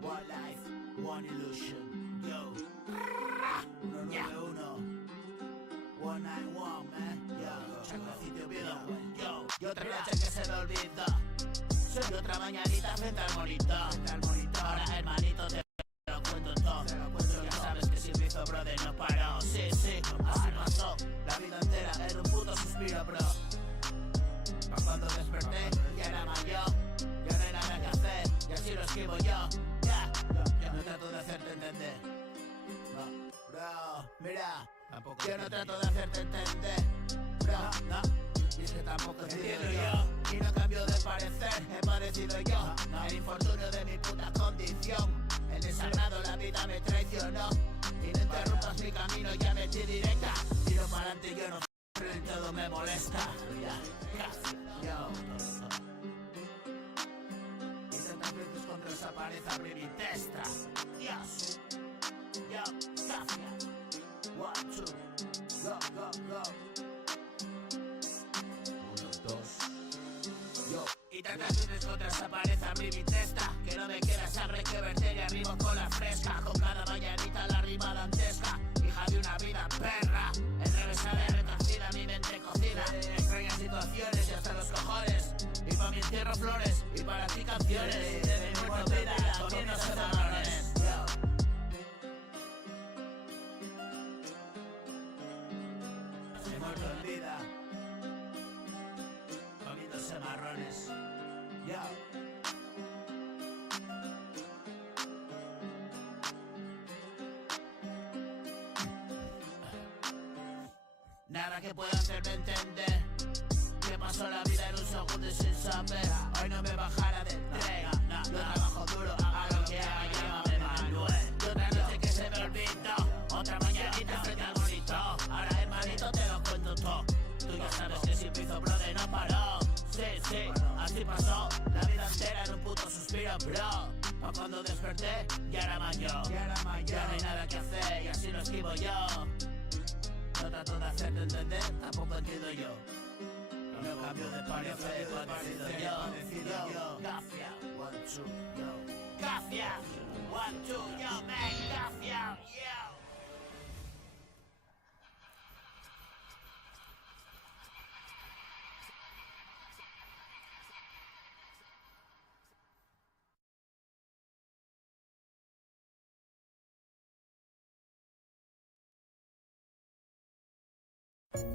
One life, one illusion. Yo, 191, 191, man. Yo, Chaclacito Oviedo, yo. Y otra noche que se me olvida. Soy otra mañanita frente al monitor. Ahora, hermanito, te lo cuento todo. Ya sabes que si me hizo brother no paró. Sí, sí, así pasó. La vida entera era un puto suspiro, bro. Pa' cuando desperté, ya era mayor. Ya no hay nada que hacer, y así lo escribo yo. Ya, no trato de hacerte entender. No, bro, mira, yo no trato de hacerte entender. Bro, no, y es que tampoco entiendo yo. Y no cambio de parecer, he parecido yo. El infortunio de mi puta condición. El desagrado, la vida me traicionó. Y no interrumpas mi camino, ya metí directa. Tiro para adelante, yo no y todo me molesta. Ya, casi, yo. Y tantas veces contra esa pared abrí mi testa. Dios, yo, cafia. 1, 2, go, go, go. 1, 2, yo. Y tantas veces contra esa pared abrí mi testa. Que no me queda sangre que verter y arrimo con la fresca. Con cada mañanita la rima dantesca. Hija de una vida perra. Enrevesada y retorcida, mi mente cocida. Extrañas situaciones y hasta los cojones. Y pa' mi entierro flores, y para ti canciones. De mi muerto vida, comiéndose marrones. He muerto en vida, comiéndose marrones. Nada que pueda hacerme entender que pasó la vida en un segundo y sin saber. Hoy no me bajara del tren. Yo trabajo duro, haga lo que haga, llámame Manuel. Y otra noche que se me olvidó, otra mañanita frente al monitor. Ahora hermanito te lo cuento todo. Tú ya sabes que si piso brother no paró. Sí, sí, así pasó. La vida entera en un puto suspiro, bro. Pa' cuando desperté, ya era mayor. Ya no hay nada que hacer y así lo escribo yo. No trato de hacerte entender, tampoco entiendo yo. No cambio de parecer, parecido yo. Gafia, 1, 2, yo. Gafia, 1, 2, yo, man. Gafia, yo.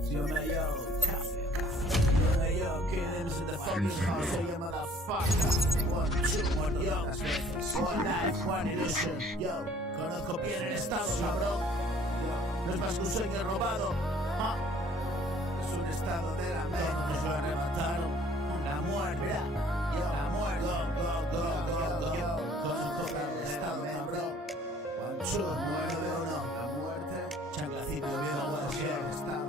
Yo me yo, killings in the fucking house, so you motherfucker. 1, 2, 1, yo, one life, one illusion. Yo, conozco bien el estado, cabrón. No es más que un sueño robado. Es un estado de la mente. Nos lo arrebataron. La muerte, la muerte. Go. Con su toque de estado, cabrón. 1, 2, 9, 1. La muerte. Chaclacito Oviedo, cualquier estado.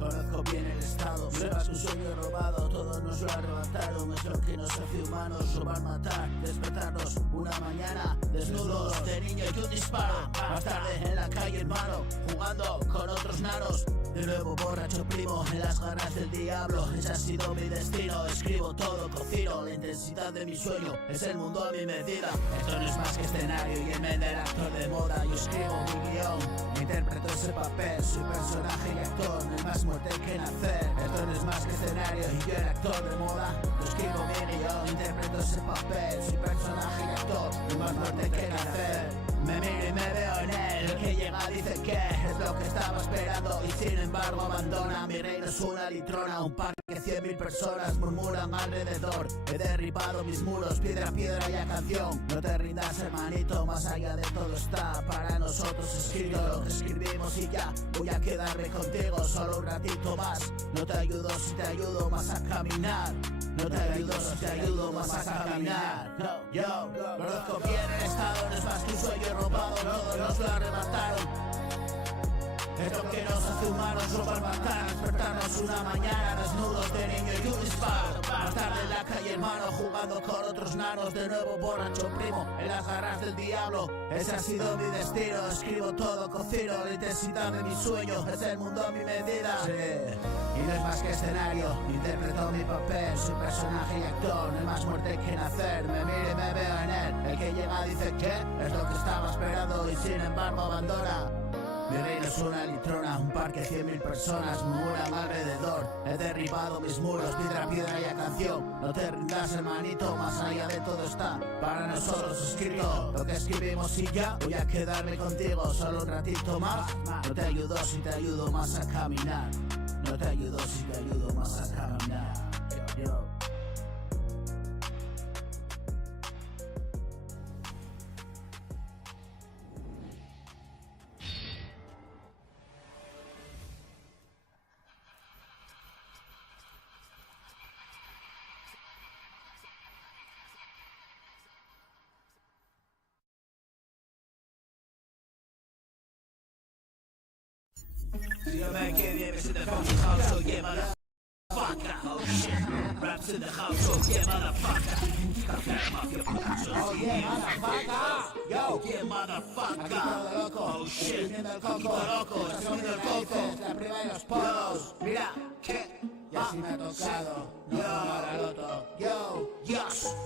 Conozco bien el estado. Sepas que un sueño robado, todos nos lo arrebataron. Es lo que nos hace humanos, robar, matar, despertarnos una mañana desnudos de niño y un disparo. Más tarde en la calle, hermano, jugando con otros nanos. De nuevo borracho primo, en las garras del diablo. Ese ha sido mi destino, escribo todo, cocino. La intensidad de mi sueño es el mundo a mi medida. Esto no es más que escenario y el men del actor de moda. Yo escribo mi guión, interpreto ese papel. Soy personaje y actor, no hay más muerte que nacer. Esto no es más que escenario y yo el actor de moda. Yo escribo mi guión, interpreto ese papel. Soy personaje y actor, no hay más muerte que nacer. Me miro y me veo en él. El que llega dice que es lo que estaba esperando y sin embargo abandona. Mi reino es una litrona, un parque, 100.000 personas murmuran alrededor. He derribado mis muros, piedra a piedra y a canción. No te rindas, hermanito, más allá de todo está para nosotros escrito lo que escribimos y ya. Voy a quedarme contigo solo un ratito más. No te ayudo si te ayudo más a caminar. No te ayudo si te ayudo más a caminar. Yo, conozco bien el estado, no es más que un sueño robado. Todos nos lo arrebataron. Es lo que nos hace humanos, robar, matar, despertarnos una mañana desnudos de niño y un disparo. Más tarde en la calle, hermano, jugando con otros nanos, de nuevo borracho primo, en las garras del diablo. Ese ha sido mi destino, escribo todo, cocino la intensidad de mi sueño, es el mundo a mi medida. Sí. Y no es más que escenario, interpreto mi papel, soy personaje y actor, no hay más muerte que nacer, me miro y me veo en él. El que llega dice que es lo que estaba esperando y sin embargo abandona. Mi reino es una litrona, un parque, 100.000 personas murmuran alrededor. He derribado mis muros, piedra a piedra y a canción. No te rindas, hermanito, más allá de todo está para nosotros escrito. Lo que escribimos y ya, voy a quedarme contigo solo un ratito más. No te ayudo si te ayudo más a caminar. No te ayudo si te ayudo más a caminar. Yo. Yo man can't hear me in the fucking house, so yeah, motherfucker. Oh shit, raps in the house, so yeah, motherfucker. Oh yeah, motherfucker. Yo, yeah, motherfucker. Oh shit, aquí todo loco, estás comiendo el coco. La prima de los polos. Mira, ¿qué? Y así me ha tocado, no jugar al loto. Yo,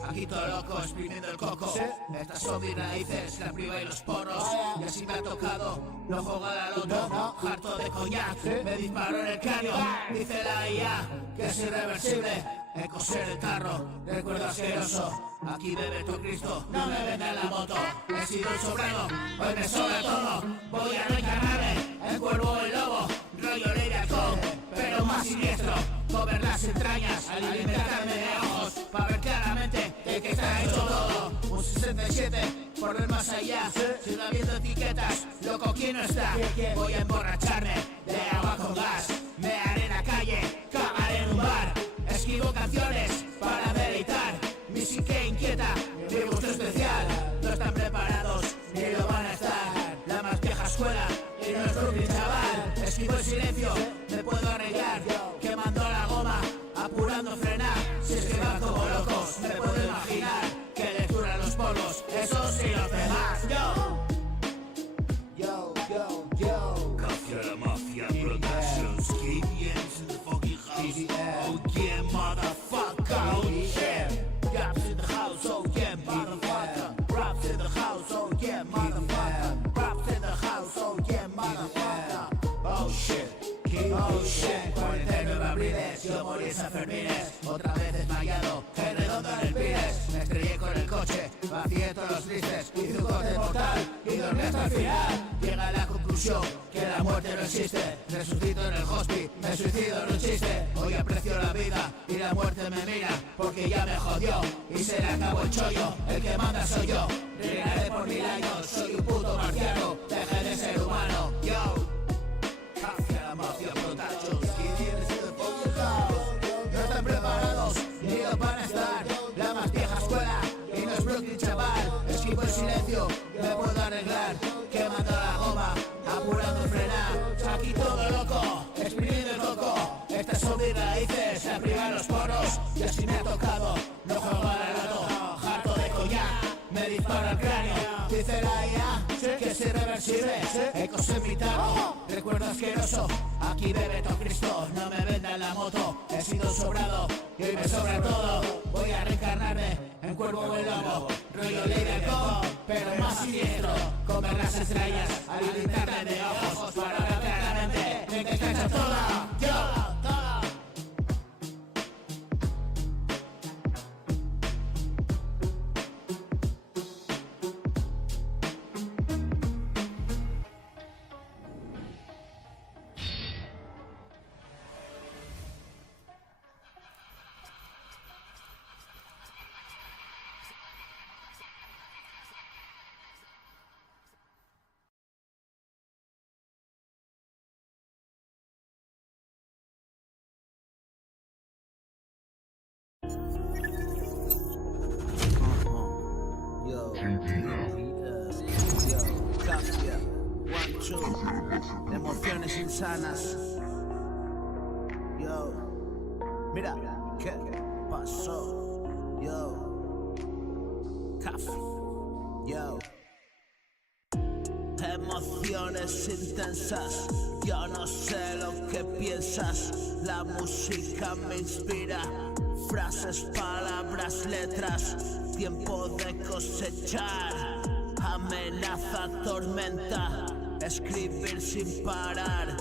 aquí todo loco, exprimiendo el coco. Estas son mis raíces, la priva y los porros. Y así me ha tocado, no jugar al loto. Harto de coñac, me disparó en el cráneo. Dice la IA que es irreversible. En coser el tarro, recuerdo asqueroso. Aquí bebe tu Cristo, no me venda la moto. He sido un sobrano, hoy me sobra todo. Voy a reencarnarme, el cuervo o el lobo. Rollo ley de halcón, pero más siniestro. Comer las entrañas, alimentarme de ojos, para ver claramente de qué está hecho todo. Un 67, por ver más allá, sigo viendo etiquetas, loco, ¿quién no está? Voy a emborracharme de agua con gas, me haré en la calle, cagaré en un bar. Escribo canciones para deleitar mi psique inquieta, mi gusto especial. No están preparados, ni lo van a estar. La más vieja escuela, y no es Brooklyn, chaval. Escribo en silencio, me puedo arreglar, quemando la goma, apurando frenar. Si es que van como locos, me puedo imaginar que lecturan los polvos, esos y los demás. Yo, Mafia, la Mafia Productions, KBM's in the fucking house. Oh yeah, motherfucker. Oh yeah, raps in the house. Oh yeah, motherfucker. Raps in the house. Oh yeah, motherfucker. Raps in the house. Oh yeah, motherfucker. Oh shit. Oh shit, 49 abriles, yo morí en San Fermines. Otra vez desmayado, que redondo en el Pires. Me estrellé con el coche, vacié todos los grises. Hice un corte mortal y dormí hasta el final. Llega a la conclusión que la muerte no existe. Resucito en el hospital, me suicido en un chiste. Hoy aprecio la vida y la muerte me mira, porque ya me jodió y se le acabó el chollo. El que manda soy yo, reinaré por 1000 años. Soy un puto marciano, deje de ser humano. Yo, Mafia, la Mafia Productions, no están preparados, ni lo van a estar. La más vieja escuela, y no es Brooklyn, chaval. Esquivo el silencio, me puedo arreglar, quemando la goma, apurando el frenar. Aquí todo loco, exprimiendo el coco. Estas son mis raíces, se aprivan los poros. Y así me ha tocado, no juego al loto. Harto de coñac, me dispara el cráneo. Dice la IA que es irreversible. Ecos en mi tarro, recuerdo asqueroso. Aquí bebe todo Cristo, no me vendan la moto. He sido sobrado y hoy me sobra todo. Voy a reencarnarme en cuervo o en lobo. Rollo ley de halcón, pero más siniestro. Comer las estrellas, alimentarme de ojos, para ver claramente de qué está hecha toda. Yo. Yo, Mafia, 1, Machu, emociones insanas. Yo, mira, ¿qué pasó? Yo, Café, yo. Emociones intensas, yo no sé lo que piensas. La música me inspira, frases, palabras, letras. Tiempo de cosechar, amenaza, tormenta. Escribir sin parar,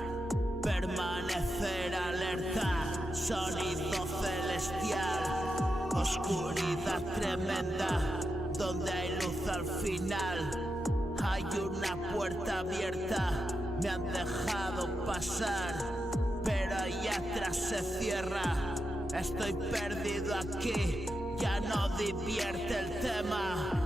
permanecer alerta. Sonido celestial, oscuridad tremenda, donde hay luz al final. Hay una puerta abierta, me han dejado pasar, pero allá atrás se cierra. Estoy perdido aquí, ya no divierte el tema.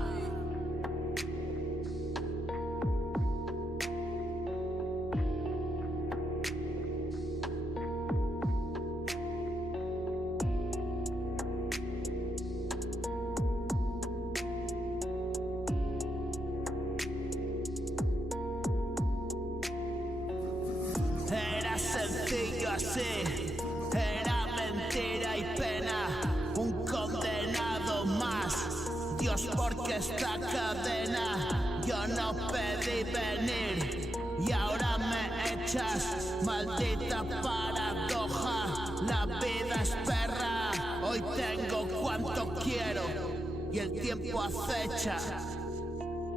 Era sencillo así, era mentira y pena, un condenado más. Dios, porque esta cadena yo no pedí venir y ahora me echas, maldita paradoja. La vida es perra, hoy tengo cuanto quiero y el tiempo acecha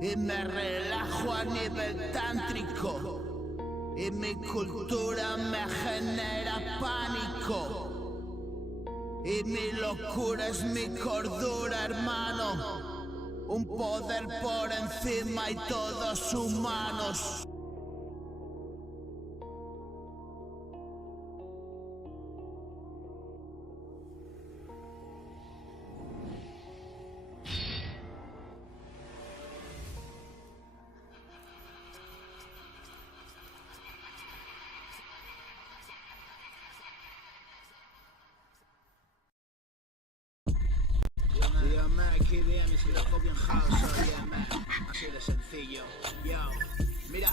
y me relajo a nivel tántrico. Y mi cultura me genera pánico. Y mi locura es mi cordura, hermano. Un poder por encima y todos humanos. Yeah, man, KDM is in the fucking house, oh yeah, man. Así de sencillo. Yo, mira,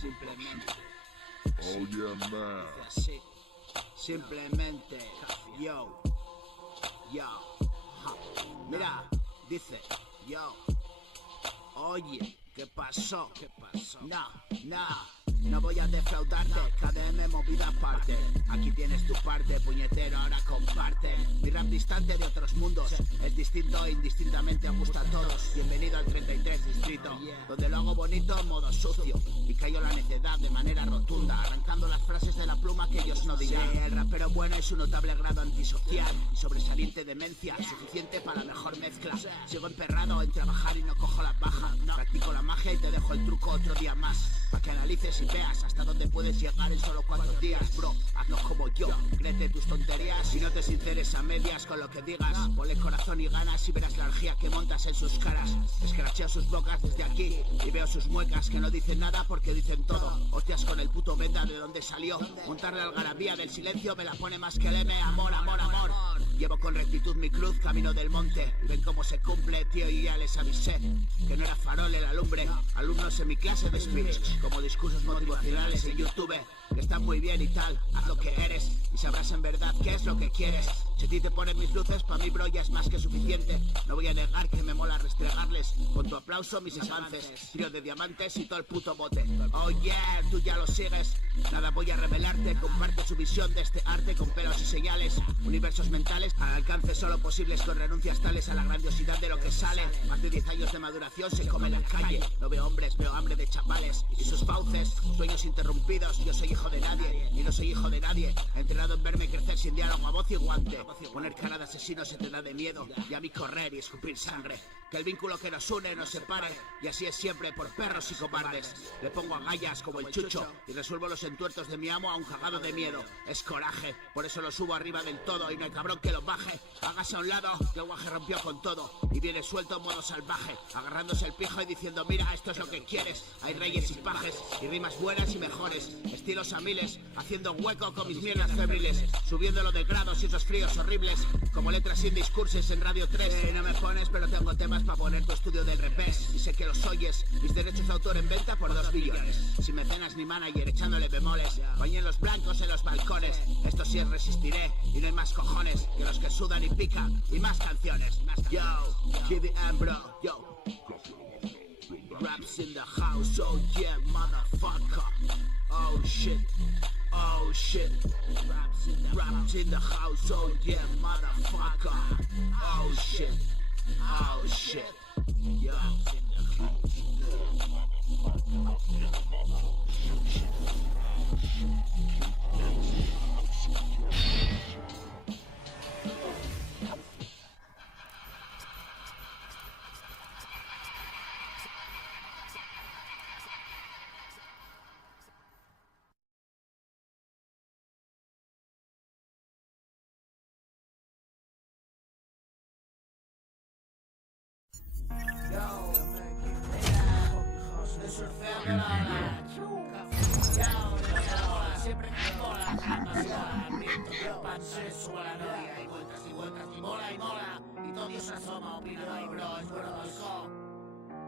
simplemente. Oh yeah, man. Así, simplemente. Yo, mira, dice, yo. Oye, ¿qué pasó? No voy a defraudarte, KDM movida aparte. Aquí tienes tu parte, puñetero, ahora comparte. Mi rap distante de otros mundos, es distinto e indistintamente gusta a todos. Bienvenido al 33 distrito, donde lo hago bonito en modo sucio y callo la necedad de manera rotunda, arrancando las frases de la pluma que ellos no dirán. Sí, el rapero bueno es un notable grado antisocial y sobresaliente demencia, suficiente para la mejor mezcla. Sigo emperrado en trabajar y no cojo las bajas. Practico la magia y te dejo el truco otro día más, para que analices y veas hasta dónde puedes llegar en solo 4 días, bro. Hazlo como yo, créete tus tonterías y no te sinceres a medias con lo que digas. Ponle corazón y ganas y verás la energía que montas en sus caras. Escracheo sus bocas desde aquí y veo sus muecas que no dicen nada porque dicen todo. Hostias con el puto beta de donde salió. Montarle algarabía del silencio me la pone más que el M. Amor, amor, amor. Llevo con rectitud mi cruz camino del monte. Y ven cómo se cumple, tío, y ya les avisé que no era farol en la lumbre. Alumnos en mi clase de speech, como discursos motivacionales en YouTube, que están muy bien y tal. Haz lo que eres y sabrás en verdad qué es lo que quieres. Si a ti te ponen mis luces, pa' mí, bro, ya es más que suficiente. No voy a negar que me mola restregarles con tu aplauso mis avances. Trío de diamantes y todo el puto bote. Oh yeah, tú ya lo sigues. Nada voy a revelarte. Comparte su visión de este arte con pelos y señales. Universos mentales al alcance solo posibles con renuncias tales a la grandiosidad de lo que sale. Más de 10 años de maduración se come en la calle. No veo hombres, veo hambre de chavales y sus fauces. Sueños interrumpidos, yo soy hijo de nadie y no soy hijo de nadie. Entrenado en verme crecer sin diálogo a voz y guante. Poner cara de asesino se te da de miedo y a mí correr y escupir sangre. Que el vínculo que nos une nos separe y así es siempre por perros y cobardes. Le pongo agallas como el chucho y resuelvo los entuertos de mi amo a un cagado de miedo. Es coraje, por eso lo subo arriba del todo y no hay cabrón que lo baje. Hágase a un lado, que el guaje rompió con todo y viene suelto en modo salvaje, agarrándose el pijo y diciendo mira, esto es lo que quieres. Hay reyes y pajes y rimas buenas y mejores, estilos a miles, haciendo hueco con mis mierdas febriles, subiéndolo de grados y esos fríos horribles, como letras sin discursos en Radio 3. No me pones, pero tengo temas para poner tu estudio del revés. Y sé que los oyes, mis derechos de autor en venta por 2 billones. Sin mecenas ni manager echándole bemoles, bañen los blancos en los balcones. Esto sí es resistiré y no hay más cojones que los que sudan y pican y más canciones. Yo, Kid Ambro, yo. Raps in the house, oh yeah, motherfucker. Oh shit, oh shit. Raps in the house, oh yeah, motherfucker. Oh shit, oh shit. Yo. Surfeando la ola, siempre me mola, demasiado viento que el pan se suba la noria y vueltas y mola y todo Dios asoma, opina, no hay bro, es bueno balcón.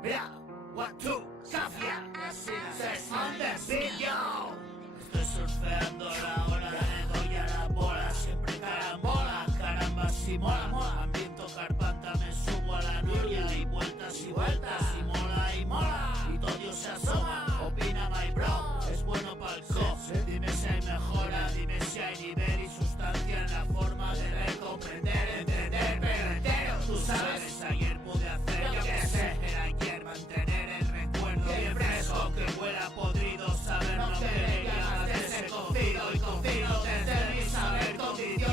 Mira, 1, 2, Cafia, says on the video. Estoy surfeando la ola, le doy a la bola, siempre carambola, caramba si mola, ambiento carpanta, me subo a la noria y vueltas y mola y todo Dios se asoma, opina my bro, es bueno pa'l co, dime si hay mejora, dime si hay nivel y sustancia en la forma de ver, comprender, entender, pero entero, tú sabes, ayer pude hacer, yo que sé, era ayer, mantener el recuerdo bien fresco, que huela podrido, saber no querer ya de ese cocido y cocido desde mi saber condición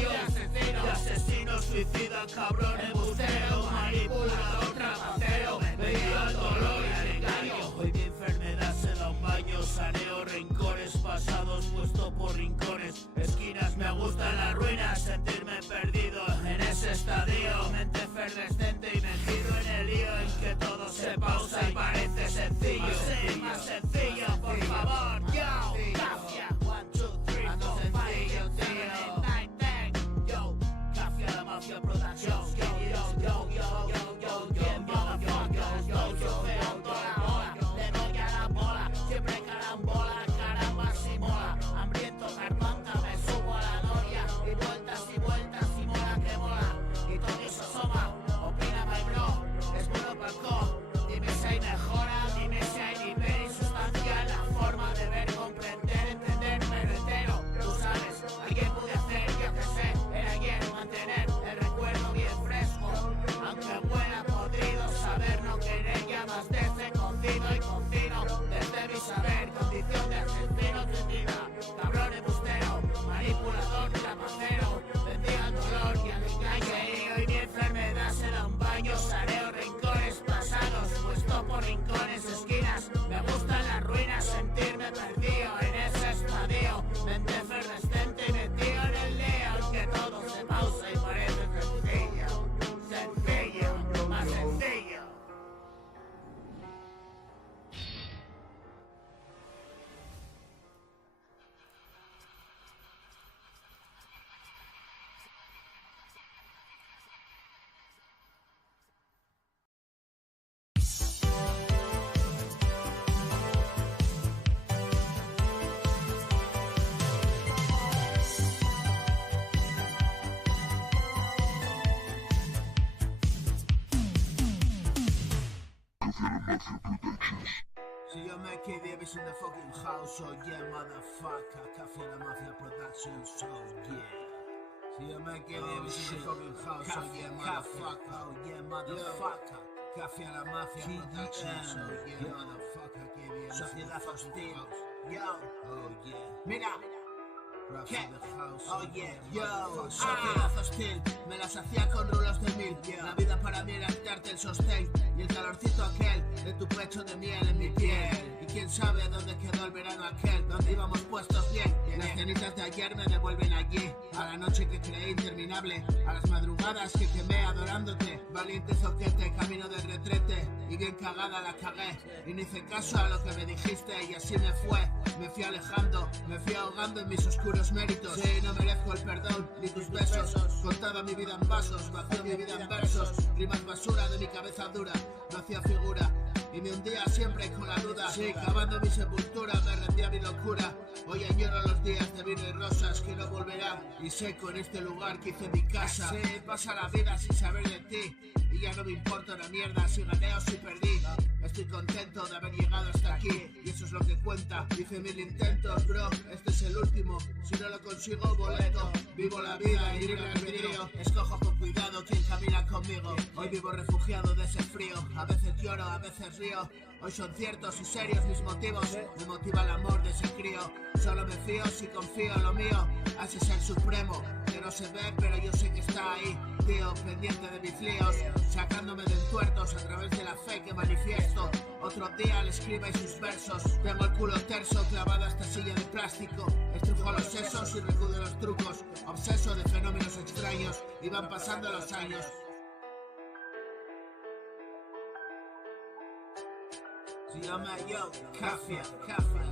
de asesino, suicida, cabrón, embustero, manipulador, trapacero, vendido al dolor y al engaño. Hoy mi enfermedad se da un baño, saneo rencores pasados puesto por rincones, esquinas, me gustan las ruinas, sentirme perdido en ese estadio, mente efervescente y metido en el lío en que todo se pausa y parece sencillo, más sencillo, por favor, yo, Cafia, 1, 2, 3, 4, 5, 6, 7, 8, 9, 10, yo, Cafia la Mafia Productions, yo, surfeando la ola, le doy a la bola, siempre carambola, caramba si mola, hambriento carpanta, me subo a la noria, y vueltas y mola que mola, y todo eso asoma, opina my bro, es bueno pa'l co, dime si hay mejora, dime si hay nivel y sustancia en la forma de ver, comprender, entender, pero entero, tú sabes, ayer pude hacer, yo que sé, era ayer, mantener el recuerdo bien fresco, aunque huela podrido, saber no querer ya más desde cocido y cocino, desde mi saber, condición de asesino, suicida, cabrón embustero, manipulador, trapacero, vendía el dolor y al engaño, y hoy mi enfermedad se da un baño, saneo rencores pasados, puesto por rincones, esquinas, me gustan las ruinas, sentirme perdido en ese estadio, mente efervescente y metido en el lío, que todo se pausa y parece sencillo, más sencillo. Si yo me Kid Davis in the fucking house, oh yeah, motherfucker. Cafia la Mafia Productions, oh yeah. Si yo me Kid Davis in the fucking house, oh yeah, motherfucker. Oh yeah, motherfucker. Cafia la Mafia Productions, oh yeah, motherfucker. Kid Davis. Sociedad hostil, yo, oh yeah. Mira. ¿Qué? Oh yeah, yo, sociedad hostil, me las hacía con rulos de 1000. La vida para mí era darte el sostén y el calorcito aquel de tu pecho de miel en mi piel. Y quién sabe a dónde quedó el verano aquel, donde íbamos puestos bien, y en este cenizas de ayer me devuelven allí, a la noche que creé interminable, a las madrugadas que quemé adorándote. Valiente zoquete, camino de retrete, y bien cagada la cagué, y no hice caso a lo que me dijiste, y así me fue. Me fui alejando, me fui ahogando en mis oscuros méritos. Sí, no merezco el perdón ni tus besos. Contaba mi vida en vasos, vacío mi vida en versos. Rimas basura de mi cabeza dura, no hacía figura y me hundía siempre con la duda. Sí, cavando mi sepultura me rendía mi locura. Hoy añoro los días de vino y rosas que no volverán, y seco en este lugar que hice mi casa. Sí, pasa la vida sin saber de ti, y ya no me importa una mierda si gané o si perdí. Estoy contento de haber llegado hasta aquí, y eso es lo que cuenta. Hice 1000 intentos, bro, este es el último. Si no lo consigo, boleto. Vivo la vida y libre albedrío. Escojo con cuidado quién camina conmigo. Hoy vivo refugiado de ese frío. A veces lloro, a veces río. Hoy son ciertos y serios mis motivos. Me motiva el amor de ese crío. Solo me fío si confío en lo mío. A ese ser supremo que no se ve, pero yo sé que está ahí. Tío, pendiente de mis líos, sacándome de entuertos a través de la fe que manifiesto. Otro día le escriba y sus versos. Tengo el culo terso clavado a esta silla de plástico. Estrujo los sesos y recudo los trucos. Obseso de fenómenos extraños, y van pasando los años. Se llama yo, Cafia,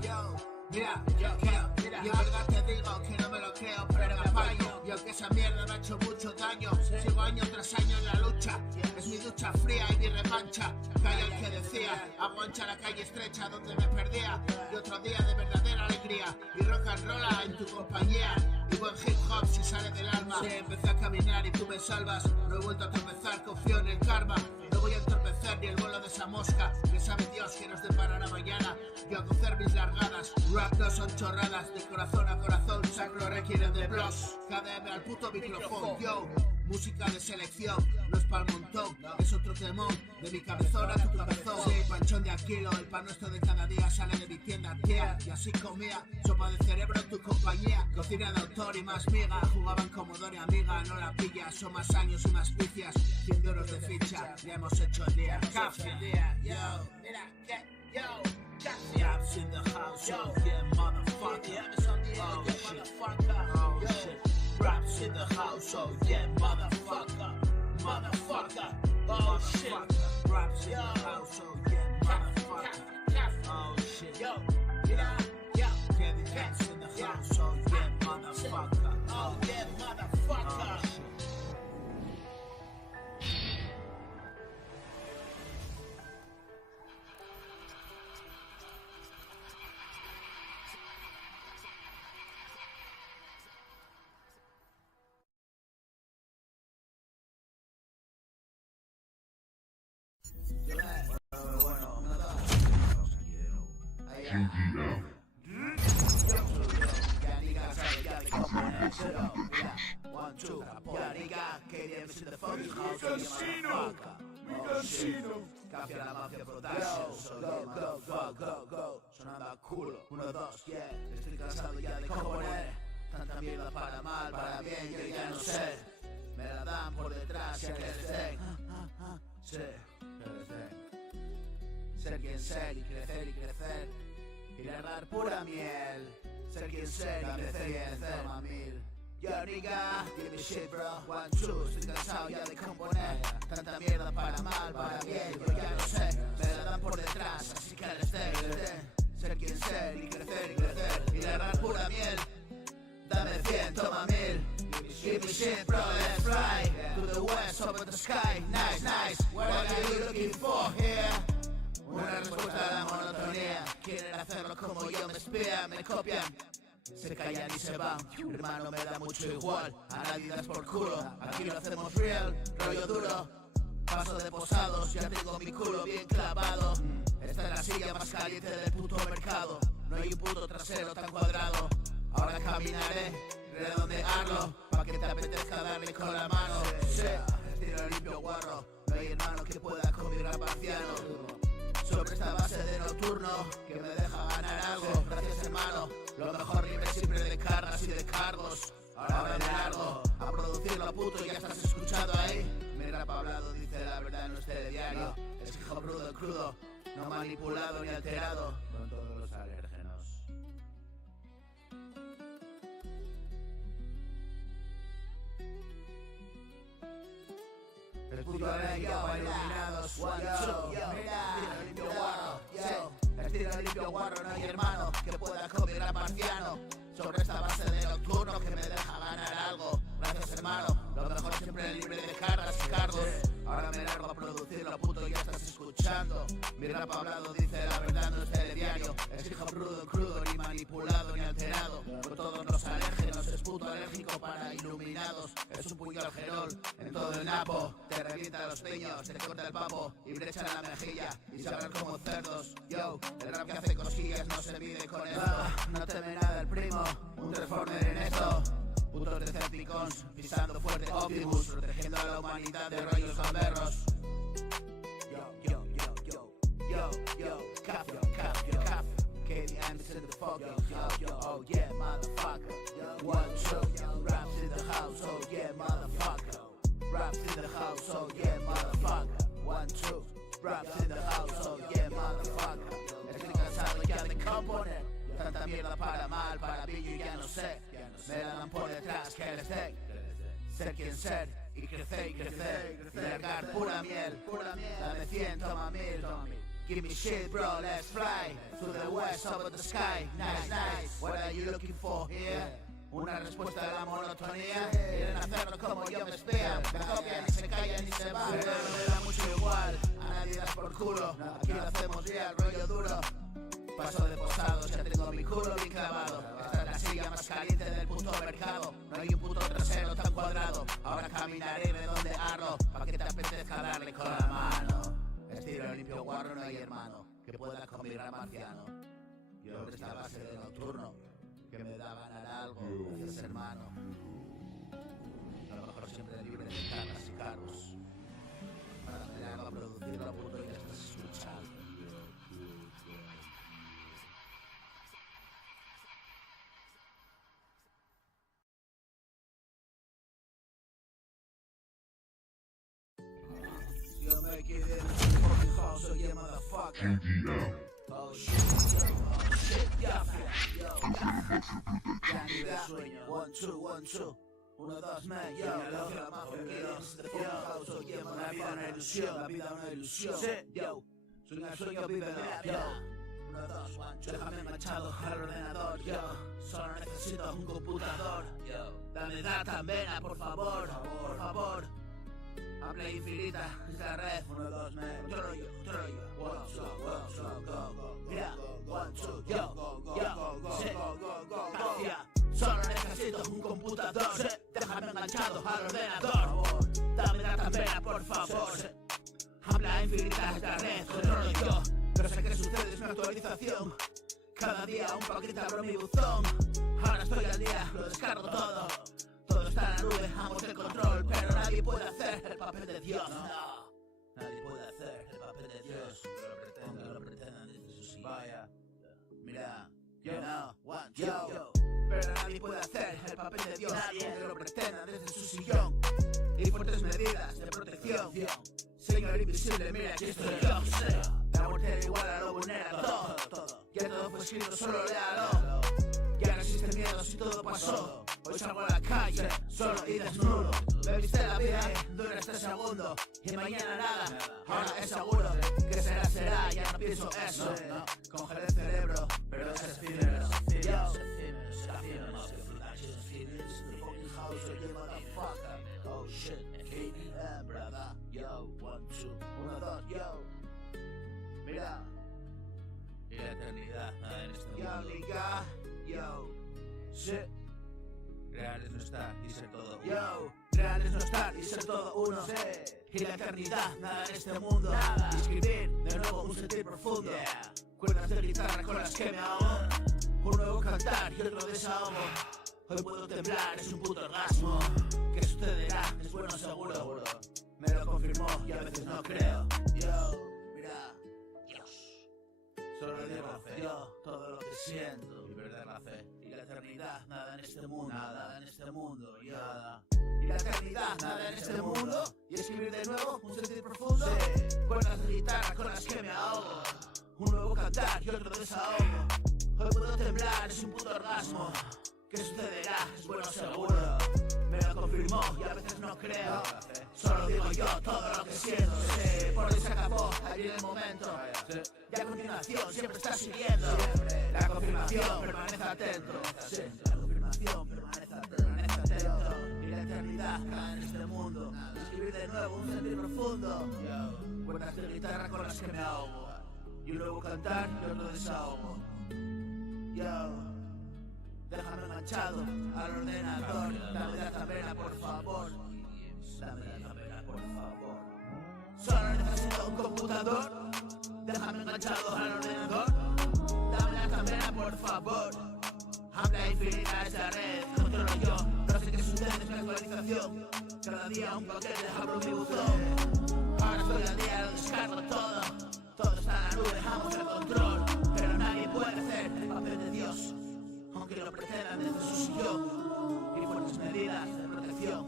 yo. Mira, yo en verdad te digo que no me lo creo, pero me apaño. Y aunque esa mierda me ha hecho mucho daño, sigo año tras año en la lucha. Es mi ducha fría y mi revancha. Calla el que decía, aguancha la calle estrecha donde me perdía. Y otro día de verdadera alegría, y rock and roll en tu compañía. Y buen hip hop si sale del alma. Sí, empecé a caminar y tú me salvas. No he vuelto a tropezar, confío en el karma. No voy a entorpecer ni el vuelo de esa mosca, que sabe Dios que nos deparará mañana. Yo a cocer mis largadas, rap no son chorradas. De corazón a corazón, sacro requieren de blogs. KDM al puto micrófono, yo. Música de selección, no es pa'l montón. Es otro temón, de mi cabezón a tu cabezón. Sí, panchón de Aquilo, el pan nuestro de cada día sale de mi tienda, tía. Y así comía, sopa de cerebro en tu compañía. Cocina de autor y más miga, jugaban Commodore amiga. No la pillas, son más años y más vicias. 100 euros de ficha, ya hemos hecho el día. Café, yo, mira, yo. Raps in the house, oh yeah, motherfucker. Oh shit, raps in the house, oh yeah, motherfucker. Oh shit, raps in the house, oh yeah, motherfucker. Oh shit, yo, Kevin Raps in the house, oh yeah, motherfucker. Oh yeah, motherfucker. Café a la mafia production, go, sonando a culo, 1, 2, yeah. Estoy cansado ya de componer tanta mierda para mal, para bien, yo ya no sé. Me la dan por detrás, ya que les den. Sí, que les den. Ser quien ser y crecer. Y largar pura miel. Ser quien ser y crecer, mamil. Yo nigga, give me shit bro, 1, 2, estoy cansado ya de componer tanta mierda para mal, para bien, yo ya no sé. Me la dan por detrás, así que les den. Ser quien ser y crecer. Y largar pura miel. Dame 100, toma 1000. Give me shit bro, let's fly to the west, up in the sky. Nice, what are you looking for here? Una respuesta a la monotonía. Quieren hacerlo como yo, me espían, me copian. Se callan y se van, hermano me da mucho igual. A nadie das por culo, aquí lo hacemos real. Rollo duro, paso de posados, ya tengo mi culo bien clavado. Esta es la silla más caliente del puto mercado. No hay un puto trasero tan cuadrado. Ahora caminaré, redondearlo, pa' que te apetezca darle con la mano. Sí, tiro limpio guarro, no hay hermano que pueda con mi rap marciano. Sobre esta base de nocturno, que me deja ganar algo. Gracias hermano, lo mejor libre siempre de cargas y de cargos. Ahora ven largo, a producirlo puto, ya estás escuchado ahí. Mi rap hablado dice la verdad en nuestro diario. Es hijo crudo, no manipulado ni alterado. Con todos los alérgenos. gran marciano. Sobre esta base de nocturno que me deja ganar algo. Gracias hermano, lo mejor siempre libre de cargas y cargos. Ahora me largo a producirlo, puto, ya estás escuchando. Mi rap hablado dice la verdad, no es telediario. Es hijo crudo, ni manipulado ni alterado. Con todos los alérgenos, es puto alérgico para iluminados. Es un puño al gerol, en todo el napo. Te revienta los peños, te corta el papo y brecha en la mejilla. Y se abran como cerdos. Yo, el rap que hace cosquillas no se mide con esto. No teme nada el primo, un transformer en esto. Putos Decepticons, pisando fuerte Optimus, protegiendo a la humanidad de rollos gamberros. Yo, caf, KDM's in the fuck, yo, oh yeah, motherfucker. 1, 2, raps in the house, oh yeah, motherfucker. Raps in the house, oh yeah, motherfucker. 1, 2, raps in the house, oh yeah, motherfucker. Estoy cansado ya de componer. Tanta mierda para mal, para pillo y ya no sé. Me la dan por detrás que les dé. Ser quien ser y crecer y largar pura miel. Dame 100, toma 1000. Give me shit bro, let's fly to the west of the sky. Nice, what are you looking for here? Una respuesta a la monotonía. Quieren hacerlo como yo me espían. Me copian y se callan y se van. Pero me da mucho igual, a nadie das por culo. Aquí lo hacemos bien, rollo duro. Paso de posados, ya tengo mi culo bien clavado. Esta es la silla más caliente del puto mercado. No hay un puto trasero tan cuadrado. Ahora caminaré de donde ardo, pa' que te apetezca darle con la mano. Estilo limpio guarro, no hay hermano que pueda con mi gran marciano. Yo desde la base de nocturno que me da ganar algo. Gracias hermano. A lo mejor siempre libre de cargas y cargos. Para tenerlo a producirlo, puto, ya estás escuchando. Yo make it in the fucking house, oh yeah, motherfucker. Oh shit, ya, yo. Sueño. 1, 2, 1, 2, man, yo. La mafia, the fucking house, oh yeah, motherfucker. La vida una ilusión, la vida una ilusión. Yo, sueño el sueño, vive de yo. 1, 2, 1, déjame enganchado al ordenador, yo. Solo necesito un computador, yo. Dame data, vena, por favor, por favor. Habla infinita, es la red. 1, 2, man, rollo. 1, 2, go. Mira, 1, 2, go. Hacia. Solo necesito un computador. Déjame enganchado al ordenador. Dame data, vena, por favor. Habla infinita, es la red. Controlo yo. Pero sé que sucede, es una actualización. Cada día un paquete abro mi buzón. Ahora estoy al día, lo descargo todo. Todo está en la nube, amos el control. Pero nadie puede hacer el papel de Dios. No, nadie puede hacer el papel de Dios. Lo pretenden desde su silla. Vaya, mira, yo, 1, 2. Pero nadie puede hacer el papel de Dios. Nadie lo pretenda desde su sillón. Y fuertes medidas de protección. Señor invisible, mira aquí estoy yo. La muerte era igual a lo vulnera todo. Ya todo fue escrito, solo léalo. Ya no existe miedo si todo pasó. Hoy salgo a la calle, solo y desnudo. Me viste la vida, dura este segundo. Y mañana nada, ahora es seguro. Que será, ya no pienso eso. Congelé el cerebro, pero es efímero. Oh shit, KDM, brother. Yo, 1, 2, yo. Mira. Y la eternidad, nada en este mundo. Yo, liga, yo. Shit. Real es no estar y ser todo uno. Yo, real es no estar y ser todo uno. Y la eternidad, nada en este mundo. Nada. Y escribir de nuevo un sentir profundo. Cuerdas de guitarra con las que me ahogo. Un nuevo cantar y otro desahogo. Hoy puedo temblar, es un puto orgasmo. ¿Qué sucederá? Es bueno seguro. Me lo confirmó y a veces no creo. Yo, mira, Dios. Solo digo yo todo lo que siento y perder la fe. Y la eternidad, nada en este mundo. Nada en este mundo, y nada. Y la eternidad, nada en este mundo. Y escribir de nuevo un sentir profundo. Cuerdas de guitarra con las que me ahogo. Un nuevo cantar y otro desahogo. Hoy puedo temblar, es un puto orgasmo. ¿Qué sucederá? Es bueno seguro. Me lo confirmó confirmó y a veces no creo. Solo digo yo todo lo que siento. Sí, por hoy se acabó, allí el momento. Y a continuación siempre está siguiendo. La confirmación, permanece atento. La confirmación, permanece atento. Y la eternidad cae en este mundo. Escribir de nuevo un sentir profundo. Cuerdas de guitarra con las que me ahogo. Y un nuevo cantar y otro desahogo. Déjame enganchado al ordenador. Dame la tabela, por favor. Dame la tabela, por favor. Solo necesito un computador. Déjame enganchado al ordenador. Dame la tabela, por favor. Habla infinita esa red, controlo yo. No sé qué sucede, es mi actualización. Cada día un paquete, abro mi buzón. Ahora estoy al día, lo descargo todo. Todo está en la nube, dejamos el control. Pero nadie puede hacer el papel de Dios, aunque lo pretendan desde su sillón. Y fuertes medidas de protección.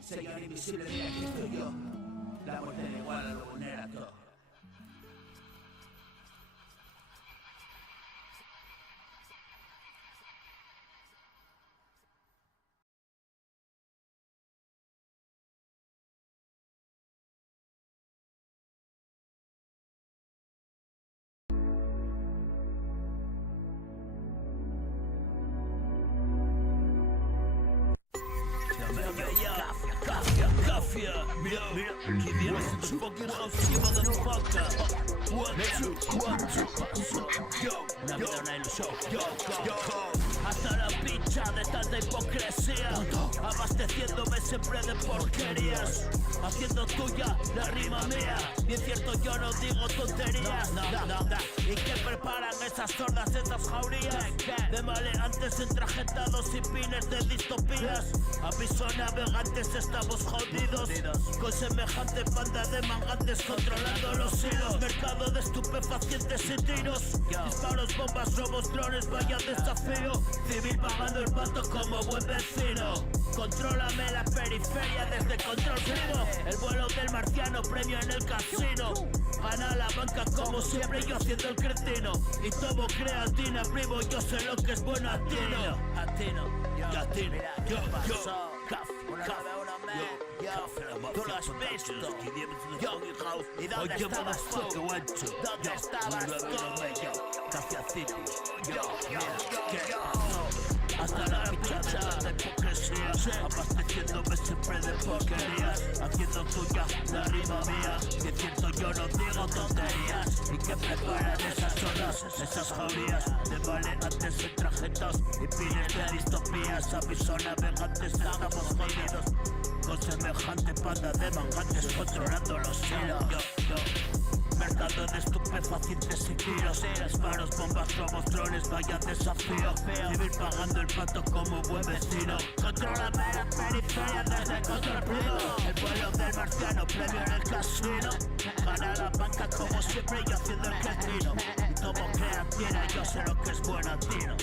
Señor invisible, mira aquí estoy yo. La muerte da igual, lo vulnera todo. Mira, que vienes en su fucking house, motherfucker. 1, 2, 1, 2, una vida, una ilusión. Hasta la picha de tanta hipocresía, abasteciéndome siempre de porquerías, haciendo tuya la rima mía. Bien cierto, yo no digo tonterías. ¿Y qué preparan esas sordas, esas jaurías de maleantes entrajetados y pines de distopías? Aviso navegantes, estamos jodidos con semejante banda de mangantes controlando los hilos. Mercado de estupefacientes y tiros, disparos, bombas, robos, drones, vaya desafío. Civil pagando el pato como buen vecino. Contrólame la periferia desde control primo. El vuelo del marciano, premio en el casino. Gana la banca como siempre, yo haciendo el cretino. Y tomo creatina, primo, yo sé lo que es bueno atino. Tú lo has visto. ¿Y dónde estabas tú? ¿Dónde estabas tú? Café City. Hasta la pichacha de hipocresía, abasteciéndome siempre de porquerías, haciendo tuya la rima mía. Si es cierto, yo no digo tonterías. Y que preparan esas zonas, esas jaurías de maleantes entrajetados y pines de distopías. Aviso navegantes, estamos jodidos con semejante banda de mangantes controlando los hilos. Mercado de estupefacientes y tiros, disparos, bombas, robos, drones, vaya desafío. Civil pagando el pato como buen vecino. Contrólame la periferia desde control primo. El vuelo del marciano, premio en el casino. Gana la banca como siempre, yo haciendo el cretino. Y tomo creatina, yo sé lo que es bueno atino.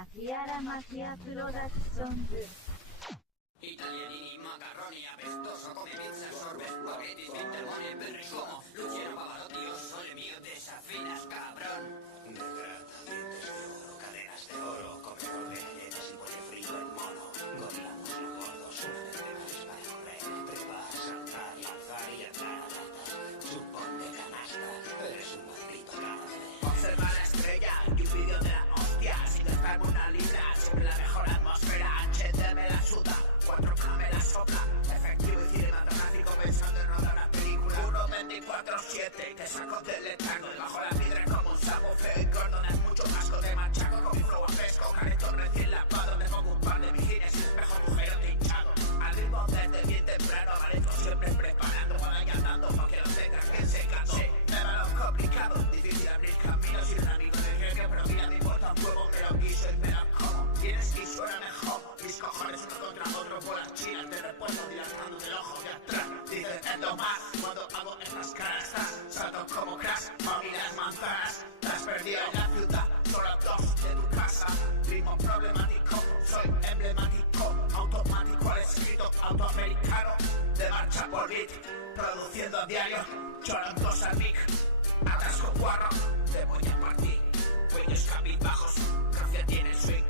Akiara Magia Production. Italianini, macarroni, apestoso, come pizza, sorbet, spaghetti, intermoni e berri como Luciano Pavarotti, yo soy mío, desafinas, cabrón. De grata, dientes de oro, cadenas de oro, comedor de galletas y huele frío en mono. Gorilamos lo gordo, suerte de crispa y correr, trepar, saltar y alzar y entrar a latas. Chupón de canasta, eres un maldito cáncer. Observa la estrella y un vídeo de la hostia. Sin gastarme una libra, siempre la mejor atmósfera. HT me la suda, 4K me la sopla. Efectivo y cinematográfico pensando en rodar una película. 1.24/7 que saco del letargo. Y bajo la piedra como un sapo feo y gordo. No es mucho asco de machaco con mi flow a fresco. Caretón recién produciendo a diario. Chorantos al mic, atasco guarro, te voy a partir. Cuellos cabizbajos, café tiene swing,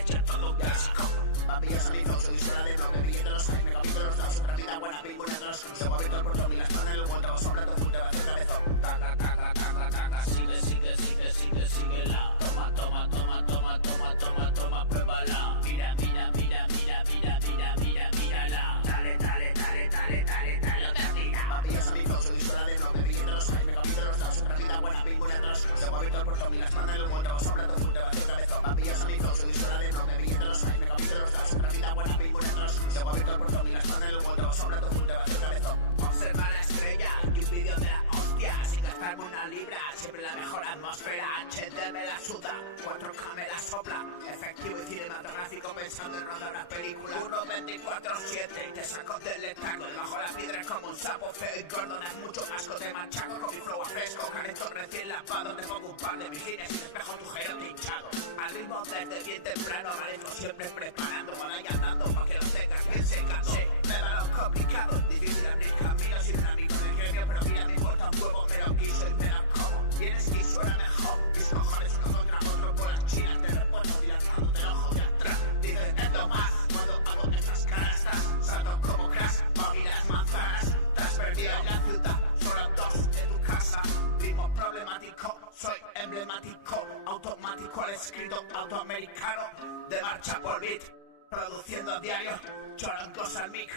echa todo un clásico. Papillas a mi fox, soy sola de 9 billeteros. Me capítulos, da otra vida buena, pinguneros. Te voy a ver por todo mi las manos, el guante, sombra, te junte, va a hacer cabezón. Taca, taca, taca, taca, sigue, sigue, sigue, sigue, síguela. Toma, toma, toma, toma, toma, toma, toma, pruébala. Mira, mira, mira, mira, mira, mira, mira, mírala. Dale, dale, dale, dale, dale, dale, otra tira. Papillas a mi fox, soy sola de 9 billeteros. Me capítulos, da otra vida buena, pinguneros. Te voy a ver por todo mi las manos, el guante, sombra, te junte, va a hacer cabezón. Papillas a mi fox, soy sola de 9 billeteros. Me capítulos, da otra vida buena, pinguneros. Te voy a ver por todo mi las manos, el guante, sombra, te junte, va a hacer cabezón. Observa la estrella y un vídeo de la hostia sin gastarme una libra, siempre la mejor atmósfera. HD me la suda, 4K me la sopla, efectivo y cinematográfico pensando en rodar una película. 1.24/7 y te saco del letargo, debajo la piedra como un sapo feo y gordo. Das mucho asco, te machaco con mi flow a fresco, careto recién lavado. Te pongo un par de vigines y espejo tu gerote hinchado. Al ritmo desde bien temprano, manejo siempre preparando, vaya andando pa' que lo tengas bien secando. Sí, me va lo complicado, difícil abrir camino sin un amigo de genio, pero mira, me importa un huevo, me lo quiso y me lo como. Vienes y suena mejor, mis cojones uno contra otro por las chinas, te recuerdo dilatando del ojo de atrás. Dices, es lo más, cuando hago estas caras, salto como crash, y las manzanas. Te has perdido en la ciudad, solo dos de tu casa. Ritmo problemático, soy emblemático, automático al escrito, autoamericano, de marcha por beat, produciendo a diario, chorangos al mic,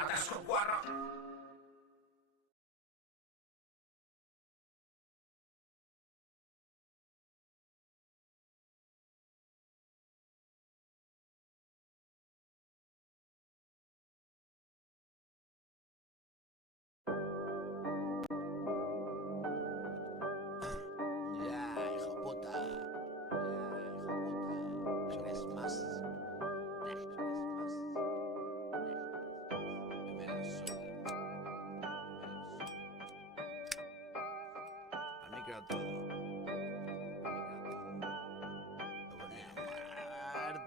atasco guarro.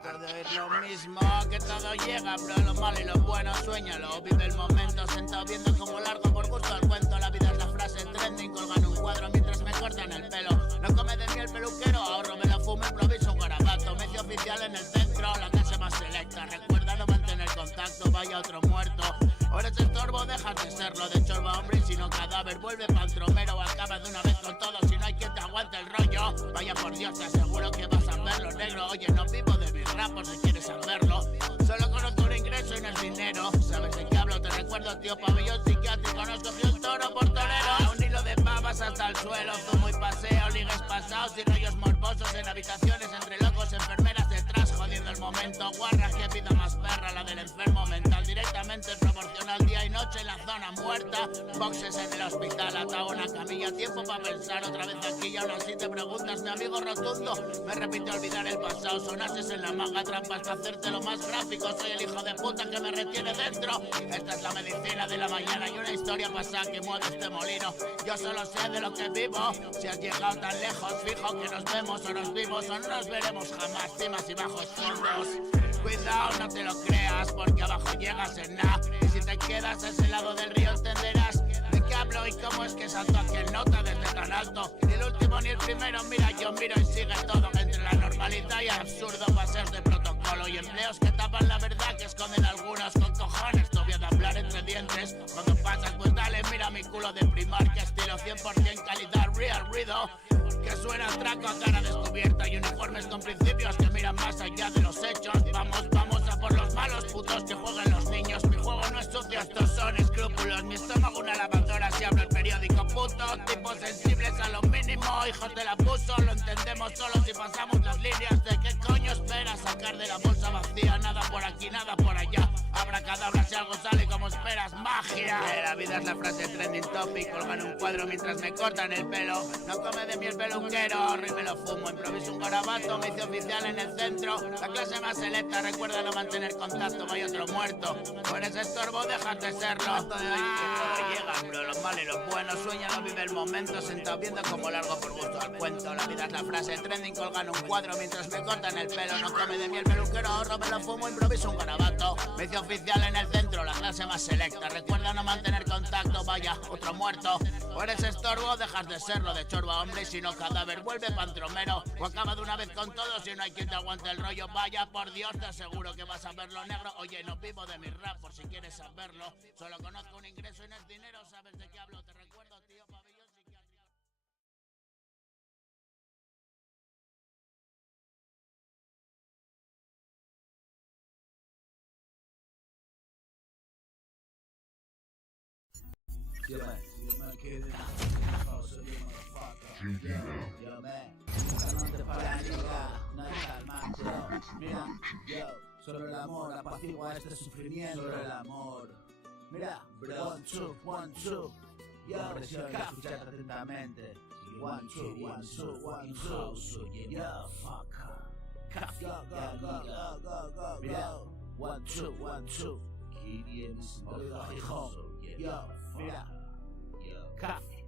De oír lo mismo, que todo llega, pero lo malo y lo bueno, suéñalo. Vive el momento, sentado viendo como largo por gusto al cuento. La vida es la frase trending, colgan un cuadro mientras me cortan el pelo. No come de mí el peluquero, ahorro, me la fumo, improviso un garabato. Medio oficial en el centro, la clase más selecta. Recuerda no mantener contacto, vaya otro muerto. Ahora es estorbo, dejas de serlo. De chorba hombre y si no cadáver, vuelve pa'l tromero. Acaba de una vez con todo, si no hay quien te aguante el rollo. Vaya por Dios, te aseguro que vas a verlo negro. Oye, no vivo de mis rapos si quieres saberlo. Solo conozco un ingreso y no es dinero. ¿Sabes de qué hablo? Te recuerdo, tío pabellón psiquiátrico. Nos cogió un toro por torero. Un hilo de babas hasta el suelo. Zumo y paseo, ligues pasados y rollos morbosos en habitaciones entre locos, enfermeras detrás, jodiendo el momento. Guarra, que vida más perra, la del enfermo mental. Directamente proporcional día y noche en la zona muerta. Boxes en el hospital, atado a una camilla. Tiempo para pensar otra vez aquí y aún así te preguntas, mi amigo rotundo. Me repite olvidar el pasado, sonases en la manga, trampas para hacerte lo más gráfico. Soy el hijo de puta que me retiene dentro. Esta es la medicina de la mañana y una historia pasada que mueve este molino. Yo solo sé de lo que vivo. Si has llegado tan lejos, fijo que nos vemos o nos vimos o no nos veremos jamás. Cimas y bajos fondos. Cuidado, no te lo creas, porque abajo llegas en nada. Y si te quedas a ese lado del río entenderás de qué hablo y cómo es que salto aquel nota desde tan alto. Ni el último ni el primero, mira, yo miro y sigue todo. Entre la normalidad y el absurdo, paseos de protocolo y empleos que tapan la verdad que esconden algunos con cojones. No voy a hablar entre dientes. Cuando pasas, pues dale, mira mi culo de primar, que estilo 100% calidad real ruido. Que suena atraco a cara descubierta y uniformes con principios que miran más allá de los hechos. Vamos a por los malos putos que juegan los niños. Mi juego no es sucio, estos son escrúpulos. Mi estómago una lavadora si abro el periódico. Putos, tipos sensibles a lo mínimo. Hijos de la puso, lo entendemos solo si pasamos las líneas. ¿De qué coño esperas sacar de la bolsa vacía? Nada por aquí, nada por allá. Abracadabra si algo sale como esperas, magia. La vida es la frase trending topic. Colgan un cuadro mientras me cortan el pelo. No come de mí el peluquero, y me lo fumo. Improviso un garabato, me hice oficial en el centro. La clase más selecta, recuerda no mantener contacto, vaya otro muerto. Con ese estorbo, déjate serlo. Todo llega, pero lo malo y lo bueno. Sueña, no vive el momento, sentado viendo como largo por gusto al cuento. La vida es la frase trending, colgan un cuadro mientras me cortan el pelo. No come de mí el peluquero, ahorro, me lo fumo, improviso un garabato. Me hice oficial en el centro, la clase más selecta. Recuerda no mantener contacto, vaya, otro muerto. O eres estorbo o dejas de serlo. De chorba hombre y si no cadáver, vuelve pantromero. O acaba de una vez con todo si no hay quien te aguante el rollo. Vaya, por Dios, te aseguro que vas a verlo negro. Oye, no vivo de mi rap por si quieres saberlo. Solo conozco un ingreso y no es dinero, ¿sabes de qué hablo? Te recuerdo, tío, pabellón psiquiátrico. Yo, man, calmante para liga, no hay calmante. Mira, yo, solo el amor apacigua este sufrimiento. Solo el amor. Mira, 1, 2, 1, 2. Yo, presión y escuchar atentamente. 1, 2, 1, 2, 1, 2. Yo, fucker. Go. Mira, 1, 2, 1, 2. Oiga, hijo. Yo, mira. Café.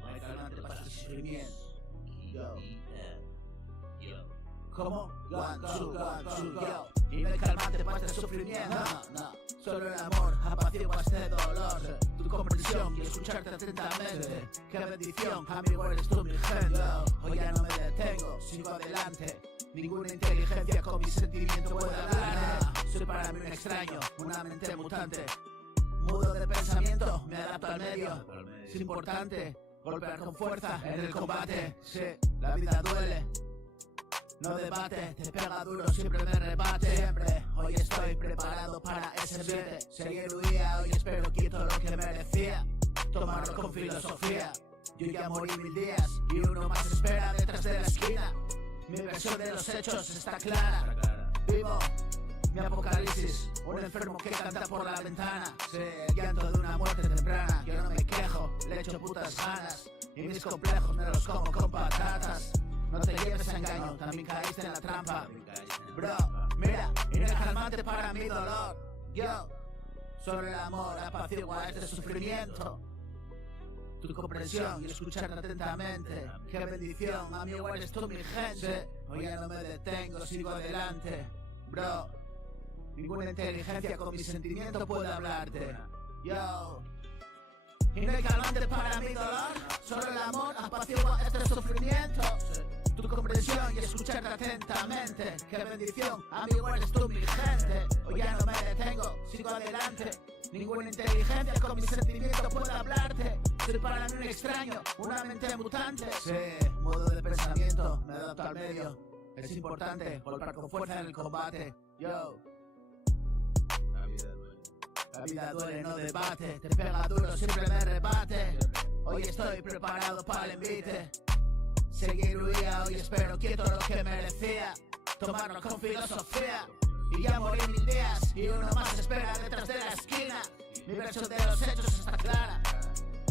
No hay calmante para este sufrimiento. Yo. ¿Cómo? 1, 2, 1, 2, yo. Y no hay calmante para este sufrimiento. No. Solo el amor apacigua este dolor. Tu comprensión y escucharte atentamente. Qué bendición, amigo, eres tú mi gente. Hoy ya no me detengo, sigo adelante. Ninguna inteligencia con mi sentimiento puede hablar. Soy para mí un extraño, una mente mutante. Mudo de pensamiento, me adapto al medio. Es importante golpear con fuerza en el combate. Sí, la vida duele, no debate, te pega duro, siempre me rebate. Siempre, hoy estoy preparado para ese ambiente. Seguir un día, hoy espero quito lo que merecía. Tomarlo con filosofía. Yo ya morí 1000 días y uno más espera detrás de la esquina. Mi versión de los hechos está clara. Vivo mi apocalipsis, un enfermo que canta por la ventana. Sé el llanto de una muerte temprana. Yo no me quejo, le echo putas ganas. Y mis complejos me los como con patatas. No te lleves a engaño, también caíste en la trampa. Bro, mira, y no es calmante para mi dolor. Yo, solo el amor apacigua este sufrimiento. Tu comprensión y escucharte atentamente. Qué bendición, amigo, eres tú mi gente. Hoy ya no me detengo, sigo adelante. Bro, ninguna inteligencia con mi sentimiento puede hablarte. Yo. Y no hay calmante para mi dolor. Solo el amor apacigua este sufrimiento. Tu comprensión y escucharte atentamente. Qué bendición, amigo, eres tú mi gente. Hoy ya no me detengo, sigo adelante. Ninguna inteligencia con mi sentimiento puede hablarte. Soy para mí un extraño, una mente mutante. Sí, modo de pensamiento, me adapto al medio. Es importante golpear con fuerza en el combate. Yo. La vida duele, no debate. Te pega duro, siempre me rebate. Hoy estoy preparado para el envite. Seguir huía, hoy espero quieto lo que merecía. Tomarlo con filosofía. Y ya morí 1000 días y uno más espera detrás de la esquina. Mi versión de los hechos está clara.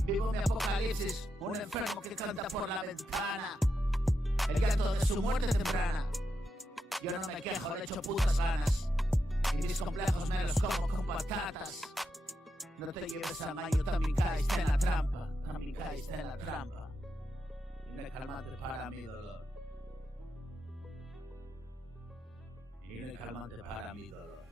Vivo mi apocalipsis, un enfermo que canta por la ventana. El llanto de su muerte temprana. Yo no me quejo, le echo putas ganas. Y mis complejos me los como con patatas. No te lleves a mayo, también caíste en la trampa. También caíste en la trampa. Y no hay calmante para mi dolor. Y no hay calmante para mi dolor.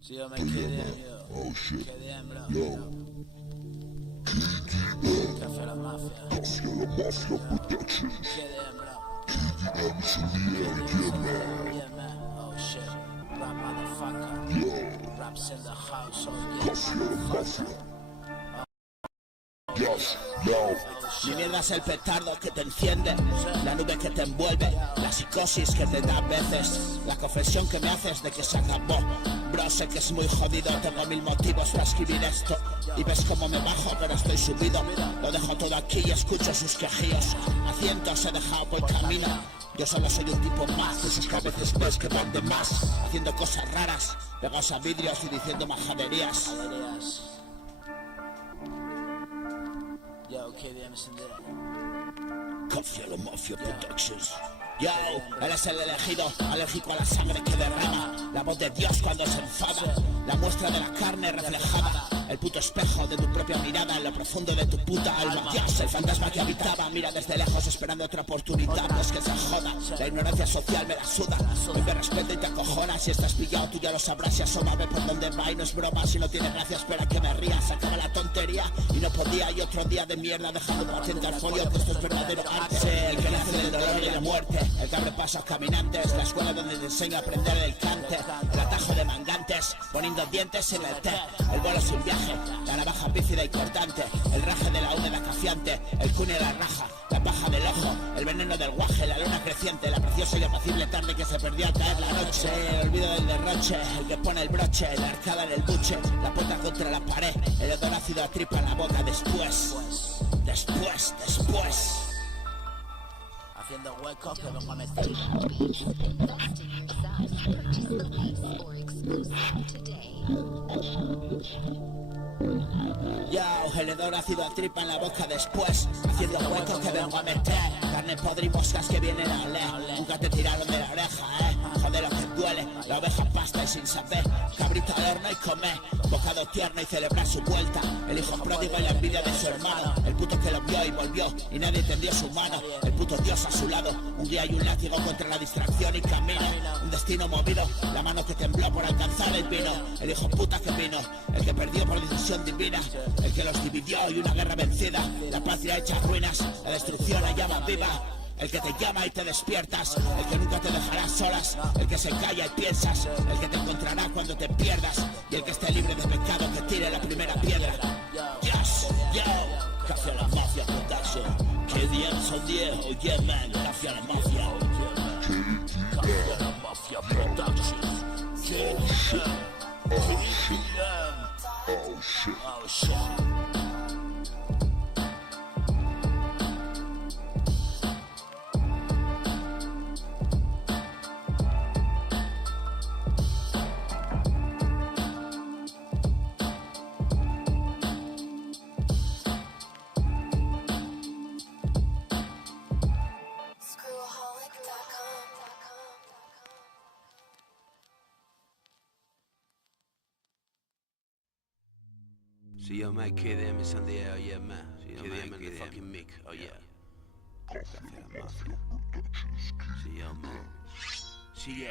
Si yo me quedé, KDM, bro. Café a la mafia. KDM, bro. Yeah, man. Oh shit. Rap motherfucker. Raps in the house. Oh yeah, motherfucker. Mi mierda es el petardo que te enciende, la nube que te envuelve, la psicosis que te da a veces, la confesión que me haces de que se acabó. Bro, sé que es muy jodido, tengo 1000 motivos para escribir esto. Y ves cómo me bajo, pero estoy subido. Lo dejo todo aquí y escucho sus quejíos. A cientos he dejado por el camino. Yo solo soy un tipo más, de esos que a veces ves que van de más, haciendo cosas raras, pegados a vidrios y diciendo majaderías. Yo, KDM's in there. Coffee a la Mafia Productions. Yo, él es el elegido, alérgico a la sangre que derrama. La voz de Dios cuando se enfada, la muestra de la carne reflejada. El puto espejo de tu propia mirada en lo profundo de tu puta alma. Dios, el fantasma que habitaba, mira desde lejos esperando otra oportunidad. No es que se joda, la ignorancia social me la suda. Hoy me respeto y te acojonas, si estás pillado tú ya lo sabrás. Y asómame por donde va y no es broma, si no tiene gracia espera que me rías. Acaba la tontería y no podía, y otro día de mierda dejando patente al folio que esto es verdadero arte. Sí, el que nace del dolor y la muerte, el que abre paso a caminantes, la escuela donde te enseño a aprender el cante, el atajo de mangantes, poniendo dientes en el té, el vuelo sin viaje, la navaja bífida y cortante, el raje de la húmeda cafiante, el cune de la raja, la paja del ojo, el veneno del guaje, la luna creciente, la preciosa y apacible tarde que se perdió al caer la noche, el olvido del derroche, el que pone el broche, la arcada en el buche, la puerta contra la pared, el hedor ácido a tripa en la boca después. Haciendo huecos que vengo a meter. Yo, el hedor ácido a tripa en la boca después. Haciendo huecos que vengo a meter. Carne podre y moscas que vienen a oler. Nunca te tiraron de la oreja, joder lo que duele. La oveja pasta y sin saber. Cabrito al horno y comer. Bocado tierno y celebrar su vuelta. El hijo pródigo y la envidia de su hermano. El puto que lo vio y volvió y nadie tendió su mano. El puto Dios a su lado. Un guía y un látigo contra la distracción y camino. Un destino movido. La mano que tembló por alcanzar el vino. El hijo puta que vino. El que perdió por decisión divina. El que los dividió y una guerra vencida. La patria hecha ruinas. La destrucción la llama viva. El que te llama y te despiertas. El que nunca te dejará solas. El que se calla y piensas. El que te encontrará cuando te pierdas. Y el que esté libre de pecado que tire la primera piedra. Yes, yo. Café a la Mafia Production. KDM son 10, oh yeah man. Café a la Mafia. Café a la Mafia Production. Oh shit. Oh shit. See yo man, KDM is on the air, oh yeah man. See yo man, in the fucking mic, oh yeah. See yo man. See yo.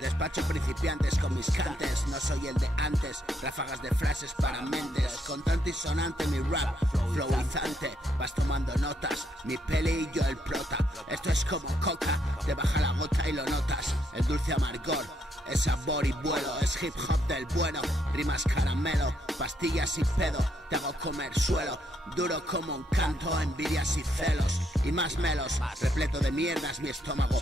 Despacho principiantes con mis cantes. No soy el de antes. Ráfagas de frases para mentes. Constante y sonante mi rap. Flowizante. Vas tomando notas. Mi peli y yo el prota. Esto es como coca. Te baja la gota y lo notas. El dulce amargor. Es sabor y vuelo, es hip hop del bueno. Rimas caramelo, pastillas y pedo. Te hago comer suelo, duro como un canto, envidias y celos. Y más melos, repleto de mierdas mi estómago.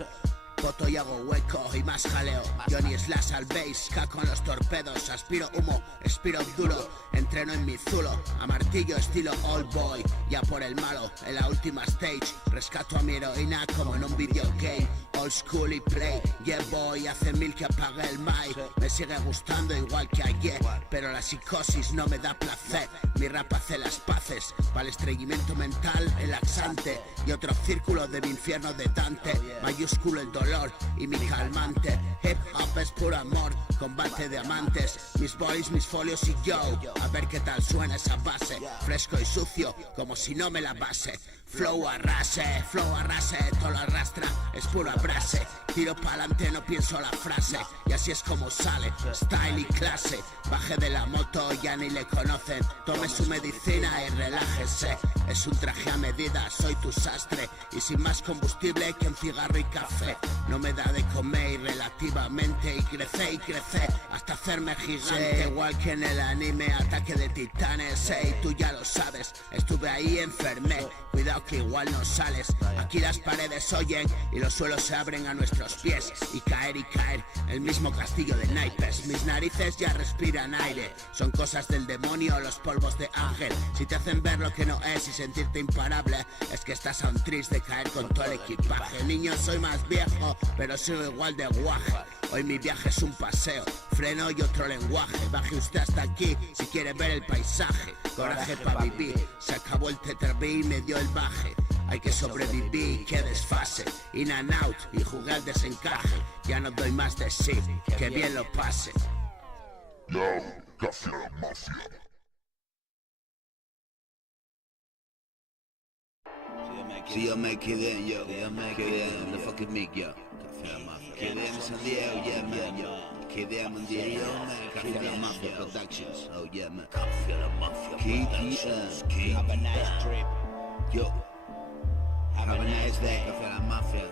Poto y hago hueco y más jaleo. Johnny Slash al bass, K con los torpedos. Aspiro humo, expiro duro. Entreno en mi zulo, a martillo estilo old boy. Ya por el malo, en la última stage. Rescato a mi heroína como en un videogame. Old school y play, yeah boy. Hace 1000 que apagué el mic. Me sigue gustando igual que ayer, pero la psicosis no me da placer. Mi rap hace las paces, para el estreñimiento mental el laxante. Y otro círculo de mi infierno de Dante. Mayúsculo el dolor y mi calmante. Hip hop es puro amor, combate de amantes. Mis boys, mis folios y yo. A ver qué tal suena esa base. Fresco y sucio, como si no me la base. Flow arrase, todo lo arrastra, es puro abrase. Tiro pa'lante, no pienso la frase. Y así es como sale, style y clase. Bajé de la moto, ya ni le conocen. Tome su medicina y relájese. Es un traje a medida, soy tu sastre. Y sin más combustible que un cigarro y café. No me da de comer relativamente. Y crece hasta hacerme gigante. Igual que en el anime Ataque de Titanes. Y tú ya lo sabes, estuve ahí, enfermé. Cuidado que igual no sales. Aquí las paredes oyen y los suelos se abren a nuestros pies. Y caer, el mismo castillo de naipes. Mis narices ya respiran aire. Son cosas del demonio, los polvos de ángel. Si te hacen ver lo que no es y sentirte imparable, es que estás a un tris de caer con todo el equipaje. Niño, soy más viejo, pero sigo igual de guaje. Hoy mi viaje es un paseo, freno y otro lenguaje. Baje usted hasta aquí si quiere ver el paisaje. Coraje pa' vivir, se acabó el tetraví y me dio el baje. Hay que sobrevivir, que desfase. In and out y jugar al desencaje. Ya no doy más de sí, que bien lo pase. Yo, Café a la Mafia. See you make it in, yo. The fucking mic, yo. KDM San Diego, yeah, man, yo. KDM and Diego, Café a la Mafia Productions. Oh, yeah, man. Café a la Mafia Productions. Have a nice trip. Yo. Have a nice day. Café a la Mafia.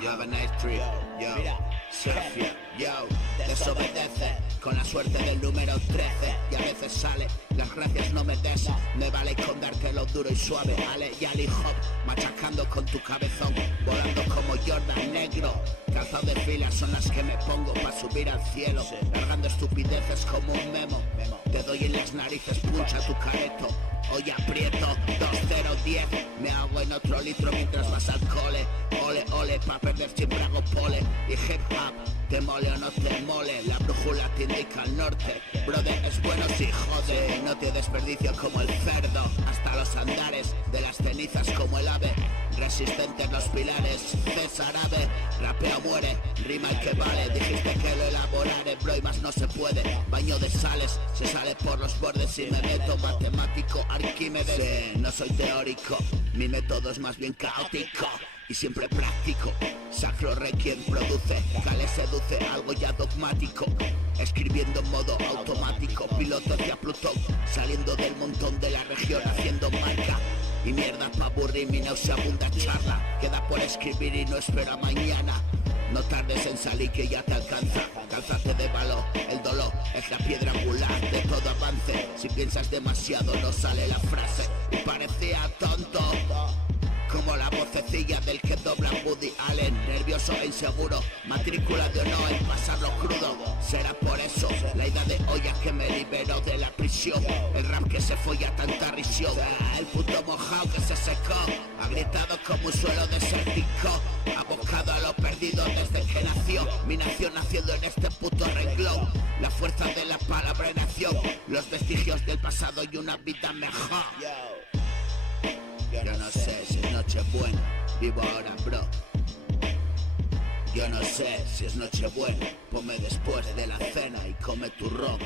You have a nice trip. Yo, Sofía, yo, desobedece con la suerte del número 13. Y a veces sale, las gracias no me des. Me vale con dártelo duro y suave. Ale y Ali Hop, machacando con tu cabezón. Volando como Jordan negro. Calzado de filas son las que me pongo para subir al cielo. Largando estupideces como un memo. Te doy en las narices, puncha tu careto. Hoy aprieto 2-0-10. Me hago en otro litro mientras vas al cole. Ole, ole, pa' perder siempre hago pole. Y hip hop, te mole o no te mole. La brújula te indica al norte. Brother, es bueno si jode. No te desperdicio como el cerdo. Hasta los andares de las cenizas como el ave. Resistentes los pilares, César Ave. Rapea muere, rima el que vale. Dijiste que lo elaboraré, bro, y más no se puede. Baño de sales, se sale por los bordes y me meto matemático, Arquímedes. Sí, no soy teórico, mi método es más bien caótico y siempre práctico. Sacro re quien produce, Cale seduce, algo ya dogmático. Escribiendo en modo automático, piloto hacia Plutón, saliendo del montón de la región, haciendo marca. Y mierda pa' aburrir mi nauseabunda charla. Queda por escribir y no espero a mañana. No tardes en salir que ya te alcanza. Cálzate de valor, el dolor es la piedra angular de todo avance. Si piensas demasiado no sale la frase. Y parecía tonto como la vocecilla del que dobla Woody Allen. Nervioso e inseguro, matrícula de honor en pasarlo crudo. Será por eso la idea de olla que me liberó de la prisión. El rap que se folla tanta risión. El puto mojado que se secó, ha gritado como un suelo desértico. Abocado a lo perdido desde que nació. Mi nación naciendo en este puto renglón. La fuerza de la palabra en acción. Los vestigios del pasado y una vida mejor. Yo no sé si es noche buena, vivo ahora, bro. Yo no sé si es noche buena, ponme después de la cena y come turrón.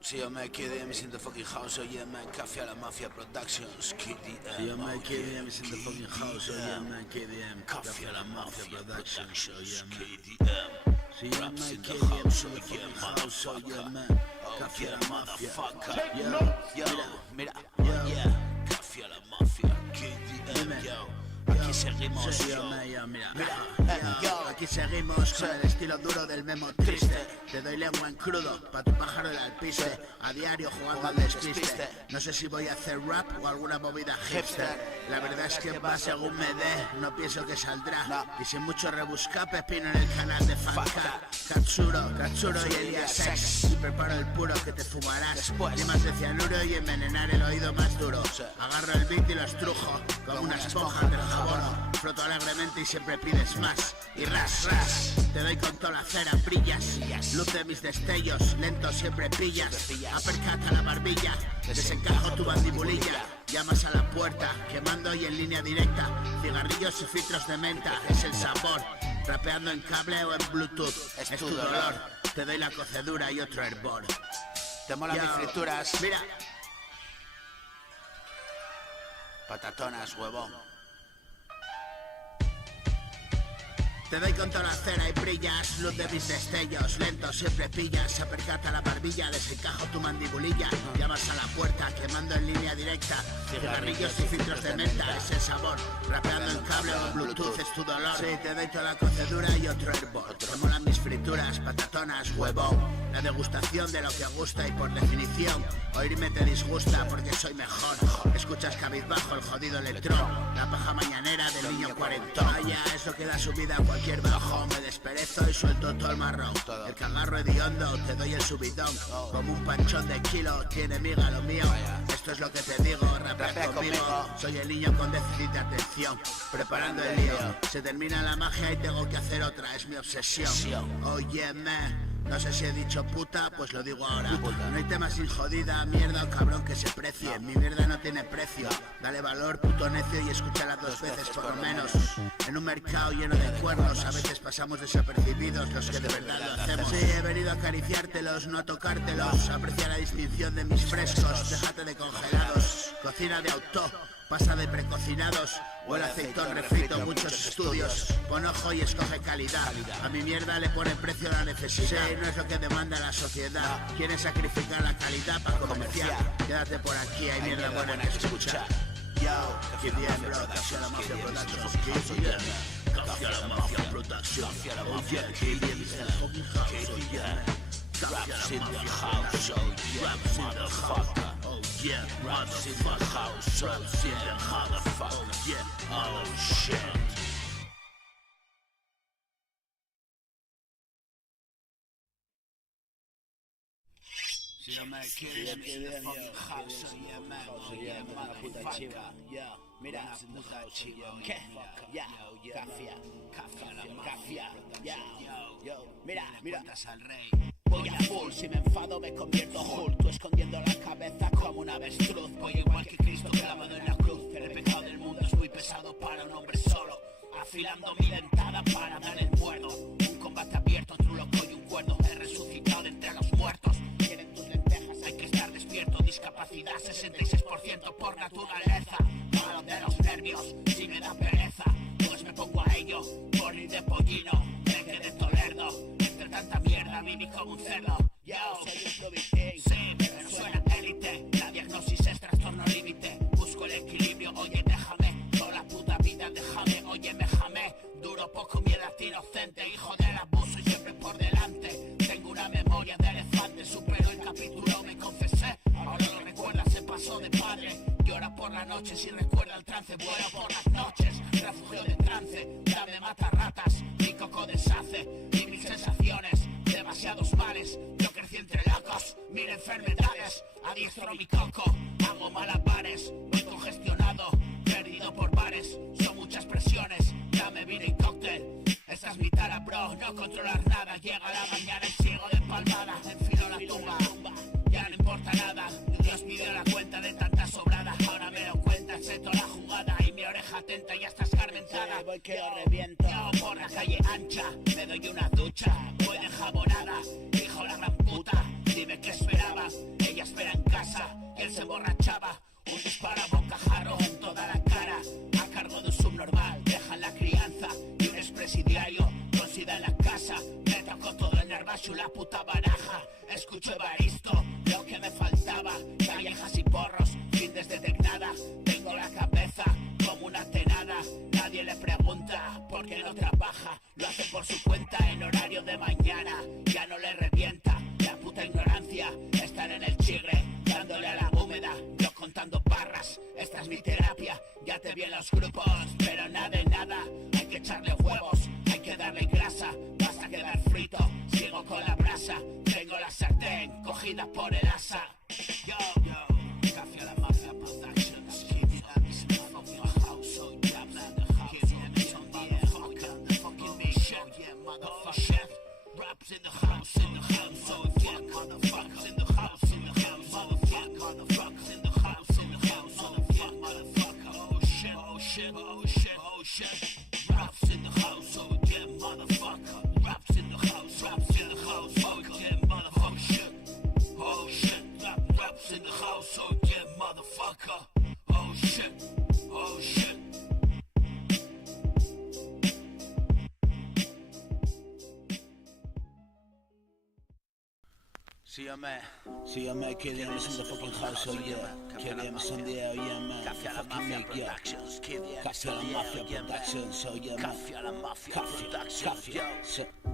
See you make KDM in the fucking house, oh yeah man, Café a la Mafia Productions, KDM. See you make KDM in the fucking house, oh yeah man, KDM. Café a la Mafia Productions, oh yeah man, KDM. See you make KDM in the fucking house, oh yeah man, Café a la Mafia. Mira, yeah, Café a la Mafia, KDM, yo. Aquí seguimos, aquí seguimos con el estilo duro del memo triste. Te doy lengua en crudo, pa' tu pájaro el alpiste. A diario jugando al despiste. No sé si voy a hacer rap o alguna movida hipster. La verdad es que va según me dé, no pienso que saldrá. Y sin mucho rebuscar, pepino en el canal de Fanca. Katsuro y Elías Sex. Preparo el puro que te fumarás. Limas de cianuro y envenenar el oído más duro. Agarro el beat y lo estrujo como una esponja del jabono. Froto alegremente y siempre pides más. Y ras, te doy con toda la cera, brillas. Luz de mis destellos, lento siempre pillas. Apercata la barbilla, desencajo tu mandibulilla. Llamas a la puerta, quemando y en línea directa. Cigarrillos y filtros de menta, es el sabor. Rapeando en cable o en Bluetooth, es tu dolor. Te doy la cocedura y otro hervor. Te molan mis frituras. Mira, Patatonas, huevón. te doy con toda la cera y brillas. Luz de mis destellos, lento siempre pillas. Apercata la barbilla, desencajo tu mandibulilla. Llamas a la puerta, quemando en línea directa. Cigarrillos y filtros de menta, es el sabor. Rapeando en cable o en Bluetooth, es tu dolor. Sí, te doy toda la cocedura y otro hervor. Te molan mis frituras, patatonas, huevón. La degustación de lo que gusta y por definición oírme te disgusta porque soy mejor. Escuchas cabizbajo el jodido electrón, la paja mañanera del niño cuarentón. Vaya, eso que da su vida a cualquier bajón. Me desperezo y suelto todo el marrón. El cagarro hediondo, te doy el subidón. Como un panchón de kilo, tiene miga lo mío. Esto es lo que te digo, rapea conmigo. Soy el niño con déficit de atención, preparando el lío. Se termina la magia y tengo que hacer otra, es mi obsesión. Oye, no sé si he dicho puta, pues lo digo ahora. No hay tema sin jodida, mierda o cabrón que se precie. Mi mierda no tiene precio. Dale valor, puto necio, y escúchala 2 veces por lo menos. En un mercado lleno de cuernos, a veces pasamos desapercibidos los que de verdad lo hacemos. Sí, he venido a acariciártelos, no a tocártelos. Aprecia la distinción de mis frescos, déjate de congelados. Cocina de auto, pasa de precocinados. Huele aceitón refrito, muchos estudios. Pon ojo y escoge calidad. A mi mierda le pone precio la necesidad. Sí, no es lo que demanda la sociedad. Quieren sacrificar la calidad para comerciar. Quédate por aquí, hay mierda buena que escuchar. Yo, que bien, bro, Cafia La Mafia Productions. Cafia La Mafia Productions. Oh yeah, que bien, Mr. Fucking House. Oh yeah. Raps in the house, oh yeah, motherfucker. Oh yeah, raps in the house, oh yeah, motherfucker. Oh yeah, oh shit. Si no me quieres, mira, fucking house, oh yeah, man, oh yeah, motherfucker. Mira, puta chiva, ¿qué? Ya, Cafia, ya, mira, al rey. Voy a full, si me enfado me convierto Hulk. Tú escondiendo la cabeza como un avestruz. Voy igual que Cristo clavado en la cruz. El pecado del mundo es muy pesado para un hombre solo. Afilando mi dentada para dar el muerdo. Un combate abierto entre un loco y un cuerdo. He resucitado de entre los muertos. Quieren tus lentejas, hay que estar despierto. Discapacidad 66% por naturaleza. Malo de los nervios, si me da pereza, pues me pongo a ello. Por ir de pollino, me quedé tolerdo. Entre tanta mierda viví como un cerdo. Yo soy un provitín, sí, pero suena élite. La diagnosis es trastorno límite. Busco el equilibrio, oye déjame. Toda la puta vida déjame, oye me jamé. Duro poco mi edad inocente, hijo del abuso y siempre por delante. Tengo una memoria de elefante, superó el capítulo, me confesé. Ahora lo recuerda, se pasó de padre. Llora por la noche si recuerda el trance. Vuelo por las noches, refugio de trance. Dame mata ratas, mi coco deshace. Y mis sensaciones, demasiados males. Yo crecí entre locos, mil enfermedades. Adiestro mi coco, hago malabares. Voy congestionado, perdido por bares. Son muchas presiones, dame vino y cóctel. Esta es mi tara, bro, no controlar nada. Llega la mañana y ciego de palmada. Enfilo la tumba, ya no importa nada. Dios pidió la cuenta de tanta sobrada. Ahora me doy cuenta, sé toda la jugada. Y mi oreja atenta ya está escarmentada. Voy que yo reviento, yo por la calle ancha. Me doy una ducha, voy de jabonada. Hijo la gran puta, dime qué esperaba. Ella espera en casa, él se emborrachaba. Un disparo a bocajarro en toda la cara. A cargo de un subnormal, dejan la crianza. Y un expresidiario, con sida en la casa. Me tocó todo el nervacho y la puta baraja. Escucho Evaristo, lo que me faltaba. Callejas y porros, fin desde nada. Tengo la cabeza como una tenada. Nadie le pregunta por qué no trabaja. Lo hace por su cuenta en horario de mañana. Ya no le revienta la puta ignorancia. Estar en el chigre, dándole a la húmeda. Yo contando barras, esta es mi terapia. Ya te vi en los grupos, pero nada de nada. Hay que echarle huevos, hay que darle grasa. Vas a quedar frito, sigo con la brasa. Tengo la sartén cogida por el asa. Yo, Cafia La Mafia Productions. Keep it up, it's my fucking house. Oh yeah, man, the house. Give me some motherfucker, the fucking mission. Yeah, motherfucker. Raps in the house, oh yeah, motherfuckers in the house, motherfucker, motherfuckers in the house, oh yeah, motherfucker. Oh shit, oh shit, oh shit, oh shit. Raps in the house, oh yeah, motherfucker. Raps in the house, oh yeah, motherfucker. Shit, oh shit, raps in the house, oh yeah, motherfucker. Oh shit, oh shit. See your man, Kid M is in the fucking house, oh yeah. Kid M is on the air, yeah man. Cafia La Mafia Productions, Kid M Cafia La Mafia Productions, oh yeah man. Cafia La Mafia Cafia, Productions, Cafia.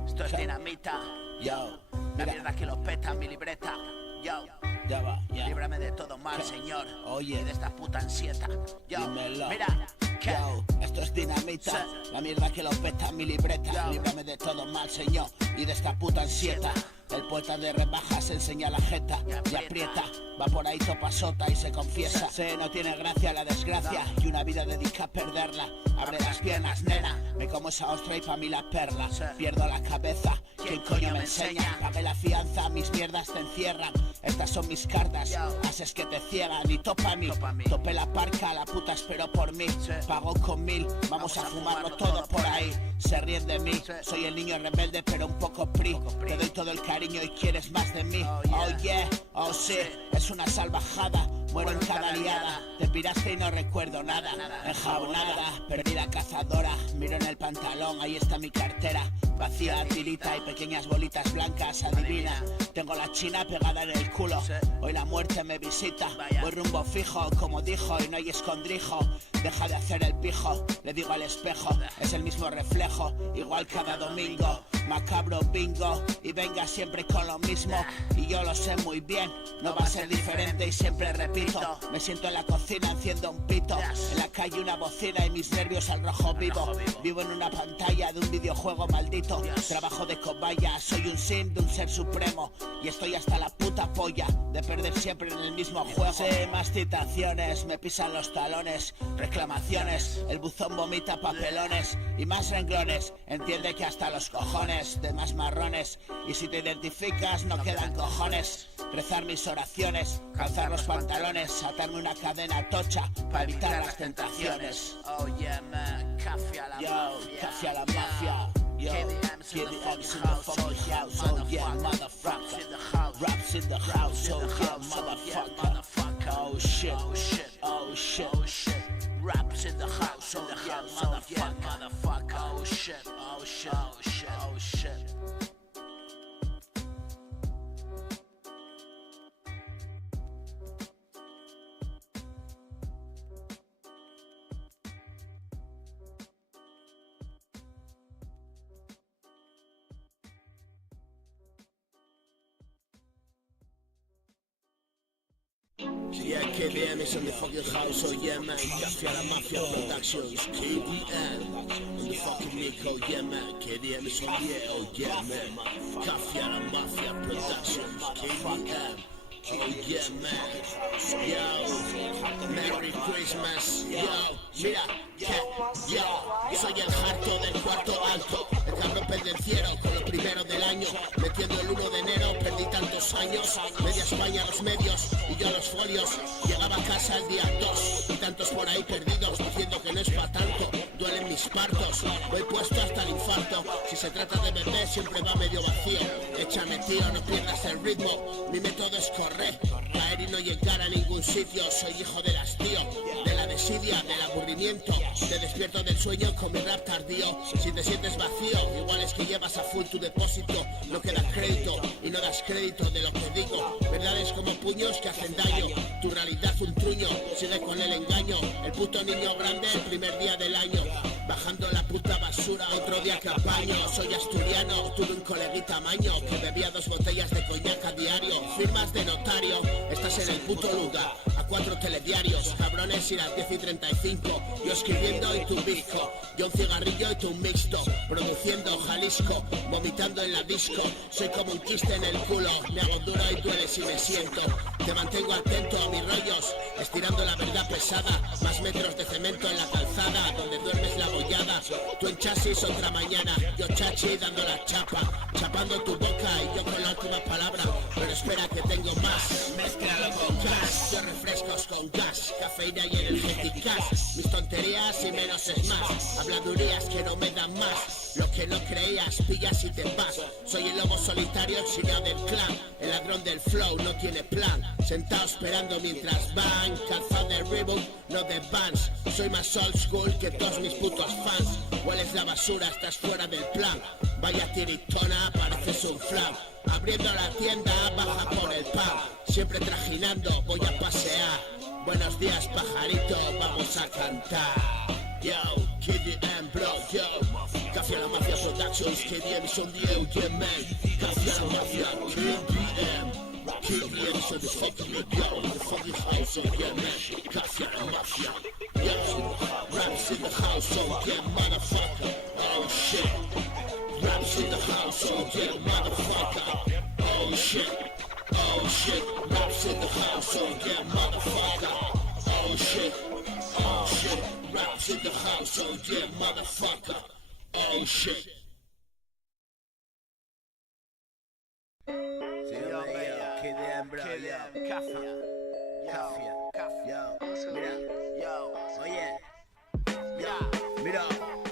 Esto es dinamita. Yo, La mierda que lo peta, mi libreta. Yo, Ya va, ya. líbrame de todo mal, señor. Oye. Y de esta puta ansieta. Yo, Dímelo. mira, ¿qué? Yo, esto es dinamita, la mierda que lo peta mi libreta. Yo. Líbrame de todo mal, señor, y de esta puta ansieta. El poeta de rebajas enseña la jeta y aprieta. Va por ahí topa sota y se confiesa. Se no tiene gracia la desgracia y una vida dedica a perderla. Abre las piernas, nena, me como esa ostra y pa' mí la perla. Pierdo la cabeza, ¿quién coño me enseña? Pagué la fianza, mis mierdas te encierran. Estas son mis cartas, haces que te ciegan y topa a mí. Topé la parca, la puta esperó por mí. Pagó con 1000, vamos a fumarlo todo por ahí. Se ríen de mí, soy el niño rebelde pero un poco pri. Te doy todo el cariño y quieres más de mí. Oh yeah, oh sí, es una salvajada. Muero en cada liada, te piraste y no recuerdo nada. Enjaunada, perdí la cazadora. Miro en el pantalón, ahí está mi cartera. Vacía, tirita y pequeñas bolitas blancas, adivina. Tengo la china pegada en el culo. Hoy la muerte me visita. Voy rumbo fijo, como dijo, y no hay escondrijo. Deja de hacer el pijo, le digo al espejo. Es el mismo reflejo, igual cada domingo. Macabro bingo, y venga siempre con lo mismo. Y yo lo sé muy bien, no va a ser diferente y siempre repito. Me siento en la cocina, enciendo un pito. En la calle una bocina y mis nervios al rojo vivo. Vivo en una pantalla de un videojuego maldito. Trabajo de cobaya, soy un sim de un ser supremo. Y estoy hasta la puta polla de perder siempre en el mismo juego. Sé más citaciones, me pisan los talones. Reclamaciones, el buzón vomita papelones. Y más renglones, entiende que hasta los cojones de más marrones. Y si te identificas no quedan cojones. Rezar mis oraciones, calzar los pantalones, atarme una cadena tocha para evitar las tentaciones. Oh yeah man, café a la Yo, mafia. café a la mafia. Yo, KDM's in the KDM's in fucking the fucking house, oh yeah, motherfucker. Raps in the house, oh yeah, motherfucker. Oh shit, Oh shit, oh shit. oh shit. Raps in the house, oh yeah, motherfucker. Oh shit, oh shit, oh shit, oh shit. Yeah, KDM is in the fucking house, oh yeah man. Café a la Mafia Productions, KDM. In the fucking Nico, yeah man. KDM is on the air, oh yeah man. Café a la Mafia Productions, KDM. Oh yeah man. Yo, Merry Christmas. Yo, mira, yo, soy el harto del cuarto alto. El cabrón pendenciero con lo primero del año. Metiendo el 1 de enero, perdí tantos años. Media España los medios y yo los folios. Llegaba a casa el día 2 y tantos por ahí perdidos diciendo que no es pa' tanto. Duelen mis partos, voy puesto hasta el infarto. Si se trata de beber siempre va medio vacío. Échame tío, no pierdas el ritmo. Mi método es correr, caer y no llegar a ningún sitio. Soy hijo del hastío, de la desidia, del aburrimiento. Te despierto del sueño con mi rap tardío. Si te sientes vacío, igual es que llevas a full tu depósito. No queda crédito y no das crédito de lo que digo. Verdades como puños que hacen daño. Tu realidad un truño, sigue con el engaño. El puto niño grande el primer día del año. Bajando la puta basura, otro día que apaño. Soy asturiano, tuve un coleguita maño que bebía 2 botellas de coñac a diario. Firmas de notario, estás en el puto lugar. A 4 telediarios, cabrones y las 10:35. Yo escribiendo y tu bizco. Yo un cigarrillo y tú un mixto. Produciendo Jalisco, vomitando en la disco. Soy como un quiste en el culo. Me hago duro y duele si me siento. Te mantengo atento a mis rollos, estirando la verdad pesada. Más metros de cemento en la calzada, donde duermes la bollada. Tú en chasis otra mañana, yo chachi dando la chapa. Chapando tu boca y yo con la última palabra. Pero espera que tengo más, mézclalo con gas. Yo refrescos con gas, cafeína y energéticas. Mis tonterías y menos es más. Habladurías que no me dan más. Lo que no creías, pillas y te vas. Soy el lobo solitario, exiliado del clan. El ladrón del flow no tiene plan. Sentado esperando mientras van. Calzado de Reebok, no de Vans. Soy más old school que todos mis putos fans. Hueles la basura, estás fuera del plan. Vaya tiritona, pareces un flan. Abriendo la tienda, baja por el pan. Siempre trajinando, voy a pasear. Buenos días pajarito, vamos a cantar. Yo, KDM bro, yo. Café a la Mafia Productions, KDM son Diego, yeah man. Café a la Mafia, KDM son the fucking yo, the fucking house, oh yeah man. Café a la Mafia, yo. Raps in the house, oh yeah motherfucker. Oh shit. Raps in the house, oh yeah motherfucker. Oh shit. Oh shit. Raps in the house, oh yeah motherfucker. Oh shit. Oh shit. Raps in the house, oh yeah motherfucker. Oh shit. KDM bro, yo. Cafia, yo. Mira, yo. Oye. Mira,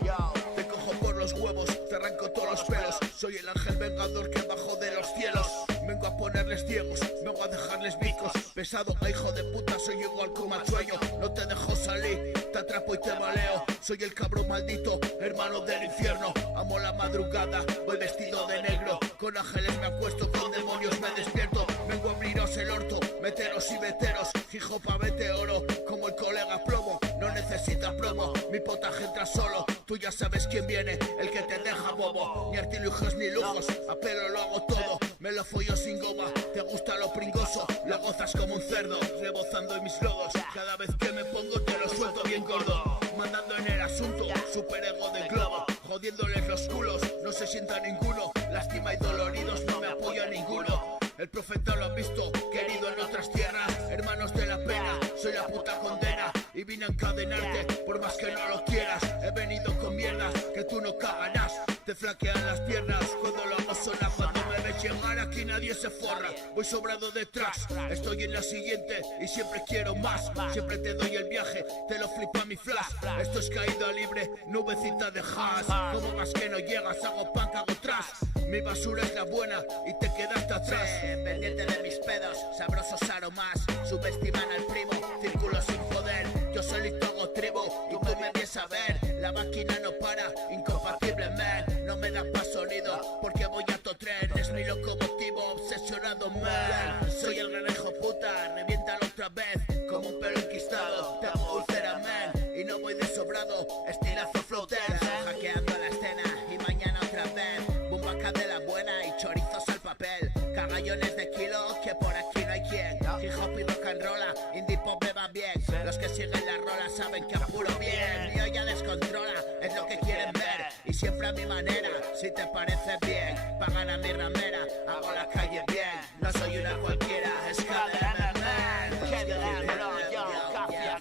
yo. Te cojo por los huevos, te arranco todos los pelos. Soy el ángel vengador que bajo de los cielos. Vengo a ponerles ciegos, vengo a dejarles bicos. Pesado, hijo de puta, soy igual como al sueño. No te dejo salir, te atrapo y te maleo. Soy el cabrón maldito, hermano del infierno. Amo la madrugada, voy vestido de negro. Con ángeles me acuesto, con demonios me despierto. Vengo a abriros el orto, meteros y veteros. Fijo pa' meteoro, como el colega plomo. No necesita promo, mi potaje entra solo. Tú ya sabes quién viene, el que te deja bobo. Ni artilugios ni lujos, a pelo lo hago todo. Me lo follo sin goma, te gusta lo pringoso. Lo gozas como un cerdo, rebozando en mis logos. Cada vez que me pongo te lo suelto bien gordo. Mandando en el asunto, superego del globo. Jodiéndoles los culos, no se sienta ninguno. Lástima y doloridos, no me apoya ninguno. El profeta lo han visto, querido en otras tierras. Hermanos de la pena, soy la puta condena. Y vine a encadenarte, por más que no lo quieras. He venido con mierdas, que tú no cagarás. Te flaquean las piernas, cuando lo hago sonar. Cuando me ves llegar aquí nadie se forra. Voy sobrado detrás, estoy en la siguiente y siempre quiero más. Siempre te doy el viaje, te lo flipa mi flash. Esto es caída libre, nubecita de hash. Como vas que no llegas, hago pan, cago tras. Mi basura es la buena y te quedaste atrás. Pendiente de mis pedos, sabrosos aromas. Subestiman al primo, círculo sin poder. Yo solito hago tribu y tú me vienes a ver. La máquina no para, incompatible man. No me da pa' sonido porque voy a tu tren. Es mi locomotivo, obsesionado man. Soy el gran hijo puta, reviéntalo otra vez. Como un pelo enquistado, te hago úlcera man. Y no voy de sobrado, estilazo floater. Hackeando la escena y mañana otra vez. Bumbaca de la buena y chorizos al papel. Cagallones de kilo que por aquí no hay quien. Hip hop y rock and roll, indie pop me va bien. Los que siguen la rola saben que apuro bien. Mío ya descontrola, es lo que quieren ver. Y siempre a mi manera, si te parece bien. Pagan a mi ramera, hago la calle bien. No soy una cualquiera, es KDM man. KDM bro, yo, cafia,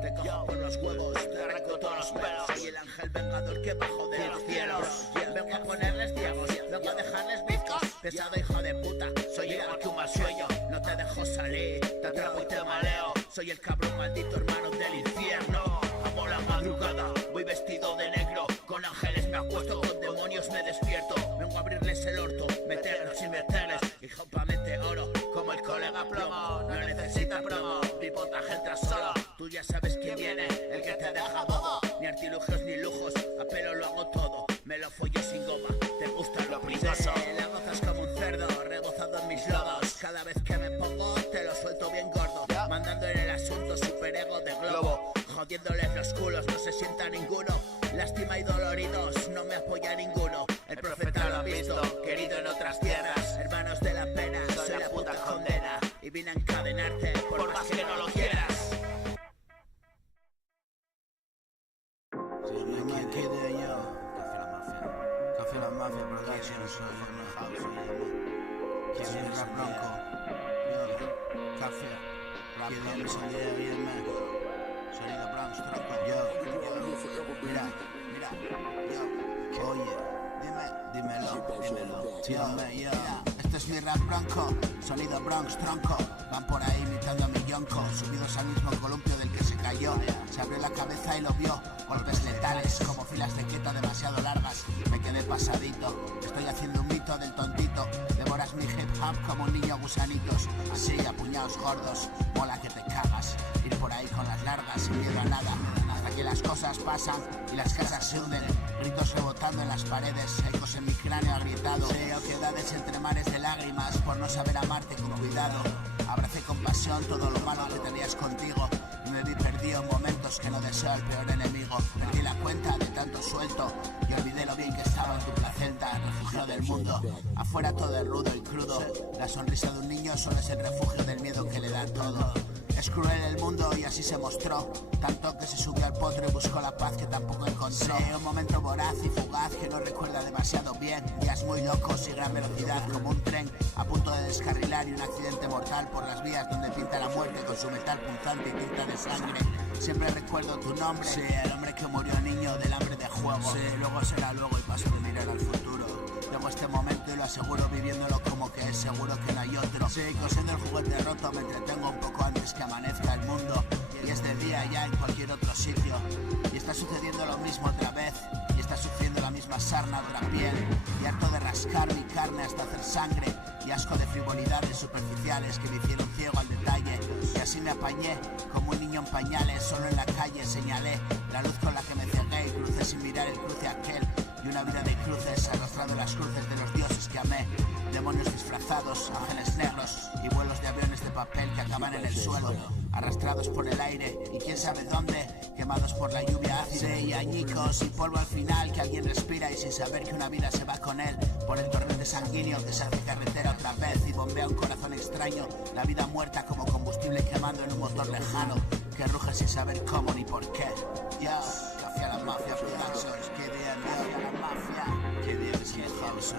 te cojo por los huevos, te arranco todos los pelos. Soy el ángel vengador que bajo de los cielos. Vengo a ponerles ciegos, vengo a dejarles bizcos. Pesado hijo de puta, soy igual que un mal sueño. No te dejo salir, te atrapo y te maleo. Soy el cabrón maldito hermano del infierno. Amo la madrugada, voy vestido de negro. Con ángeles me acuesto, con demonios me despierto. Vengo a abrirles el orto, meterlos y meterles. Hijo pa' meteoro, como el colega plomo. No necesita promo, mi potaje entra solo. Tú ya sabes quién viene, el que te deja bobo. Ni artilugios ni lujos, a pelo lo hago todo. Me lo follo sin goma, te gusta lo pringoso. La gozas como un cerdo, rebozado en mis lodos. Cada vez que me pongo, te lo suelto bien gordo. Mandando en el asunto, superego de globo. Jodiéndoles los culos, no se sienta ninguno. Lástima y doloridos, no me apoya ninguno. El profeta lo ha visto, querido en otras tierras. Hermanos de la pena, soy la puta condena. Y vine a encadenarte, por más que no lo quieras. Café la Mafia Productions, ¿quién es Rap Bronco? Café, Rap Bronco, sonido Bronx, tronco, mira, dímelo, este es mi Rap Bronco, sonido Bronx, tronco. Van por ahí imitando a mi yonko, subidos al mismo columpio del que se cayó. Se abrió la cabeza y lo vio, golpes letales como filas de keto demasiado largas. Me quedé pasadito, estoy haciendo un mito del tontito. Devoras mi hip hop como un niño gusanitos. Así, a puñados gordos, mola que te cagas. Ir por ahí con las largas sin miedo a nada. Hasta que las cosas pasan y las casas se hunden. Gritos rebotando en las paredes, ecos en mi cráneo agrietado. Oquedades entre mares de lágrimas por no saber amarte con cuidado. Abracé con pasión todo lo malo que tenías contigo. Y me vi perdido en momentos que no deseo al peor enemigo. Perdí la cuenta de tanto suelto y olvidé lo bien que estaba en tu placenta, refugio del mundo. Afuera todo es rudo y crudo. La sonrisa de un niño solo es el refugio del miedo que le da todo. Es cruel el mundo y así se mostró, tanto que se subió al potro y buscó la paz que tampoco encontró. Un momento voraz y fugaz que no recuerda demasiado bien. Días muy locos y gran velocidad como un tren a punto de descarrilar y un accidente mortal por las vías donde pinta la muerte con su metal punzante y tinta de sangre. Siempre recuerdo tu nombre, sí, el hombre que murió niño del hambre de juego. Sí, luego será luego y paso de mirar al futuro. Llego este momento y lo aseguro viviéndolo como que es seguro que no hay otro. Sí, cosiendo el juguete roto me entretengo un poco antes que amanezca el mundo. Y es de día ya en cualquier otro sitio. Y está sucediendo lo mismo otra vez. Y está sufriendo la misma sarna otra piel. Y harto de rascar mi carne hasta hacer sangre. Y asco de frivolidades superficiales que me hicieron ciego al detalle. Y así me apañé como un niño en pañales. Solo en la calle señalé la luz con la que me cegué y crucé sin mirar el cruce aquel. Y una vida de cruces, arrastrando las cruces de los dioses que amé. Demonios disfrazados, ángeles negros y vuelos de aviones de papel que acaban en el suelo, arrastrados por el aire y quién sabe dónde, quemados por la lluvia ácida y añicos y polvo al final que alguien respira y sin saber que una vida se va con él por el torrente sanguíneo que se hace carretera otra vez y bombea un corazón extraño, la vida muerta como combustible quemando en un motor lejano que ruge sin saber cómo ni por qué. Ya, café a la mafia, Productions, que día a la mafia, que día es el house,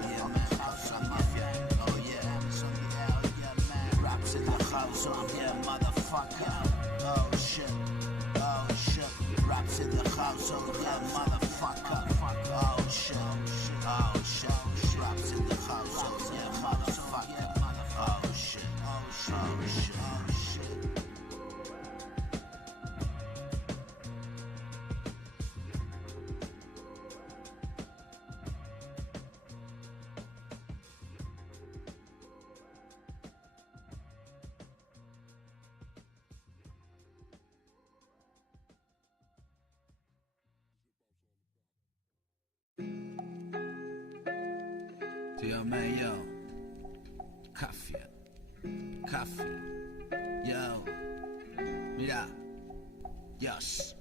house a mafia, oh yeah, son yeah, oh yeah man, raps in the house, oh yeah motherfucker, oh shit, raps in the house, oh yeah motherfucker, oh shit, raps in the house, oh yeah motherfucker, oh shit, oh shit. Tío Mayo, café, yo, mira, Dios.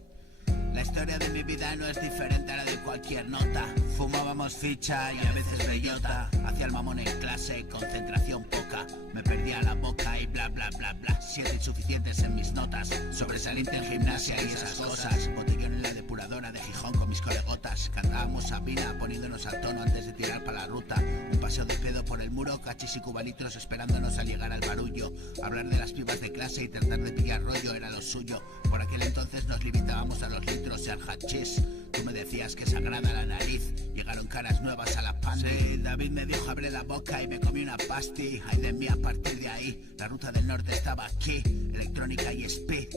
La historia de mi vida no es diferente a la de cualquier nota. Fumábamos ficha y a veces bellota. Hacía el mamón en clase, concentración poca. Me perdía la boca y bla bla bla bla. 7 insuficientes en mis notas. Sobresaliente en gimnasia y esas cosas. Botellón en la depuradora de Gijón con mis colegotas. Cantábamos Sabina poniéndonos al tono antes de tirar para la ruta. Un paseo de pedo por el muro, cachis y cubalitros esperándonos al llegar al barullo. Hablar de las pibas de clase y tratar de pillar rollo era lo suyo. Por aquel entonces nos limitábamos a los litros y al hachís. Tú me decías que sagrada la nariz. Llegaron caras nuevas a la pan. Sí, David me dijo abre la boca y me comí una pasti. Ay de mí a partir de ahí. La ruta del norte estaba aquí. Electrónica y speed.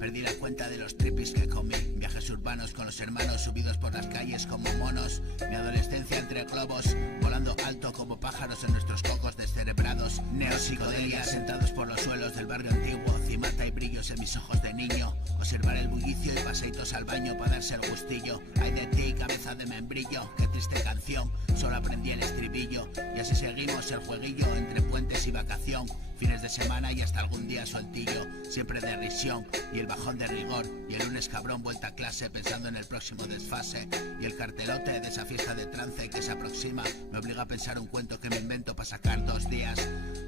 Perdí la cuenta de los tripis que comí. Viajes urbanos con los hermanos subidos por las calles como monos. Mi adolescencia entre globos, volando alto como pájaros en nuestros cocos descerebrados. Neopsicodelia sentados por los suelos del barrio antiguo. Cimata y brillos en mis ojos de niño. Observar el bullicio y paseitos al baño para darse el gustillo. Ay de ti, cabeza de membrillo. Qué triste canción, solo aprendí el estribillo. Y así seguimos el jueguillo entre puentes y vacación. Fines de semana y hasta algún día sueltillo. Siempre de risión y el bajón de rigor. Y el lunes cabrón vuelta a clase pensando en el próximo desfase. Y el cartelote de esa fiesta de trance que se aproxima me obliga a pensar un cuento que me invento para sacar 2 días.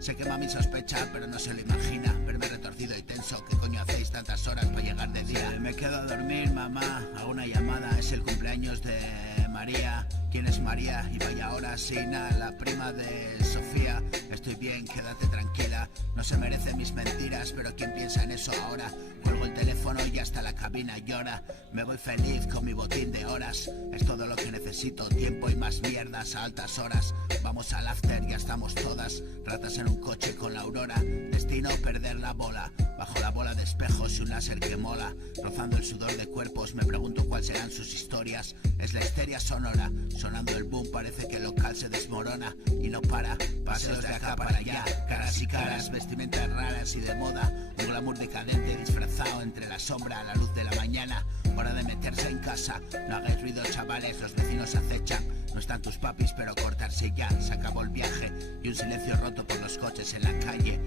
Sé que mami sospecha pero no se lo imagina. Verme retorcido y tenso, ¿qué coño hacéis tantas horas para llegar de día? Me quedo a dormir, mamá, hago una llamada. Es el cumpleaños de María. ¿Quién es María? Y vaya hora, Sina, la prima de Sofía. Estoy bien, quédate tranquila. No se merecen mis mentiras, pero ¿quién piensa en eso ahora? Cuelgo el teléfono y hasta la cabina llora. Me voy feliz con mi botín de horas. Es todo lo que necesito, tiempo y más mierdas a altas horas. Vamos al after, ya estamos todas. Ratas en un coche con la aurora. Destino perder la bola. Bajo la bola de espejos y un láser que mola. Rozando el sudor de cuerpos, me pregunto cuáles serán sus historias. Es la histeria sonora. Sonando el boom parece que el local se desmorona. Y no para, paseos de acá para allá. Caras y caras, vestimentas raras y de moda. Un glamour decadente disfrazado entre la sombra a la luz de la mañana. Hora de meterse en casa. No hagáis ruido chavales, los vecinos acechan. No están tus papis pero cortarse ya. Se acabó el viaje y un silencio roto por los coches en la calle.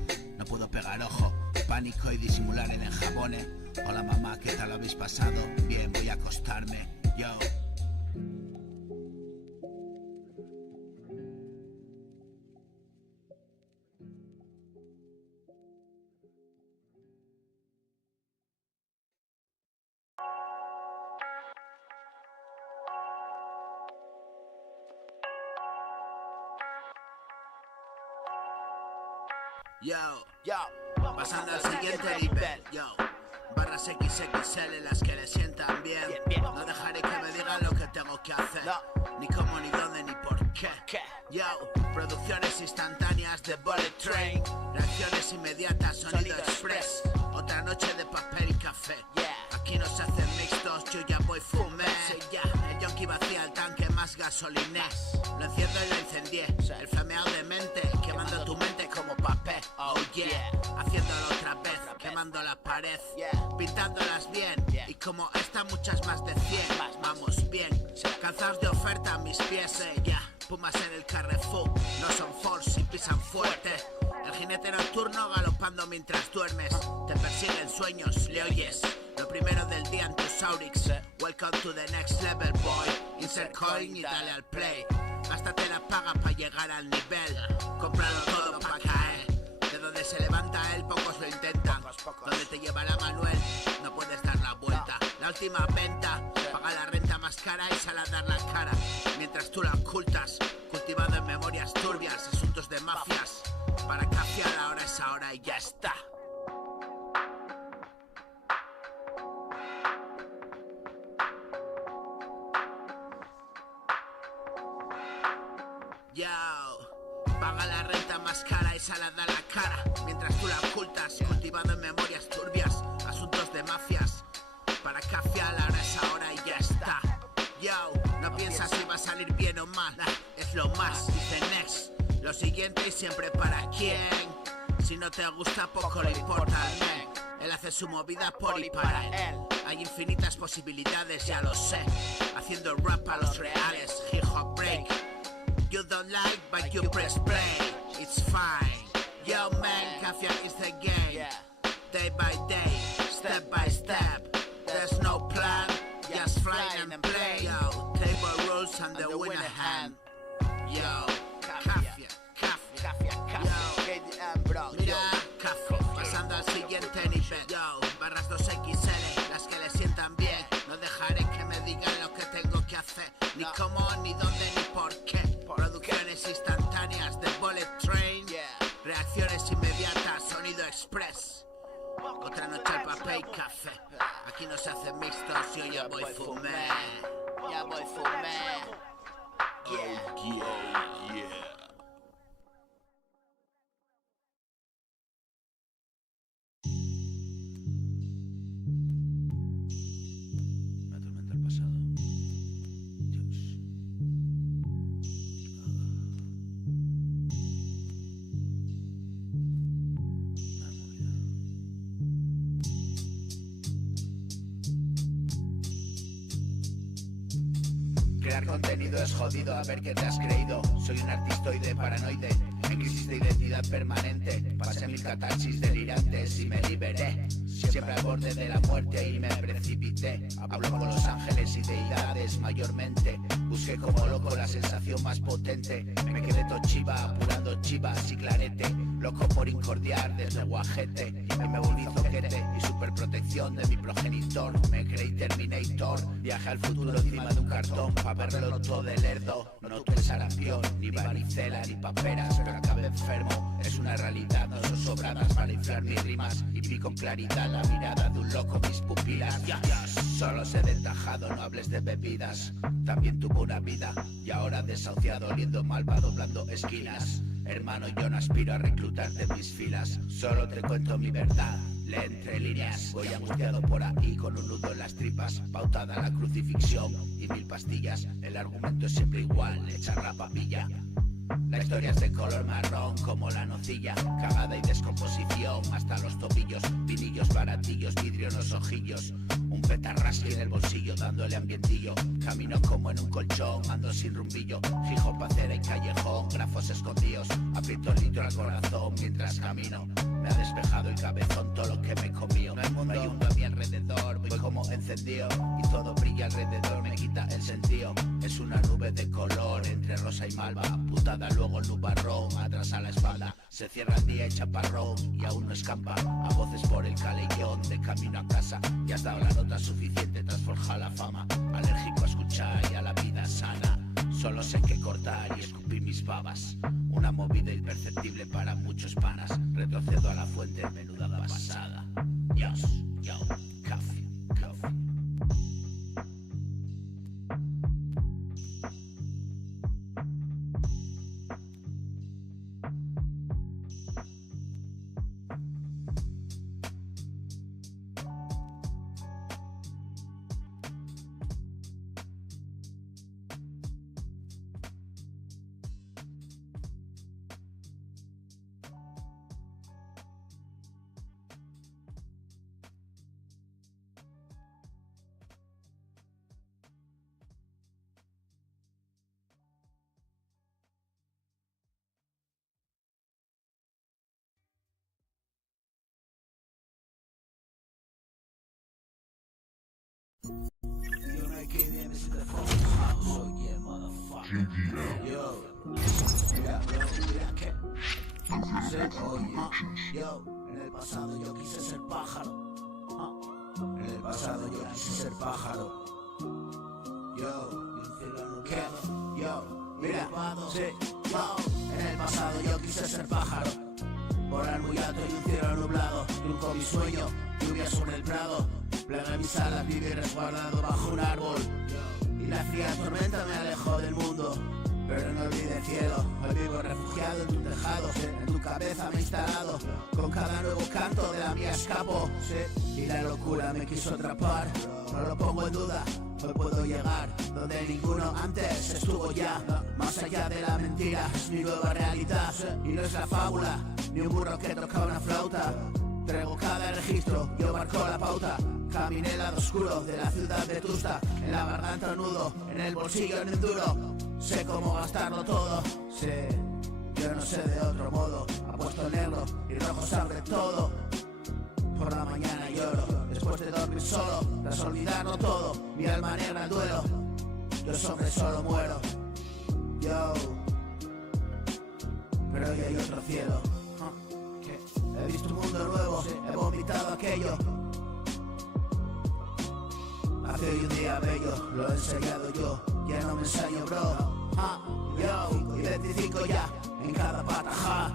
no puedo pegar ojo. Pánico y disimular el enjabone. Hola mamá, ¿qué tal lo habéis pasado? Bien, voy a acostarme. Yo. Yo, pasando al siguiente nivel, yo. Barras XXL las que le sientan bien. No dejaré que me digan lo que tengo que hacer, ni cómo, ni dónde, ni por qué. Yo, producciones instantáneas de Bullet Train, reacciones inmediatas, sonido express. Otra noche de papel y café. Aquí no se hacen mixtos, yo ya voy fumé. El yonki vacía el tanque más gasolinés. Lo enciendo y lo incendié. El flameado de mente, quemando tu mente como papel. Oh yeah, haciéndolo otra vez, quemando la pared, pintándolas bien. Y como esta, muchas más de 100. Vamos bien, calzados de oferta a mis pies. Pumas en el Carrefour, no son force y pisan fuerte. El jinete nocturno galopando mientras duermes. Te persiguen sueños, le oyes. Lo primero del día en tus Aurix. Welcome to the next level, boy. Insert coin y dale al play. Gástate la paga para llegar al nivel. Cómpralo todo para caer. De donde se levanta él, pocos lo intentan. Donde te llevará Manuel, no puedes dar la vuelta. La última venta, paga la renta más cara y sal a dar la cara. Mientras tú la ocultas, cultivado en memorias turbias, asuntos de mafias. Para cafiar ahora es ahora y ya está. Yo, paga la renta más cara y sal a dar la cara. Mientras tú la ocultas, cultivado en memorias turbias, asuntos de mafias. Para cafiar ahora es ahora y ya está. Yo, no piensas si va a salir bien o mal, es lo más, dice next. Lo siguiente y siempre para quién. Si no te gusta poco le importa al men. Él hace su movida por y para él. Hay infinitas posibilidades, ya lo sé. Haciendo rap a los reales, hip hop break. You don't like, but you press play. It's fine. Yo man, Cafia is the game. Day by day, step by step. There's no plan, just fly and play. Yo, table rules and the winner hand. Yo, Cafia. Mira, Cafia, pasando al siguiente nivel. Yo, barras 2XL, las que le sientan bien. No dejaré que me digan lo que tengo que hacer, ni cómo, ni dónde, ni por qué. Producciones instantáneas de Bullet Train, reacciones inmediatas, sonido express. Otra noche al papel y café. Aquí no se hacen mixtos, yo ya voy fumé. Ya voy fumé. Yeah. Una tormenta al pasado. Dios. Una movida. Crear contenido es jodido, a ver qué te has creído. Soy un artistoide paranoide, en crisis de identidad permanente. Pasé mil catarsis delirantes y me liberé. Siempre al borde de la muerte y me precipité. Hablo con los ángeles y deidades mayormente. Busqué como loco la sensación más potente. Me quedé tochiva, apurando chivas y clarete. Loco por incordiar desde guajete. Y me volví zoquete y superprotección de mi progenitor. Me creí Terminator. Viajé al futuro encima de un cartón pa' verlo todo de lerdo. No tuve sarampión, ni varicela, ni paperas, pero acabé enfermo. Es una realidad, no son sobradas para inflar mis rimas. Y vi con claridad la mirada de un loco, mis pupilas. Solo sé de tajado, no hables de bebidas. También tuvo una vida y ahora desahuciado, oliendo mal, va doblando esquinas. Hermano, yo no aspiro a reclutarte en mis filas. Solo te cuento mi verdad, lee entre líneas. Voy angustiado por ahí con un nudo en las tripas. Pautada la crucifixión y 1000 pastillas. El argumento es siempre igual, echar la papilla. La historia es de color marrón como la nocilla, cagada y descomposición hasta los tobillos, vinillos baratillos, vidrio en los ojillos, un petarrasque en el bolsillo dándole ambientillo. Camino como en un colchón, ando sin rumbillo, fijo pacera y callejón, grafos escondidos, aprieto el litro al corazón mientras camino. Me ha despejado el cabezón todo lo que me comió. No hay mundo a mi alrededor, voy como encendido y todo brilla alrededor, me quita el sentido. Es una nube de color entre rosa y malva, putada luego el nubarrón, atrás a la espalda. Se cierra el día y chaparrón y aún no escampa a voces por el calellón de camino a casa. Ya has dado la nota suficiente tras forjar la fama, alérgico a escuchar y a la vida sana. Solo sé que cortar y escupir mis babas, una movida imperceptible para muchos panas. Retrocedo a la fuente, menuda pasada. Yo, coffee. Yo, en el pasado yo quise ser pájaro. En el pasado yo quise ser pájaro. ¿Qué? Mira, sí, en el pasado yo quise ser pájaro. Volar muy alto y un cielo nublado. Trunco mi sueño, lluvia sobre el prado. Plaga mis alas, vivir resguardado bajo un árbol. Y la fría tormenta me alejó del mundo. Pero no olvide el cielo, hoy vivo refugiado en tu tejado, en tu cabeza me he instalado, con cada nuevo canto de la mía escapo, y la locura me quiso atrapar, no lo pongo en duda, hoy puedo llegar, donde ninguno antes estuvo ya, más allá de la mentira, es mi nueva realidad, y no es la fábula, ni un burro que toca una flauta, traigo cada registro, yo marco la pauta. Caminé el lado oscuro de la ciudad de Vetusta, en la garganta un nudo, en el bolsillo un enduro. Sé cómo gastarlo todo, sé, yo no sé de otro modo. Apuesto negro y rojo sangre todo. Por la mañana lloro, después de dormir solo, tras olvidarlo todo, mi alma negra al duelo. Yo sobre solo muero, yo, pero hoy hay otro cielo. He visto un mundo nuevo, he vomitado aquello. Hace hoy un día bello, lo he ensayado yo, ya no me ensaño bro. Yo, y 25 ya, en cada pata,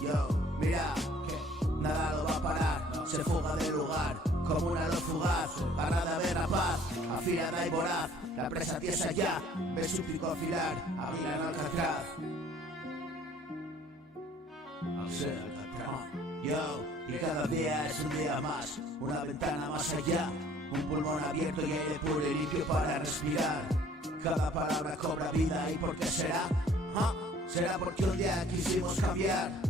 yo, mira, que nada lo va a parar, se fuga del lugar, como una luz fugaz, parada de rapaz, afilada y voraz, la presa tiesa ya, ve su pico afilar, afilan Alcatraz. Yo, y cada día es un día más, una ventana más allá, un pulmón abierto y aire puro y limpio para respirar. Cada palabra cobra vida, ¿y por qué será? Será porque un día quisimos cambiar,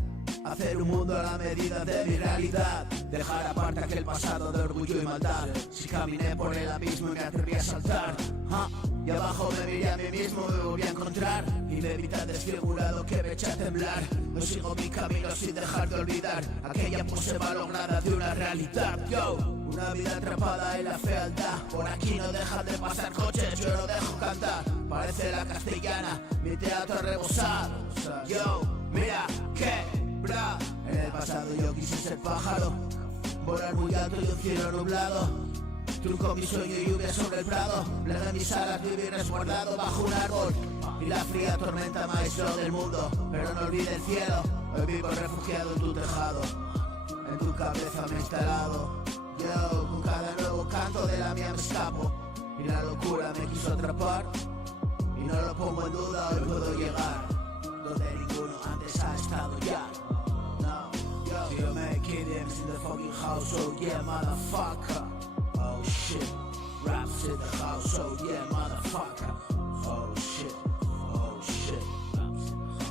hacer un mundo a la medida de mi realidad, dejar aparte aquel pasado de orgullo y maldad. Si caminé por el abismo y me atreví a saltar, y abajo me miré a mí mismo, me volví a encontrar, y me vi tan desfigurado que me eché a temblar. No sigo mi camino sin dejar de olvidar aquella pose malograda de una realidad. Yo, una vida atrapada en la fealdad, por aquí no dejan de pasar coches, yo no dejo cantar, parece la castellana, mi teatro rebosado. Yo, mira, que, bra, en el pasado yo quise ser pájaro, volar muy alto y un cielo nublado. Trunco mi sueño y lluvia sobre el prado, plaga mis alas, vivir resguardado bajo un árbol. Y la fría tormenta maestro del mundo, pero no olvide el cielo, hoy vivo refugiado en tu tejado, en tu cabeza me he instalado. Yo, con cada nuevo canto de la mía me escapo, y la locura me quiso atrapar, y no lo pongo en duda, hoy puedo llegar, donde ninguno antes ha estado ya. No, yo make it in the fucking house, oh yeah motherfucker. Oh shit, raps in the house, oh yeah motherfucker. Oh shit, raps in the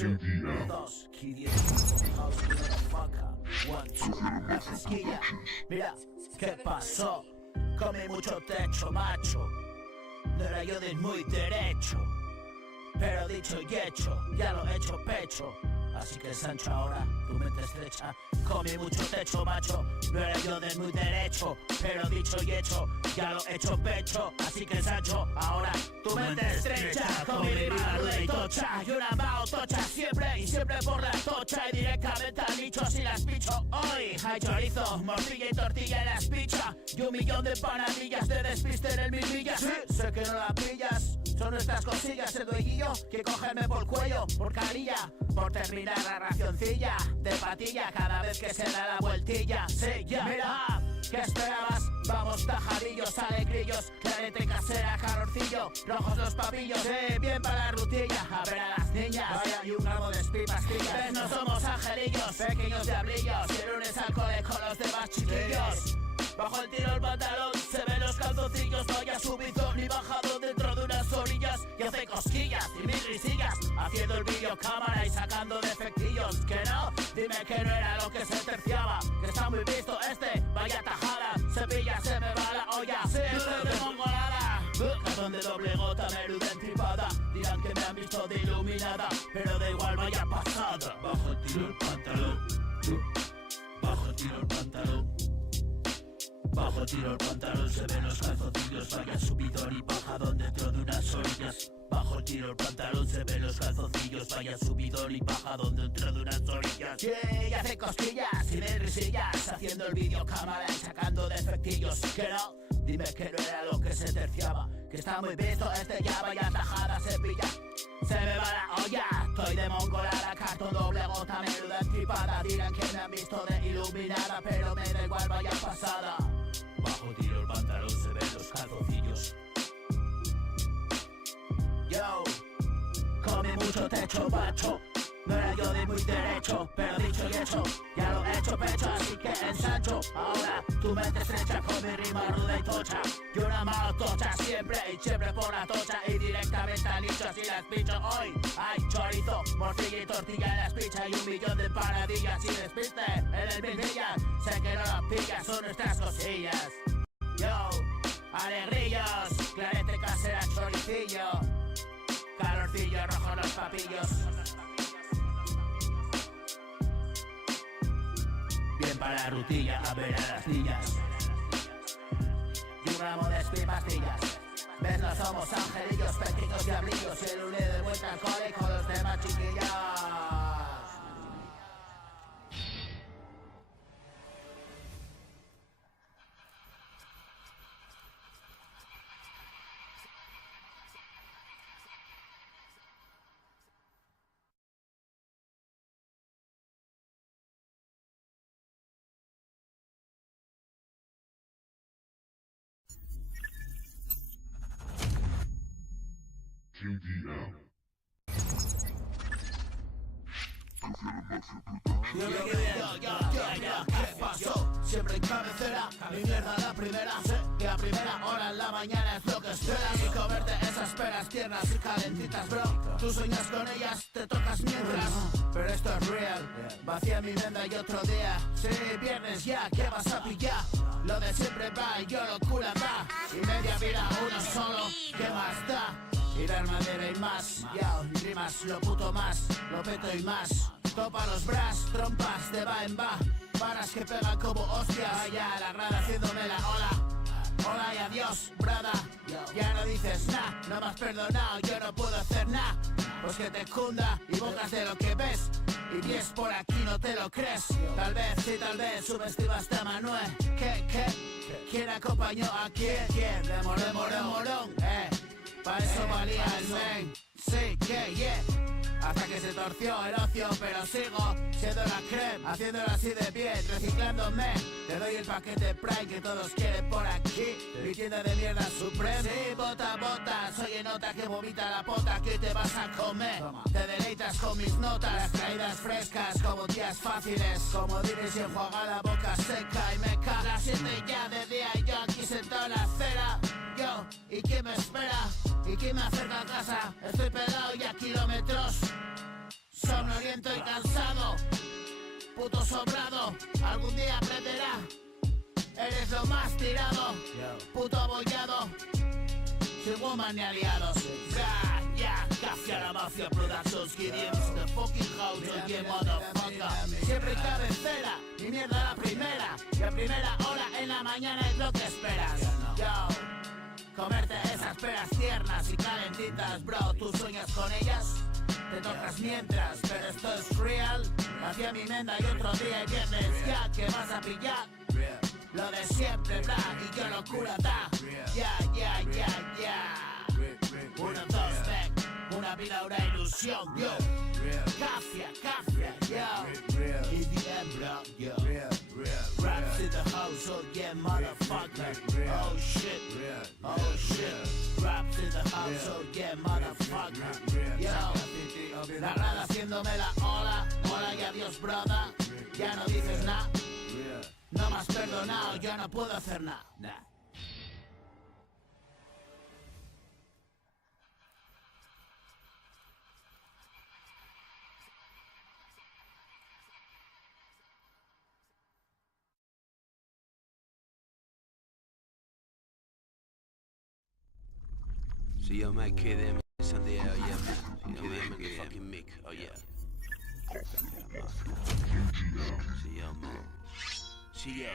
2, Kid House motherfucker. 1, 2, la fresquilla. Mira, ¿qué pasó? Comí mucho techo, macho. No era yo de muy derecho, pero dicho y hecho, ya lo he hecho pecho. Así que Sancho, ahora tu mente estrecha. Comí mucho techo, macho. No era yo de muy derecho, pero dicho y hecho, ya lo he hecho pecho. Así que Sancho, ahora tu mente estrecha. Comí mi ruda y tocha. Y una mao tocha siempre y siempre por la tocha. Y directamente al nicho si las picho. Hoy hay chorizo, morcilla y tortilla en las pichas. Y 1.000.000 de panadillas de despiste en el 1000 millas. Sí, sé que no la pillas. Son nuestras cosillas, el dueñillo que cógeme por cuello, por carilla, por terminar la racioncilla de patilla cada vez que se da la vueltilla. Sí, ya, mira, ¿qué esperabas? Vamos, tajarillos, alegrillos, clarete casera, calorcillo, rojos los papillos. Sí, bien para la rutilla, a ver a las niñas. Vaya, y un gramo de pastillas. ¿Ves? No somos angelillos, pequeños diablillos. Si el lunes al cole con los demás chiquillos. Bajo el tiro el pantalón, se ven los calzoncillos. No haya subido ni bajado dentro de unas orillas. Y hace cosquillas y mil risillas, haciendo el vídeo cámara y sacando defectillos. Que no, dime que no era lo que se terciaba. Que está muy visto este, vaya tajada. Cepilla, se me va la olla. Sí, estoy de mongolada. Cartón de doble gota, meruda entripada. Dirán que me han visto de iluminada, pero da igual, vaya pasada. Bajo el tiro el pantalón. Bajo el tiro el pantalón. Bajo tiro el pantalón, se ven los calzoncillos. Vaya subidón y bajadón dentro de unas orillas. Bajo tiro el pantalón, se ven los calzoncillos. Vaya subidón y bajadón dentro de unas orillas. Y hace cosquillas y de risillas, haciendo el vídeo cámara y sacando defectillos. Que no, dime que no era lo que se terciaba. Que está muy visto este, ya vaya tajada, cepilla. Se me va la olla, estoy de mongolada. Cartón doble gota, menuda entripada. Dirán que me han visto de iluminada, pero me da igual, vaya pasada. Bajo tiro el pantalón, se ven los calzoncillos. Yo, comí mucho techo, macho. No era yo de muy derecho, pero dicho y hecho, ya lo he hecho pecho, así que ensancho. Ahora tu mente estrecha con mi rima ruda y tocha. Y una mano tocha siempre y siempre por la tocha. Y directamente al nicho así las picho. Hoy hay chorizo, morcilla y tortilla en las pichas. Y 1.000.000 de panadillas y despiste en el 1000 millas. Sé que no las pillas, son nuestras cosillas. Yo, alegrillos, clarete casera, choricillo, calorcillo, rojo los papillos. Bien para la rutilla, a ver a las niñas. Y un gramo de pastillas. ¿Ves? No somos angelillos, pequeños diablillos. Y el lunes de vuelta al cole con los demás chiquillos. KDM. ¿Qué pasó? Siempre hay cabecera, mi mierda la primera. Sé que a primera hora en la mañana es lo que esperas. Y comerte esas peras tiernas y calentitas, bro. Tú sueñas con ellas, te tocas mientras. Pero esto es real, vacía mi venda y otro día. Sí, viernes ya, ¿qué vas a pillar? Lo de siempre va y yo locura va. Y media vida uno solo, ¿qué más da? Y dar madera y más, ya, rimas lo puto más, lo peto y más. Topa los bras, trompas de va en va, varas que pegan como hostias. Vaya la grada haciéndome la ola. Hola y adiós, brada. Ya no dices nah, no me has perdonado, yo no puedo hacer nah. Pues que te cunda y bocas de lo que ves. Y pies por aquí no te lo crees. Tal vez, sí, tal vez, subestimaste a Manuel. ¿Qué? ¿Quién acompañó a quién? De morón, para eso valía el men. Sí, yeah. Hasta que se torció el ocio, pero sigo siendo la creme, haciéndolo así de bien, reciclándome. Te doy el paquete Prime que todos quieren por aquí. Mi tienda de mierda Supreme. Sí, bota, soy en nota que vomita la pota que te vas a comer. Te deleitas con mis notas, las caídas frescas como días fáciles. Como dices y enjuaga la boca seca y me caga. 7 ya de día y yo aquí sentado en la acera. Yo, ¿y quién me espera? ¿Y quién me acerca a casa? Estoy pegado y a kilómetros. somnoliento y cansado, puto sobrado, algún día aprenderá. Eres lo más tirado, puto abollado, sin woman ni aliados. Yeah, café a la mafia productions, Gideon's the fucking house, oye motherfucker. Siempre cabecera, mi mierda la primera, y a primera hora en la mañana es lo que esperas. Yo, comerte esas peras tiernas y calentitas, bro, ¿tú sueñas con ellas? Te tocas mientras, pero esto es real. Hacia mi menda y otro día y viernes, ya que vas a pillar lo de siempre, bla, y yo locura da. Ya. Uno, dos, ven, una vida, una ilusión, yo. Cafia, yo. EDM, bro, yo. Raps in the house, oh yeah, motherfucker. Oh shit. Raps in the house, oh yeah, motherfucker. Yo, la rada haciéndome la hola y adiós, brother. Ya no dices nada. No me has perdonado, yo no puedo hacer nada. So yo, man, KDM Sunday, oh yeah, man. KDM and the fucking mic, oh yeah. Sí, yo, man. Sí, yo.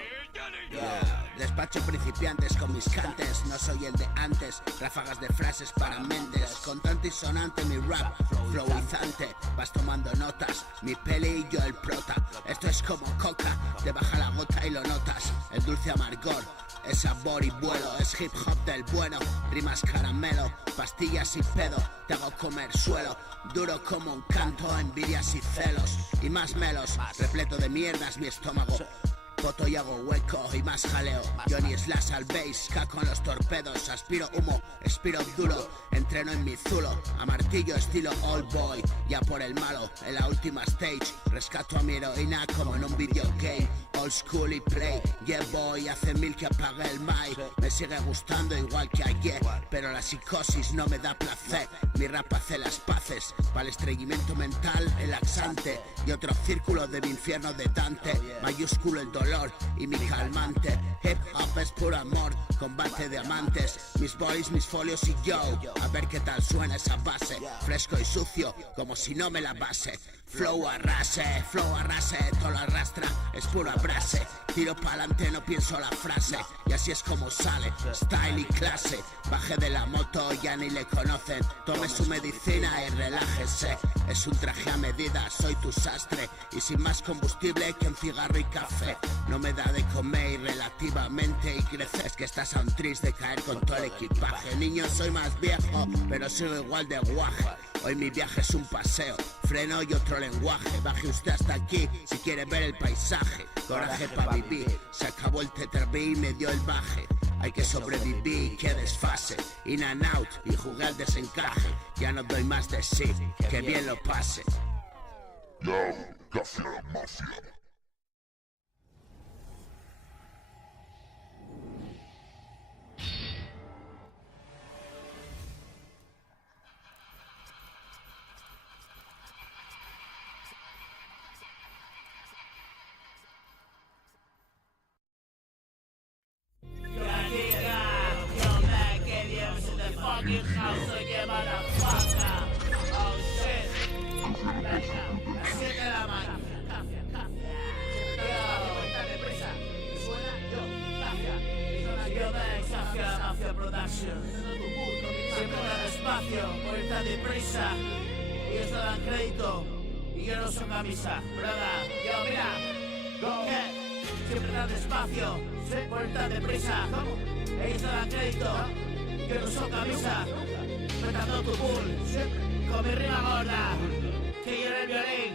Despacho principiantes con mis cantes, no soy el de antes. Ráfagas de frases para mentes, contante y sonante mi rap, flowizante. Vas tomando notas, mi peli y yo el prota. Esto es como coca, te baja la gota y lo notas. El dulce amargor, es sabor y vuelo, es hip hop del bueno. Rimas caramelo, pastillas y pedo, te hago comer suelo. Duro como un canto, envidias y celos. Y más melos, repleto de mierdas mi estómago. Poto y hago hueco y más jaleo. Johnny Slash al bass, caco en los torpedos. Aspiro humo, expiro duro. Entreno en mi zulo, a martillo estilo old boy. Ya por el malo, en la última stage. Rescato a mi heroína como en un videogame. Old school y play, yeah boy. Hace 1000 que apagué el mic. Me sigue gustando igual que ayer, pero la psicosis no me da placer. Mi rap hace las paces, para el estreñimiento mental el laxante. Y otro círculo de mi infierno de Dante. Mayúsculo el dolor y mi calmante. Hip hop es puro amor, combate de amantes. Mis boys, mis folios y yo, a ver qué tal suena esa base. Fresco y sucio, como si no me la base. Flow arrase, todo lo arrastra, es puro abrase. Tiro pa'lante, no pienso la frase, y así es como sale, style y clase. Baje de la moto, ya ni le conocen. Tome su medicina y relájese. Es un traje a medida, soy tu sastre. Y sin más combustible que un cigarro y café. No me da de comer relativamente y crece. Es que estás a un tris de caer con todo el equipaje. Niño, soy más viejo, pero sigo igual de guaje. Hoy mi viaje es un paseo, freno y otro lenguaje. Baje usted hasta aquí si quiere ver el paisaje. Coraje pa' vivir, se acabó el tetrabí y me dio el baje. Hay que sobrevivir, que desfase. In and out y jugar al desencaje. Ya no doy más de sí, que bien lo pase. Yo, Café a la Mafia. Siempre tan despacio, vuelta deprisa. Y eso dan crédito. Y yo no uso camisa, brother. Yo, mira. ¿Qué? Siempre tan despacio, vuelta deprisa. Ellos no dan crédito. Yo no uso camisa. Petando tu pool. Con mi rima gorda. Que yo en el violín.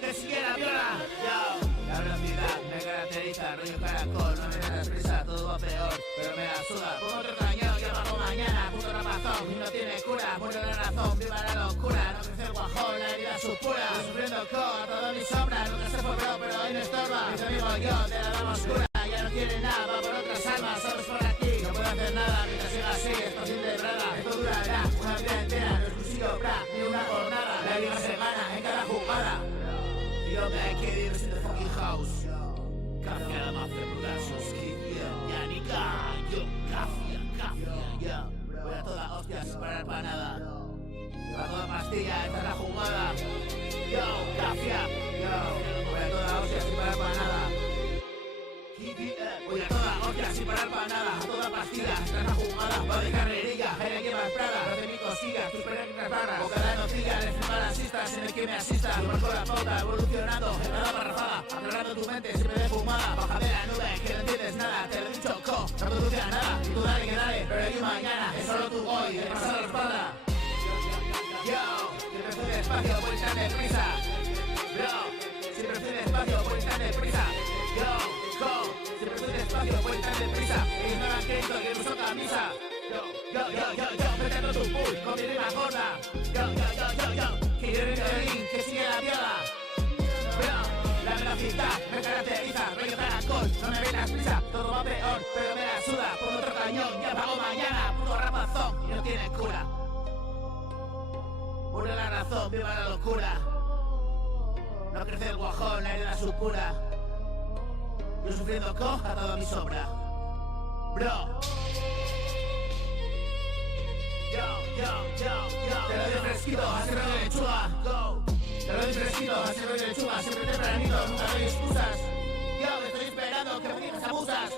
Que siquiera viola. Yo. La velocidad me caracteriza, rollo caracol, no me das prisa, todo va peor, pero me la suda. Pongo otro cañón, yo bajo mañana, puto rapazón, y no tiene cura, muere la razón, viva la locura, no crece el guajón, la herida supura. Estoy sufriendo con todas mis sombras, nunca se fue pro, pero hoy me estorba. Mis amigos yo, de la dama oscura, ya no tienen nada, va por otras almas, solo es por aquí. No puedo hacer nada, mientras siga así, es posible de verdad. Esto durará una vida entera, no es exclusivo, bra, ni una jornada. La vida semana, en cada house. Cafia la mafia productions, Yanica, yo, Cafia, voy a toda hostia sin parar para nada. A toda pastilla, esta es la jugada. Yo, Cafia, voy a toda hostia sin parar para nada. Voy a toda hostia sin parar para nada. A toda pastilla, esta es la jugada. Va de carrerilla, hay que más prada. No te mi cosigas, tus peregrinas barras. Boca de nocilla, eres un balancistas en el que me asista. Tu con la pauta, evolucionando, en cada parrafada. Aclarando tu mente, siempre de fumada. Baja de la nube, que no entiendes nada. Te lo he dicho, no produce nada. Y tú dale que dale, pero yo mañana. Es solo tú hoy, he pasado la espalda. Yo, siempre fui despacio, por estar deprisa. Bro, siempre fui despacio, por estar deprisa. Yo, siempre fui despacio, por estar deprisa. Ellos no han querido que uso camisa. Yo, metiendo tu pool con mi rima gorda. Yo, que yo violín, que sigue la viola. Bro, la velocidad me caracteriza, rollo caracol, no me vengas prisa. Todo va peor, pero me la suda. Pongo otro cañón, ya pago mañana. Puto rapazón, y no tiene cura. Murió la razón, viva la locura. No crece el guajón, la hereda su cura. Yo sufriendo coja toda mi sobra. Bro. Yo. Te lo doy fresquito, así rollo de lechuga. Go. Te lo doy fresquito, así rollo de lechuga. Siempre tempranito, nunca doy excusas. Yo, estoy esperando que me digas abusas.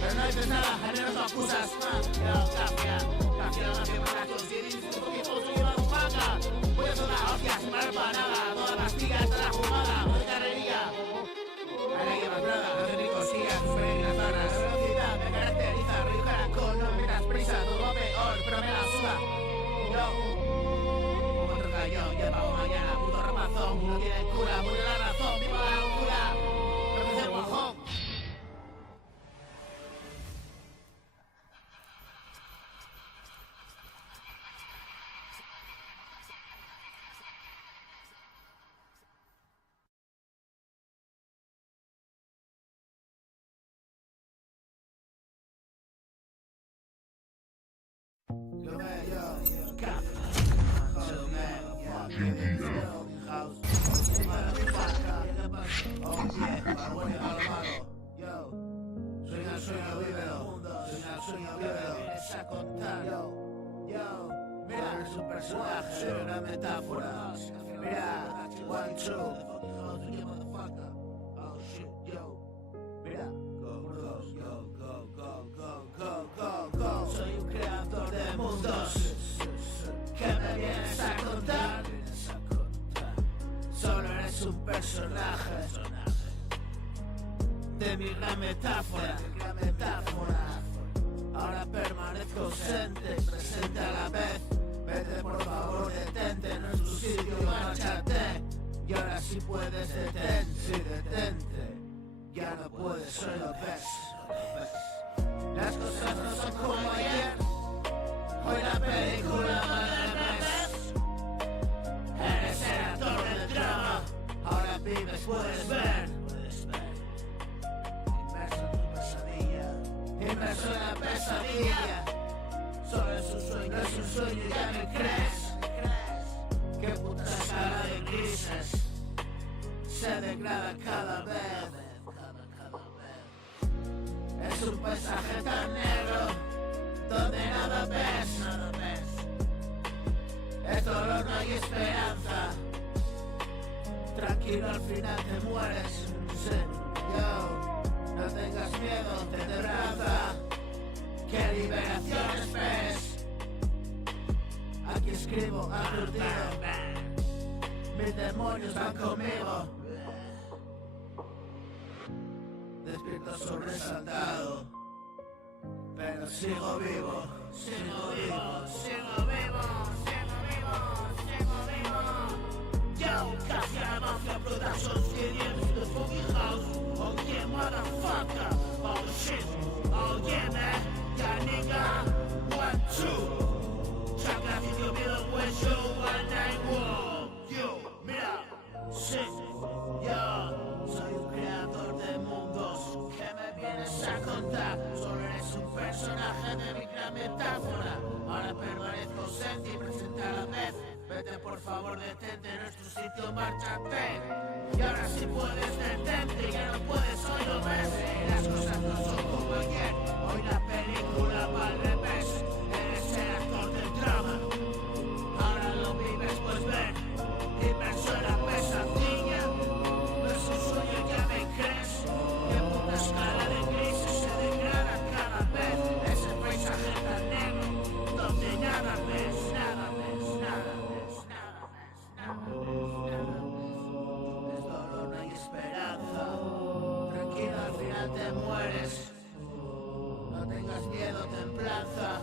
Pero no dices nada, al menos no acusas. Yo, Cafia la mafia para conseguir un poquito su lleva un vaca. Voy a toda hostia sin parar para nada. Toda pastilla está la jugada, voy de carrería. Ahora que más nada, no te ni cosillas, tus peregrinas barras. La velocidad me caracteriza, rollo caracol, no me metas prisa. Todo va peor, pero me la suda. Yo, como otro cañón, ya pago mañana. Puto rapazón, no tiene cura. Murió la razón, viva la locura. No me el guajón. Mira, es un personaje, una metáfora. Mira, one, two. Oh shit, yo. Mira, go. Soy un creador de mundos. ¿Qué me vienes a contar? Solo eres un personaje de mi gran metáfora. Ahora permanezco ausente, presente a la vez. Vete por favor, detente, no es tu sitio y márchate. Y ahora sí puedes detente. Ya no puedes, hoy lo ves. Las cosas no son como ayer. Hoy la película va al revés. Eres el actor del drama. Ahora vives, puedes ver. Inmerso en la pesadilla. Solo es un sueño, es un sueño y ya me crees. Qué puta escala de grises se degrada cada vez. Es un paisaje tan negro donde nada ves. Es dolor, no hay esperanza. Tranquilo, al final te mueres. Yo, no tengas miedo, te abraza. ¿Qué liberación esperes? Aquí escribo aturdido. Mis demonios van conmigo. Despierto sobresaltado, pero sigo vivo. Yo, Cafia la mafia productions, getting the fucking house. Oh yeah, motherfucker. Oh shit. Oh yeah, man. Yeah, nigga. 1, 2. Chaca, si te olvido, pues yo, 191. Yo, mira. Sí. Yo, soy un creador de mundos. ¿Qué me vienes a contar? Solo eres un personaje de mi gran metáfora. Ahora permanezco ausente y presente a la vez. Vete por favor, detente, no es tu sitio, márchate. Y ahora sí puedes detente. te mueres. No tengas miedo, templanza.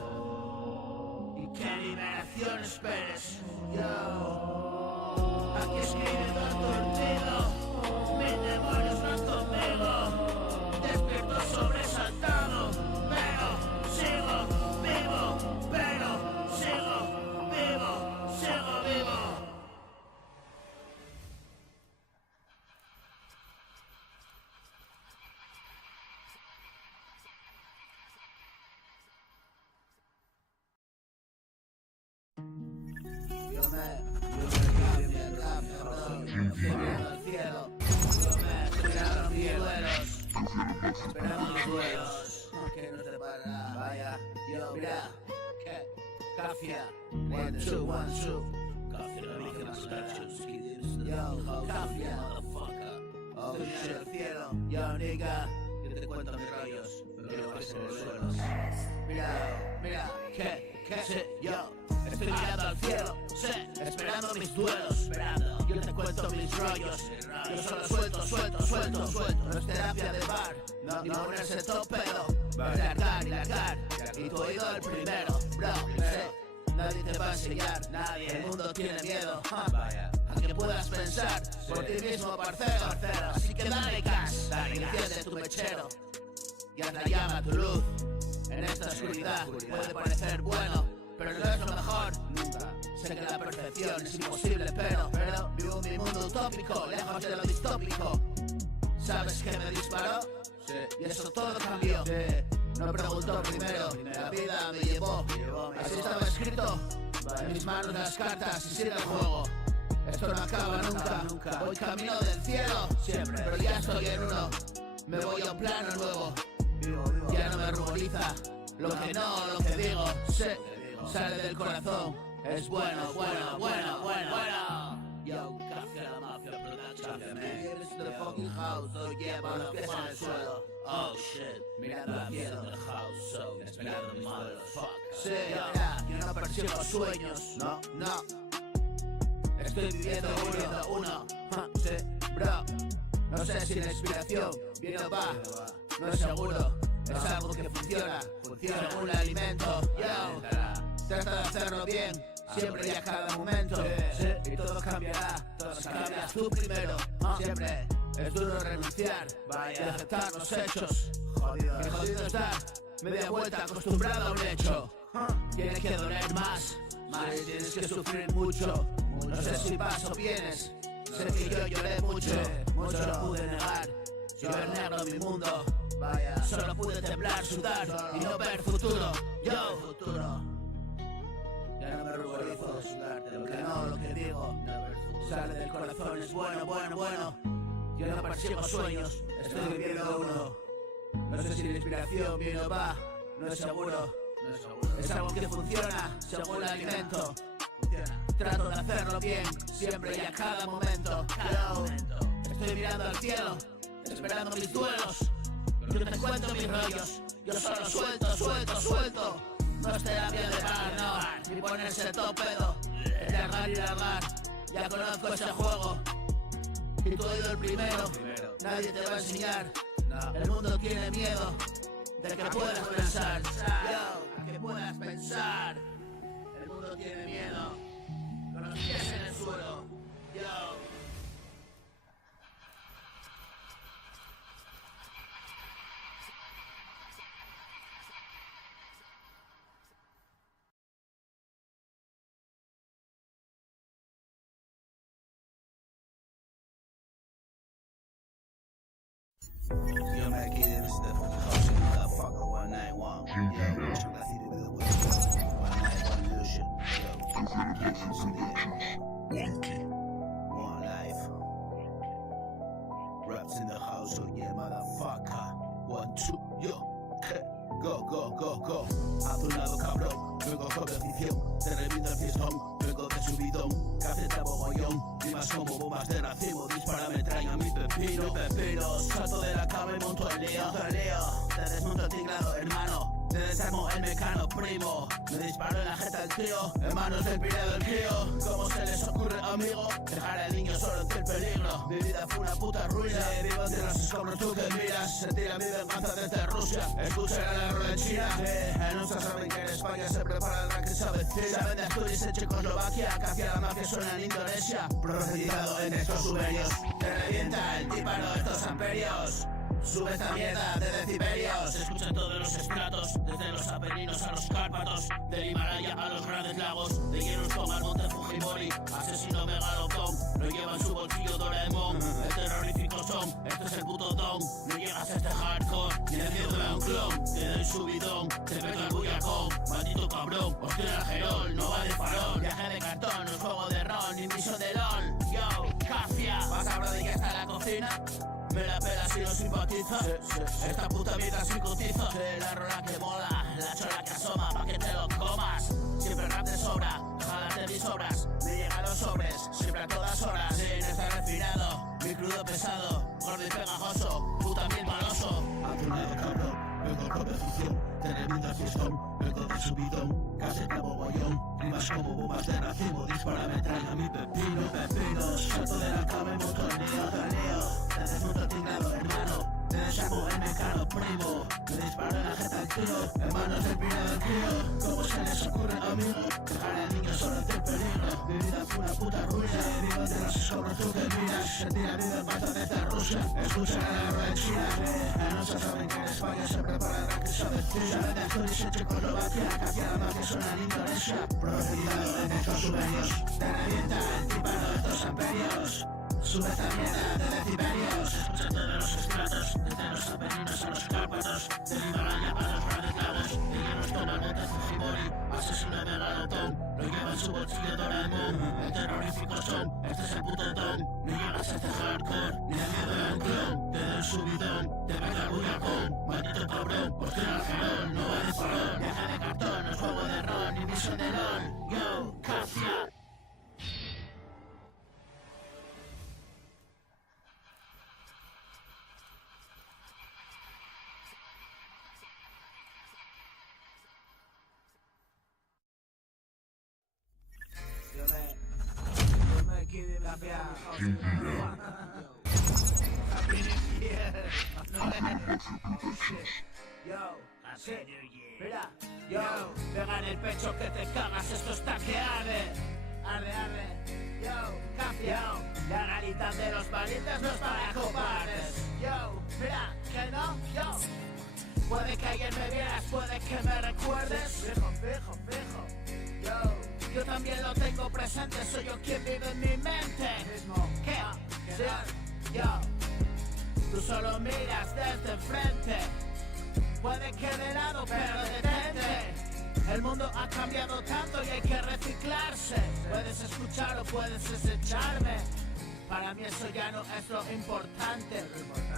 Y que liberación esperes. Yo, aquí escribiendo aturdido, mis demonios van conmigo. Despierto sobresaltado, pero sigo vivo, pero sigo vivo, sigo vivo. Yo me mirando al cielo. Yo me mirando mis duelos. Esperando mis duelos. Que no te para. Vaya, yo, mira. Que, Cafia. 1, 2, 1, 2. Cafia, la Virgen Productions. Yo, Cafia. Oh, mira al cielo. Yo, nigga. Que te cuento mis rollos. Pero no pases en el suelo. Mira, que, sí, yo. Estoy mirando al cielo, sé, esperando mis duelos. Yo te cuento mis rollos. Yo solo suelto. No es terapia de bar, ni ponerse topedo. Es largar y largar. Y tú oído el primero, bro. Sé, nadie te va a enseñar, nadie. El mundo tiene miedo, a que puedas pensar por ti mismo, parcero. Así que dale gas, enciende tu mechero. Y haz la llama tu luz. En esta oscuridad puede parecer bueno, pero no es lo mejor, nunca. Sé que la perfección es imposible, pero vivo mi mundo utópico, lejos de lo distópico. ¿Sabes qué me disparó? Sí. Y eso todo cambió. Sí. No preguntó primero, la vida me llevó. Así estaba escrito, en mis manos las cartas y sigue el juego. Esto no acaba nunca. Voy camino del cielo, siempre, pero ya estoy en uno. Me voy a un plano nuevo. Ya no me ruboriza lo que digo, sé. Sale del corazón, es bueno. Yo, Cafia, la Mafia Productions, here's the fucking house, oh yeah, con los pies en el suelo. Oh shit, mirando al cielo del house, so, esperando mis motherfuckers. Sí, yo no persigo sueños, no. Estoy viviendo uno, sí, bro. No sé si la inspiración viene o va, no es seguro. Es algo que funciona como un alimento. Yo, trata de hacerlo bien, siempre y a cada momento. Y todo cambiará, cambias tú primero. Siempre es duro renunciar y aceptar los hechos. Qué jodido es dar media vuelta acostumbrado a un hecho. Tienes que doler más, tienes que sufrir mucho. No sé si vas o vienes, sé que yo lloré mucho lo pude negar. Yo ver negro mi mundo. Solo pude temblar, sudar y no ver futuro. Yo, ya no me ruborizo de sudarte, lo que digo sale del corazón, es bueno. Yo no persigo sueños, estoy viviendo uno. No sé si la inspiración viene o va, no es seguro. Es algo que funciona según el alimento. Trato de hacerlo bien, siempre y a cada momento. Yo, estoy mirando al cielo, esperando mis duelos. Yo te cuento mis rollos, yo solo suelto. No es terapia de bar, no, ni ponerse topedo. Es largar y largar, ya conozco ese juego. Y tú he ido el primero, nadie te va a enseñar. El mundo tiene miedo de que puedas pensar. Yo, que puedas pensar. El mundo tiene miedo, con los pies en el suelo. Yo. Yo me quedé en este house, motherfucker, 191. Yeah, mucho nacido de la 191 illusion. One life. Raps in the house, oh yeah, motherfucker. 1, 2, yo. Go. Haz un lado, cabrón. Vengo con decisión. Te reviento el fiestón. Vengo de subidón. Café de bogollón. Rimas como bombas de racimo. Dispara, me traen a mis pepinos. Salto de la cama y monto el lío. Te desmonto el tinglado, hermano. Te desarmo el mecano primo. Me disparo en la jeta el tío, en manos del pirado del crío. ¿Cómo se les ocurre, amigo? Dejar al niño solo ante el peligro. Mi vida fue una puta ruina. Vivo entre los escombros, tú que miras. Se tira mi venganza desde Rusia. Escucharán la rola en China. En USA saben que en España se prepara la que se avecina. Saben de Asturias en Checoslovaquia, que hacia la mafia suena en Indonesia. Profetizado en estos sumerios. Te revienta el tímpano estos amperios. Sube esta mierda de decibelios. Se escucha en todos los estratos, desde los Apeninos a los Cárpatos, del Himalaya a los grandes lagos, de Yellowstone al monte Fujimori. Asesino megalocón, lo lleva en su bolsillo Doraemon. El terrorífico son, este es el puto don. No llegas a este hardcore, ni el miedo de un clon. Te doy subidón, te pega el buyacón. Maldito cabrón, hostia el gerol, no va de farol. Viaje de cartón, no es juego de ron, ni misión de LOL. Yo, Cafia, vas a brother, ya está en la cocina. Me la pela si no simpatiza. Esta puta vida sin cotiza. La rola que mola, la chola que asoma pa' que te lo comas. Siempre rap de sobra, jálate mis obras. Me llegan los sobres, siempre a todas horas. Sin estar refinado, mi crudo pesado, gordo y pegajoso, puta mil maloso. Atunado cabrón, vengo con perfección. Te reviento el fiestón, vengo de subidón. Casi clavo bollón, rimas como bombas de racimo. Dispara metralla mi pepino, pepinos. Salto de la cama y motoneo. Te desmonto tinglado, hermano. Te desarmo el mecano primo. Me disparo en la jeta al tío, en manos del pirado del crío. ¿Cómo se les ocurre, amigo? Dejar al niño solo ante el peligro. Mi vida fue una puta ruina. Vivo entre los escombros, tú que miras. Se tira mi venganza desde Rusia. Escuchan la rola en China. En USA saben que en España se prepara la que se avecina. Saben de Asturias en Checoslovaquia, que hacia la mafia suena en Indonesia. Profetizado en estos sumerios. Te revienta el tímpano de estos amperios. Sube esta mierda de decibelios. Se escucha en todos los estratos, desde los Apeninos a los Cárpatos, del Himalaya a los grandes lagos, de Yellowstone al monte Fujimori. Asesino megalocón, lo lleva en su bolsillo Doraemon. El terrorífico son, este es el puto don. No llegas a este hardcore, ni el miedo de un clon. Te doy subidón, te pega el buyacón. Maldito cabrón, hostia el gerol, no va de farol. Viaje de cartón, no es juego de ron, ni misión de LOL. Yo, Cafia. Mira, yo, pega en el pecho que te cagas, esto está que arde. Arde, arde, yo, Cafia, la realidad de los valientes no es para cobardes. Yo, mira, que no, yo. Puede que ayer me vieras, puede que me recuerdes. Fijo, yo también lo tengo presente, soy yo quien vive en mi mente. ¿Qué? Sí, yo. Tú solo miras desde enfrente. Puede que de lado, pero detente. El mundo ha cambiado tanto y hay que reciclarse. Puedes escuchar o puedes desecharme. Para mí eso ya no es lo importante.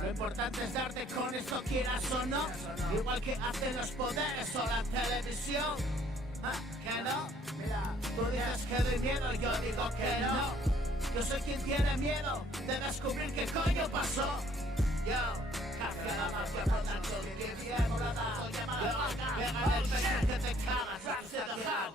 Lo importante es darte con esto, quieras o no. Igual que hacen los poderes o la televisión. ¿Que no? Mira, tú dices que doy miedo, yo digo que no. Yo soy quien tiene miedo de descubrir qué coño pasó. Yo, Cafia la mafia production, que bien morada. Yo, pega el pecho que te cagas, that's the hub.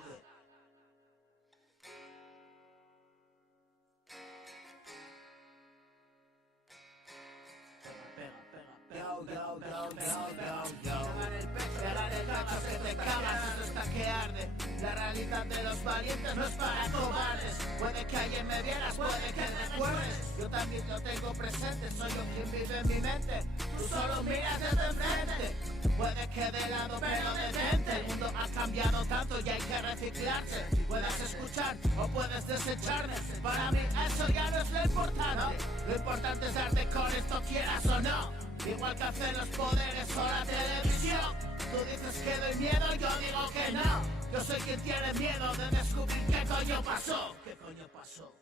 Pegar el pecho que te cagas, esto está que arde. La realidad de los valientes no es para cobardes. Puede que ayer me vieras, puede que recuerdes. Yo también lo tengo presente, soy yo quien vive en mi mente. Tú solo miras desde enfrente. Puede que de lado, pero detente. El mundo ha cambiado tanto y hay que reciclarse. Puedes escuchar o puedes desecharme. Para mí eso ya no es lo importante. Lo importante es darte con esto, quieras o no. Igual que hacen los poderes o la televisión. Tú dices que doy miedo, yo digo que no. Yo soy quien tiene miedo de descubrir qué coño pasó. ¿Qué coño pasó?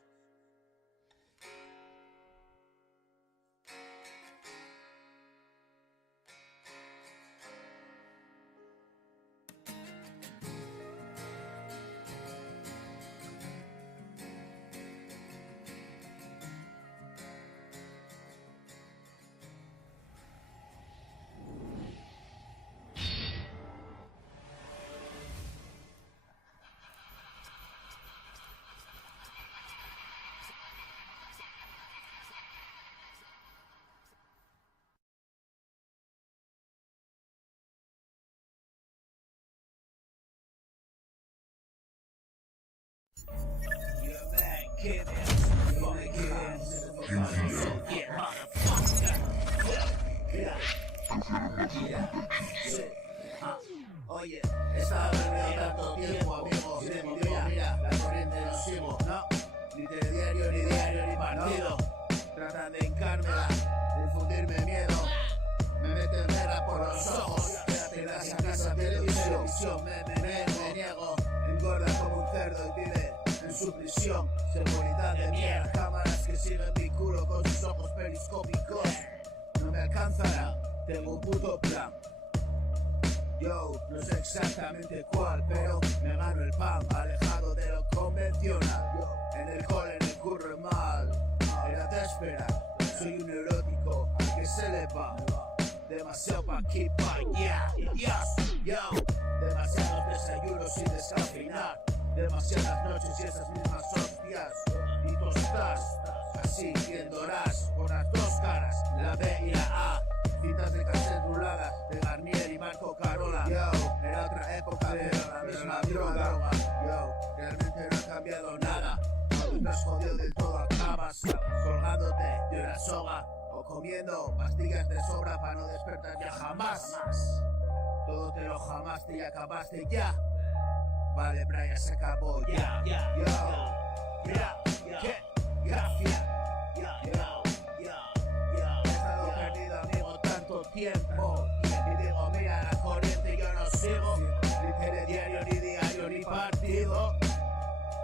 Oye, estaba perdido tanto tiempo, amigo. Mira, la corriente no sigo, no. Ni telediario, ni diario, ni partido. Tratan de hincármela, de infundirme miedo. Me meten guerra por los ojos. Quédate en casa, televisión. Me niego, engorda como un cerdo y vive en su prisión. Seguridad de mierda, cámaras que siguen mi culo con sus ojos periscópicos. No me alcanzará, tengo un puto plan. Yo, no sé exactamente cuál, pero me gano el pan, alejado de lo convencional. En el cole, en el curro mal, era de esperar. Soy un neurótico al que se le va. Demasiado pa' aquí, pa' allá. Yo, demasiados desayunos sin descafeinar. Demasiadas noches y esas mismas hostias. Y tú estás así, viéndolas con las dos caras, la B y la A. Citas de cassette ruladas de Garnier y Marco Carola. Yo, era otra época, pero la misma droga. Yo, realmente no ha cambiado nada. Cuando estás jodido del todo acabas colgándote de una soga o comiendo pastillas de sobra para no despertar ya jamás. Todo te lo jamaste y acabaste ya. Vale, Brian, se acabó ya. Gracias. He estado perdido, amigo, tanto tiempo. Y digo, mira la corriente, yo no sigo. Ni telediario, ni diario, ni partido.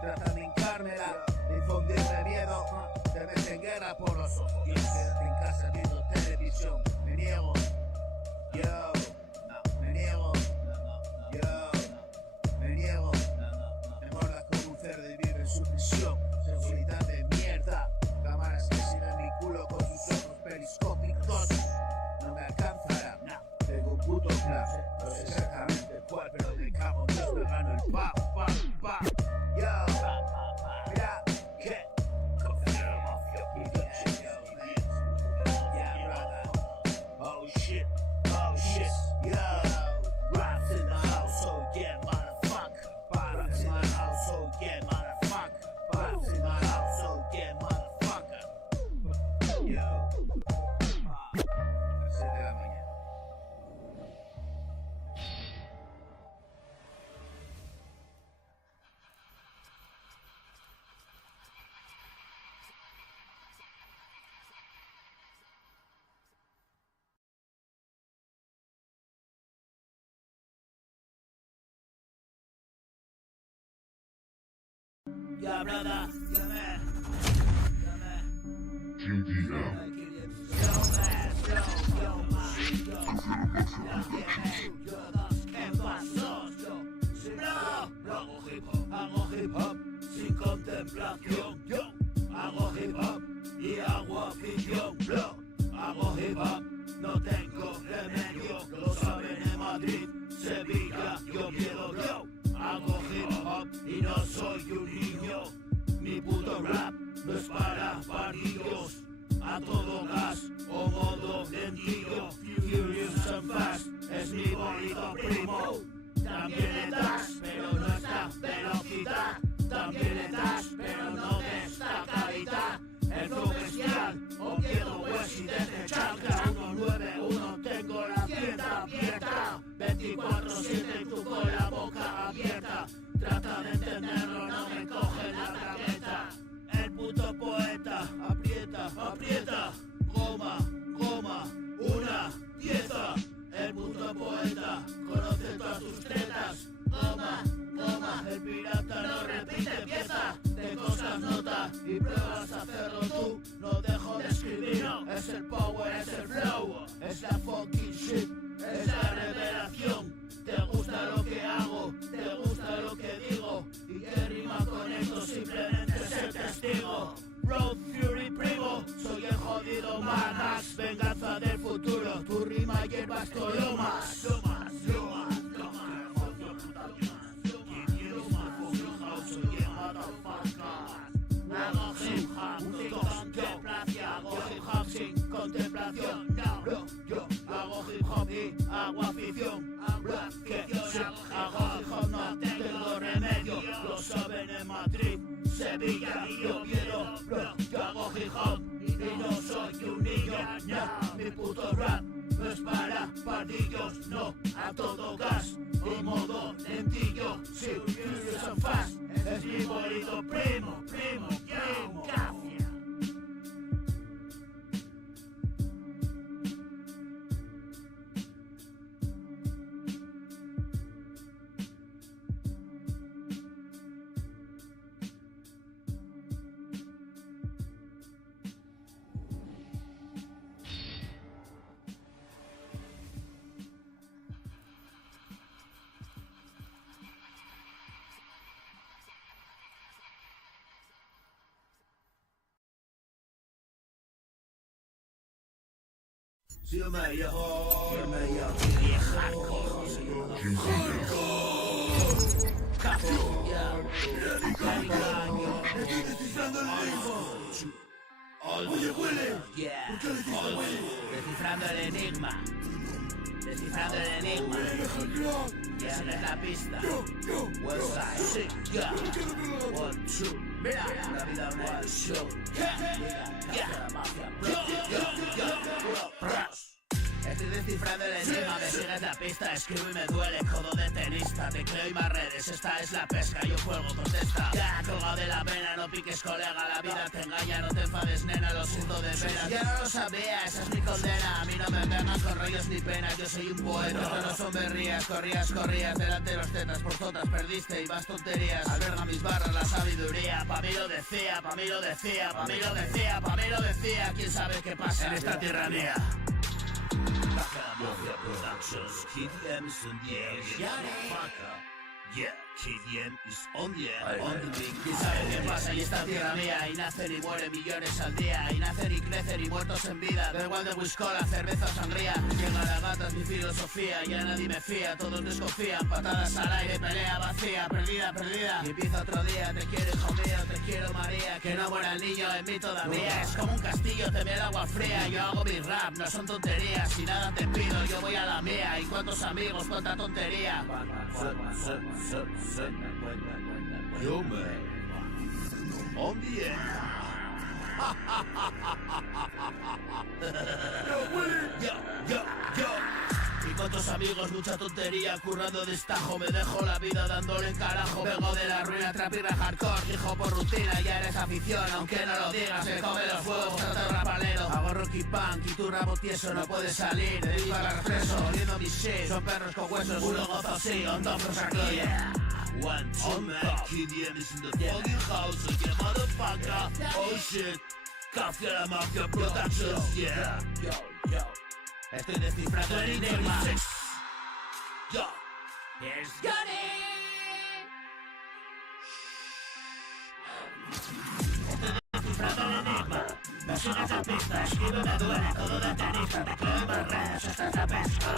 Tratan de hincármela, de infundirme miedo. Te meten guerra por los ojos. Quédate en casa viendo televisión. Me niego. Me niego. Me niego. Me morda como un cerdo y vive en su prisión. Seguridad de mierda. Cámaras que siguen mi culo con sus ojos periscópicos. No me alcanzará. Tengo un puto plan. No sé exactamente cuál, pero me cago en Dios, me gano el pa. Yo. Mira, que confío, oh shit, yo. Raps in the house, oh yeah, motherfucker. Raps in the house, oh yeah, motherfucker. Raps in the house, oh yeah, motherfucker. Yo. 7 de la mañana. Yeah, brother, yeah, man. Hago hip hop sin contemplación, yo hago hip hop y hago afición, bro. Hago hip hop, no tengo remedio, lo saben en Madrid, Sevilla, yo quiero yo. Hago hip hop y no soy un niño, mi puto rap no es para partidos. A todo gas o modo lentillo, furious and fast, es mi bonito primo. También estás, pero no está velocidad. También estás, pero no esta calidad. El flow bestial, Oviedo, West y desde Chancla. 191, tengo la tienda abierta. 24/7 y tú con la boca abierta. Trata de entenderlo, no me coge la bragueta. El puto poeta, aprieta. Goma, una pieza. El puto poeta conoce todas tus tetas. Goma, el pirata no repite pieza. De cosas nota y pruebas hacerlo tú. No dejo de escribir, es el power, es el flow. Es la fucking shit, es la revelación. Te gusta lo que hago, te gusta lo que digo. Y que rima con esto, simplemente ser testigo. Road Fury primo, soy el jodido Manax. Venganza del futuro, tu rima hierba esto lo más. Hago hip hop sin contemplación, hago hip hop sin contemplación. No, bro, yo hago hip hop y hago afición. Que sí, hago hip hop, no tengo remedio. Lo saben en Madrid, Sevilla y Oviedo. Bro, yo hago hip hop y no soy un niño. No, mi puto rap no es para pardillos, no, a todo gas y modo lentillo. Sí, Furious and Fast es mi bonito primo, Cafia. Sí, el mejor, Oye, huele. Yeah. ¿Por qué le dices huele? Descifrando el enigma. Descifrando el enigma. Ya no es la pista. Westside. Sí, ya. 1, 2. Mira, la vida una ilusión. Ya. Estoy descifrando el enigma, me sigues la pista, escribo y me duele, codo de tenista, tecleo y más redes, esta es la pesca, yo juego, contesta. Ya, colgado de la pena, no piques colega, la vida te engaña, no te enfades nena, lo siento de veras. Ya no lo sabía, esa es mi condena, a mí no me vengan con rollos ni penas, yo soy un poeta, esto no son berrías, corrías, delante de los tetas, por totas perdiste y vas tonterías. Alberga mis barras la sabiduría, pa' mí lo decía, pa' mí lo decía, pa' mí lo decía, pa' mí lo decía, quién sabe qué pasa en esta tierra mía. Mafia Productions, KDM is on the air, motherfucker. Yeah, KDM is on the air, on the big. ¿Quién sabe qué pasa en esta tierra mía? Y nacen y mueren millones al día, y nacen y crecen y muertos en vida. Da igual de whiskola, cerveza o sangría. Llega la gata, es mi filosofía, ya nadie me fía, todos desconfían. Patadas al aire, pelea vacía, perdida. Y empieza otro día, te quiero hijo mío, te quiero María. Que no muera el niño en mí todavía. Es como un castillo, te ve el agua fría. Yo hago mi rap, no son tonterías. Y nada te pido, yo voy a la mía. Y cuántos amigos, cuánta tontería. Yo, man. On the air. Yo. Y cuántos amigos, mucha tontería, currando destajo, me dejo la vida dándole en carajo. Vengo de la ruina, trap y hardcore, hijo por rutina, ya eres afición, aunque no lo digas, me come los huevos, trato rapalero. Hago rocky punk y tu rabo tieso no puede salir, de viva la refresco, oliendo mis shit, son perros con huesos, uno gozo así, on top los aquí, yeah. 1, 2, man, KDM is in the fucking house again, motherfucker. Oh shit, Kafia la Mafia Productions, yeah. Yo. Estoy descifrando el enigma. Yo. Here's Johnny. Estoy descifrando el enigma. Me sigues la pista, escribe me duele, todo de tenista, te creo en más redes, esta es la pesca.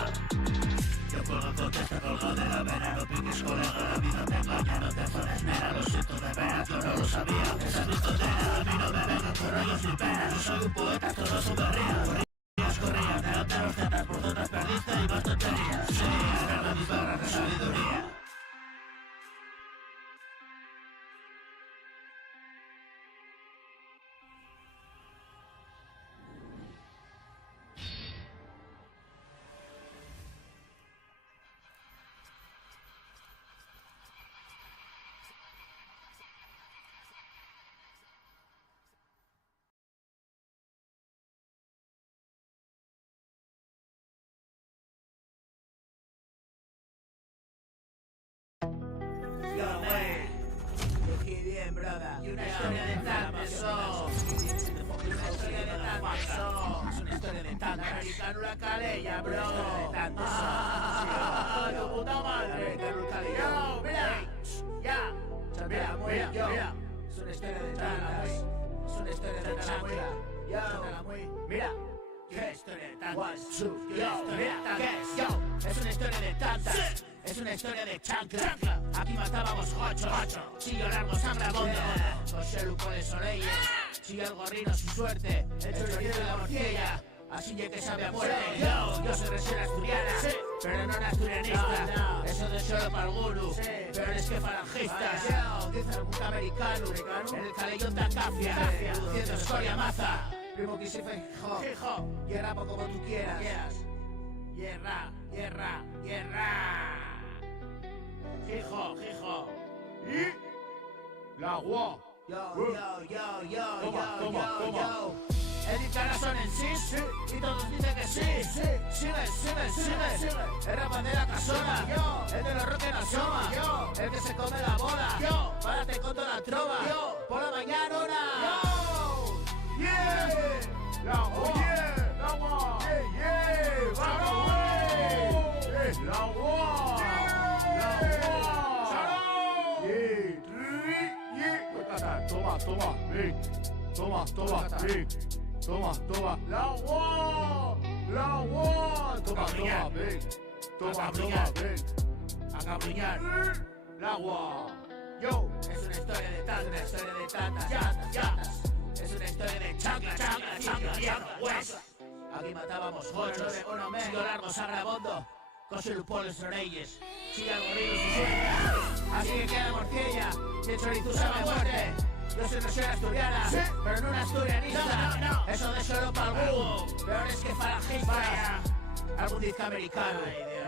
Yo juego contesta, colgado de la vena, no piques colega, la vida te engaña, no te enfades nena, lo siento de veras, yo no lo sabía. Esa es mi condena, a mí no me vengan con rollos ni penas, yo soy un poeta, esto no es un berrío. Corrías delante de los tetas, por todas perdiste y más tonterías. Sí, agarra mis barras de sabiduría. Bien, brother. Y una historia de tal pasó. Una historia de tal pasó. Es una historia de tal. La americana una calella, bro. De tal pasó. Tu puta madre. De una calella. Mira. Ya. Mira. Es una historia de tantas. Es una historia de chancla. Mira. ¿Qué historia de tantas? Mira. ¿Qué es? Yo. Es una historia de tantas. Es una historia de chancla. Aquí matábamos gochos. Chillo largo, sangre a bondo. José Luco de Soleil. Sigue el gorrino, su suerte. El chorizo y la morcilla. así ya que sabe a muerte. Yo soy región asturiana, pero no asturianista. Eso de solo para el guru, pero es que falangistas. Dice el buque americano, en el calellón de Acafia, produciendo escoria maza. Primo que se fijo, y rapo como tú quieras. Hierra. Hijo. Y la agua. Yo. El corazón en sí, y todos dicen que sí. Sigue. El rapa de la casona, el de los roques no asoma, el que se come la bola, párate con toda la trova, por la mañana la agua, Toma, la agua, ven, a cabriñar, la agua, yo, es una historia de tantas, yatas, es una historia de chancla, hueso, aquí matábamos gochos, sigo largo sagrabondo, cose lupoles orelles, sigue algo río y sueña, así que queda morcilla, y el chorizo sabe a muerte. Yo soy región asturiana, pero no una asturianista. Eso de solo para algún, peor es que falangistas. Algún disco americano,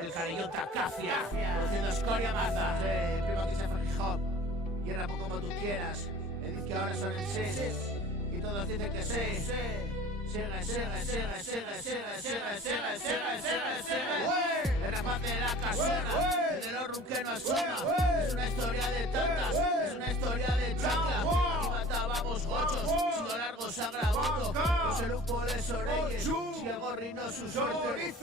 el carillón Acafia, produciendo escoria maza. Primo que se fue hip hop, y rapo como tú quieras. Le dices que ahora son el sí, y todos dicen que sí. Sigue. El rapaz de la casona, el de los rum que no asoma. Es una historia de tantas, es una historia de chancla. Aquí matábamos gochos, sigo largo sagrabondo. No se lo pones orelles, si el gorri no su suerte.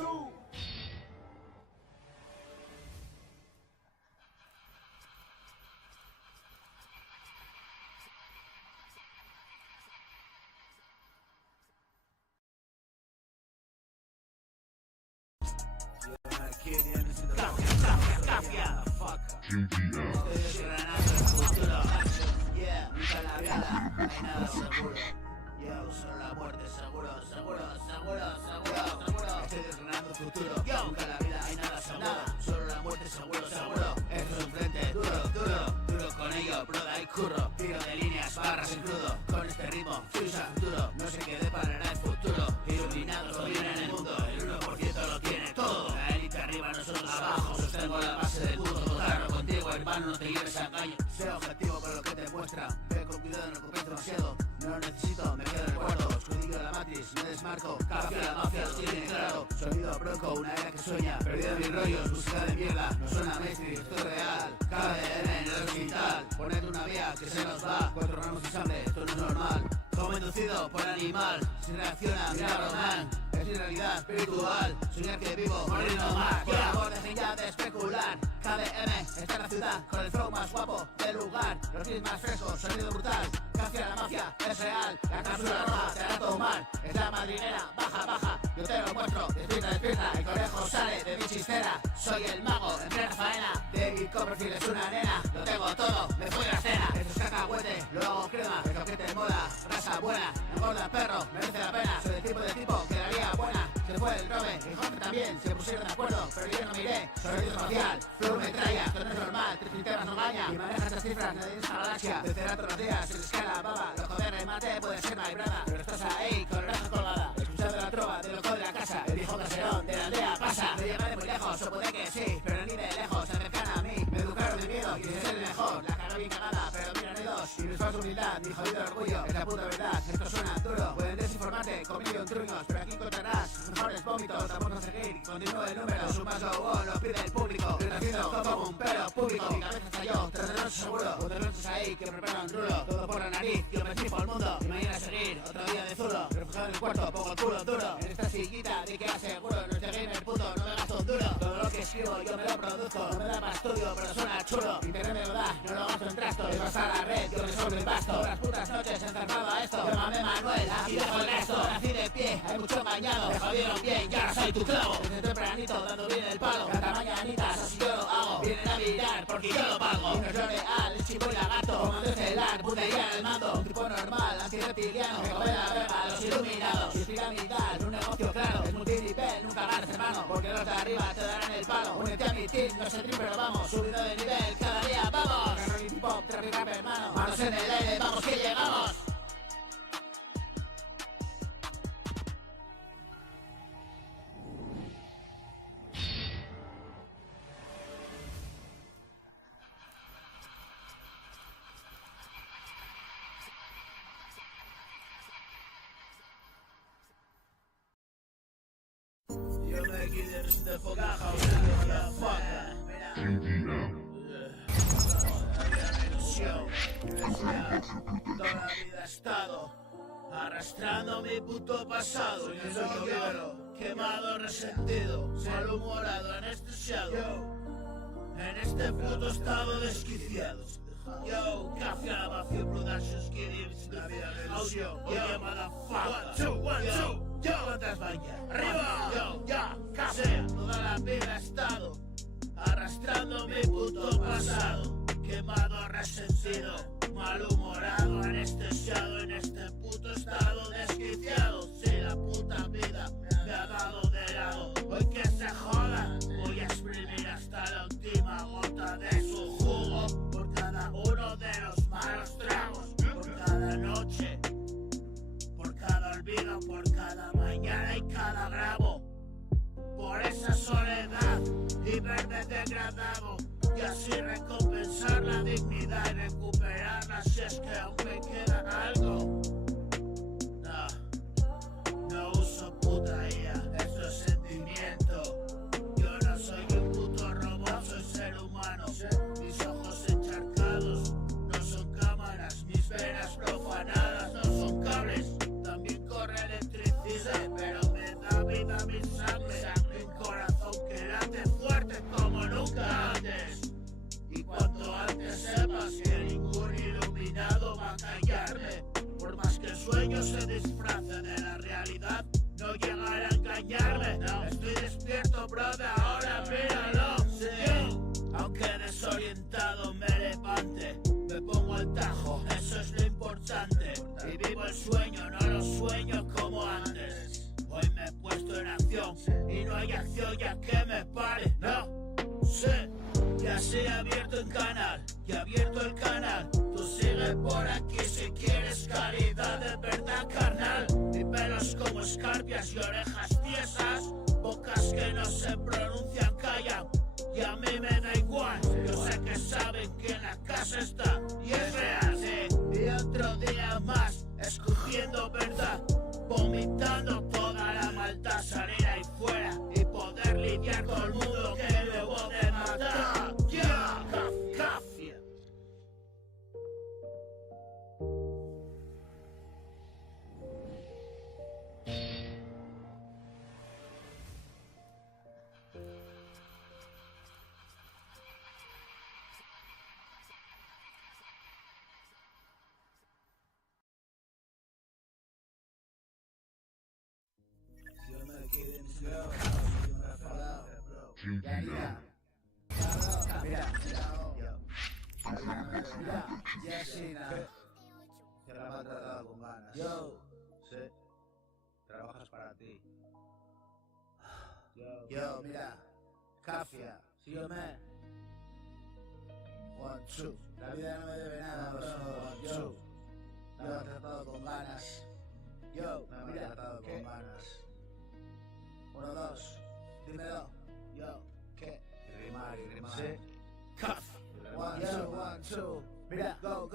Cafia. Nunca la vida, no hay nada seguro. Yo, solo la muerte, seguro. Estoy desgranando el futuro. Nunca la vida, hay nada seguro. Solo la muerte, seguro. Esto es un frente duro con ello, broda y curro. Tiro de líneas, barras en crudo. Con este ritmo, fusa futuro. No sé qué deparará el futuro. Iluminados dominan el mundo, el 1% lo tiene todo. La élite arriba, nosotros abajo. Sostengo la base del puto total. Contigo, hermano, no te lleves a engaño. Sé objetivo con lo que te muestra. Ve con cuidado, no ocupes demasiado. No lo necesito, me quedo en el cuarto. Escudillo la matriz, me desmarco. Cafia, la mafia, lo tiene claro. Sonido bronco, una era que sueña. Perdido mis rollos, música de mierda. No suena mainstream, esto es real. KDM en el hospital. Poned una vía que se nos va. 4 ramos de sangre, esto no es normal. Como inducido por animal. Si reacciona, milagro man. Es mi realidad espiritual. Soñar que vivo, morir no más. Por favor, dejen ya de especular. KDM está en la ciudad con el flow más guapo del lugar. Los beats más frescos, sonido brutal. Cafia, la mafia, es real. La cápsula roja te hará tomar. Es la madrinera, baja. Yo te lo muestro, despierta. El conejo sale de mi chistera. Soy el mago, en plena faena. David Copperfield es una nena. Lo tengo todo, me fui a la cena. Esto es cacahuete, lo hago crema. Es lo que te mola, raza buena. Engorda perro, merece la pena. Soy el tipo de tipo que la haría buena. Se fue el robe, y Jorge también. Se pusieron de acuerdo, pero yo no miré. Soy el social, flow metralla. Esto no es normal, 3 linternas no engaña. Y maneja estas cifras, nadie en esta galaxia. Tercera todos los días, se les cae la baba. Loco de remate puede ser my brother. Pero estás ahí, con la oreja colgada. Escuchando la trova del loco de la casa. El viejo caserón de la aldea pasa. Me llama de muy lejos, o puede que sí, pero ni de lejos, se acercan a mí. Me educaron de miedo, quise ser el mejor. La caga bien cagada, pero mira, no hay dos. Y no es falsa humildad, ni jodido orgullo. Es la puta verdad, esto suena duro. Pueden desinformarte con mil truños, pero aquí encontrarás los mejores vómitos. Vamos a seguir, continúo el número. Sumas o lo pide el público. Estoy haciendo como un pelo público. Mi cabeza estalló, 3 de noche seguro. Otros noches ahí que preparan un rulo. Todo por la nariz, yo me flipo al mundo. Y mañana a seguir, otro día de zulo. Refugiado en el cuarto, pongo el culo duro. En esta sillita, di que aseguro. No estoy gamer puto, no me gasto un duro. Todo lo que escribo yo me lo produzco. No me da para estudio, pero suena chulo. Internet me lo da, no lo gasto en trasto. Es vas a la red, yo resuelvo el basto. Las putas noches encerrado a esto. Llámame Manuel, aquí dejo el resto. Nací de pie, hay mucho engañado. Me jodieron bien, ya ahora soy tu clavo. Desde tempranito, dando bien el palo. Cada mañanitas, así yo lo hago. Vienen a mirar, porque yo lo pago. Y no es lo real, es chico y lagarto. Comando estelar, putería en el mando. Un tipo normal, antirreptiliano. Me come la verga, los iluminados. Y es piramidal, un negocio multinivel, nunca ganas hermano, porque los de arriba te darán el palo. Únete a mi team, no sé tri pero vamos, subiendo de nivel cada día, vamos. Hip hop, trap y rap hermano, manos en el aire, vamos que llegamos. You make it in the fucking house, motherfucker. Toda la vida he estado arrastrando mi puto pasado. Yo soy yo, quemado, resentido, malhumorado, anestesiado. En este puto estado desquiciado. Yo, Café Mafia Productions, Kids, la vida del audio. Yo, motherfucker. One, two, yo, ¿cuántas vaya? Arriba, yo, ya, café. Toda la vida he estado arrastrando mi puto pasado. Quemado, resentido, malhumorado, anestesiado en este puto estado desquiciado. Si la puta vida me ha dado de lado, hoy que se joda, voy a exprimir hasta la última gota de su jugo. Por cada uno de los malos tragos, por cada noche, por cada olvido, por cada mañana y cada grabo. Por esa soledad y verme degradado, y así recompensar la dignidad y recuperarla si es que aún me queda algo. No uso puta IA, eso es sentimiento. Yo no soy un puto robot, soy ser humano. Mis ojos encharcados no son cámaras, mis venas profanadas no son cables. También corre electricidad, pero me da vida mi sangre. Mi corazón que late fuerte como nunca antes. Y cuanto antes sepas que ningún iluminado va a callarme, por más que el sueño se disfrace de la realidad, no llegará a engañarme. Estoy despierto, brother, ahora míralo. Sí. Aunque desorientado me levante, me pongo al tajo, eso es lo importante. Y vivo el sueño, no lo sueño como antes. Hoy me he puesto en acción y no hay acción ya que me pare. No, sé. Ya se ha abierto el canal, ya ha abierto el canal. Tú sigue por aquí si quieres caridad de verdad, carnal. Y pelos como escarpias y orejas tiesas, bocas que no se pronuncian callan. Y a mí me da igual, yo sé que saben que en la casa está y es real, sí. Y otro día más, escogiendo verdad, vomitando toda la maldad, salir ahí fuera y poder lidiar con el mundo que debo de matar. Yeah, Café. Yo me quedé en mis globos, soy un rafalado, bro. Mira, Yesina, que la me ha tratado con ganas. Yo, sí, trabajas para ti. Yo, mira, Cafia, sígueme. One, two, la vida no me debe nada, bro. One, two, la me ha tratado con ganas. Yo, me ha tratado con ganas. 1, 2, dímelo. Yo, ¿qué? Rimar. Sí. Cuff. 1, 2, mira, go,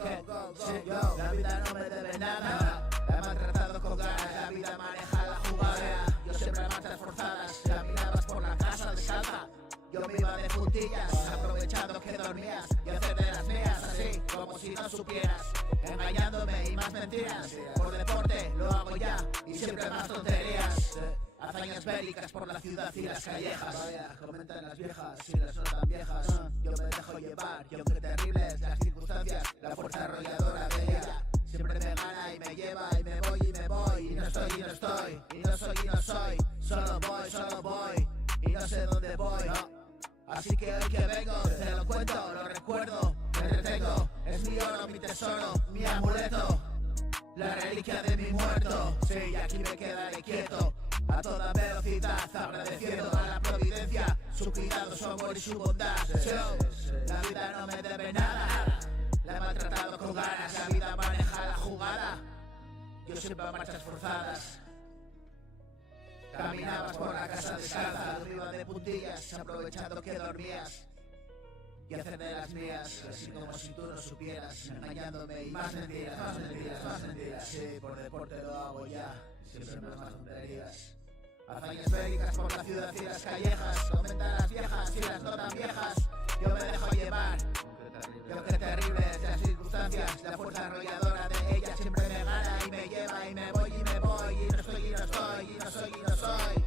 sí, yo. La vida no me debe nada. La he maltratado con ganas. La vida maneja la jugada. Yo siempre marchas forzadas. Caminabas por la casa de Salta. Yo me iba de puntillas, aprovechando que dormías y hacer de las mías así, como si no supieras, engañándome y más mentiras. Por deporte lo hago ya y siempre más tonterías. Hazañas bélicas por la ciudad y las callejas. Vaya, comentan las viejas, si las son tan viejas. Yo me dejo llevar y aunque terribles las circunstancias, la fuerza arrolladora de ella siempre me gana y me lleva y me voy y me voy. Y no estoy y no estoy, y no soy y no soy. Solo voy y no sé dónde voy. Así que hoy que vengo, te lo cuento, lo recuerdo, me retengo. Es mi oro, mi tesoro, mi amuleto, la reliquia de mi muerto. Sí, aquí me quedaré quieto, a toda velocidad. humanidad, agradeciendo a la providencia su cuidado, su amor y su bondad. La vida no me debe nada, la he maltratado con ganas, la vida maneja la jugada. Yo siempre a marchas forzadas. Caminabas por la casa descalza, arriba de puntillas, aprovechando que dormías. Y hacer de las mías, así como si tú no supieras, engañándome y más mentiras, más mentiras, más mentiras. Sí, por deporte lo hago ya, siempre más tonterías. Hazañas bélicas por la ciudad y las callejas, comentan las viejas y las no tan viejas. Yo me dejo llevar, creo que terribles las circunstancias, la fuerza arrolladora de ellas siempre me gana y me lleva y me voy, y no estoy y no estoy, y no soy y no soy.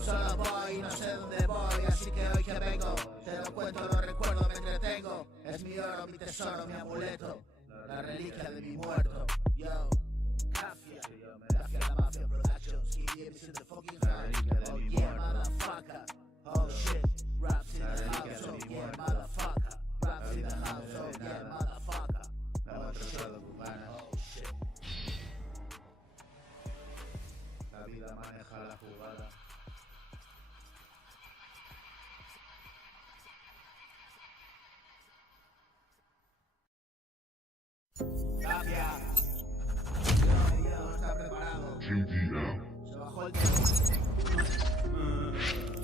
Solo voy y no sé dónde voy, así que hoy que vengo, te lo cuento, lo recuerdo, me entretengo. Es mi oro, mi tesoro, mi amuleto, la reliquia de mi muerto. Yo, Cafia, la Mafia Productions, Gibbs in the fucking house. Oh yeah, motherfucker. Oh shit, raps in the house. Oh yeah, motherfucker. Raps in the house. Oh yeah, motherfucker. La maltratada cubana. Oh shit. La vida maneja la jugada. Gracias. No está preparado. JDM. Se bajó el telón.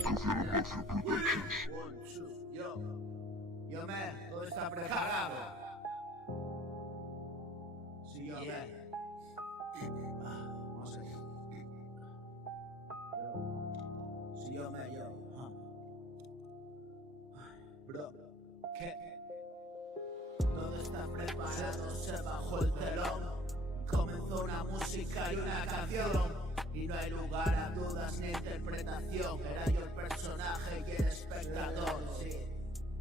Café La Mafia Productions. Yo me, todo está preparado. Sí, yo me. Vamos allá. Sí, yo me, yo. Bro, ¿qué? Todo está preparado, se bajó el telón. Comenzó una música y una canción. Y no hay lugar a dudas ni interpretación. Era yo el personaje y el espectador, sí,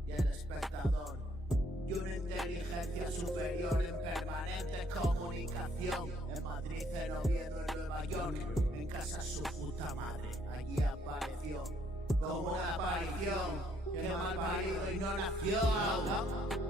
y el espectador. Y una inteligencia superior en permanente comunicación. En Madrid, en Oviedo, en Nueva York, en casa su puta madre. Allí apareció como una aparición. Que mal parido y no nació.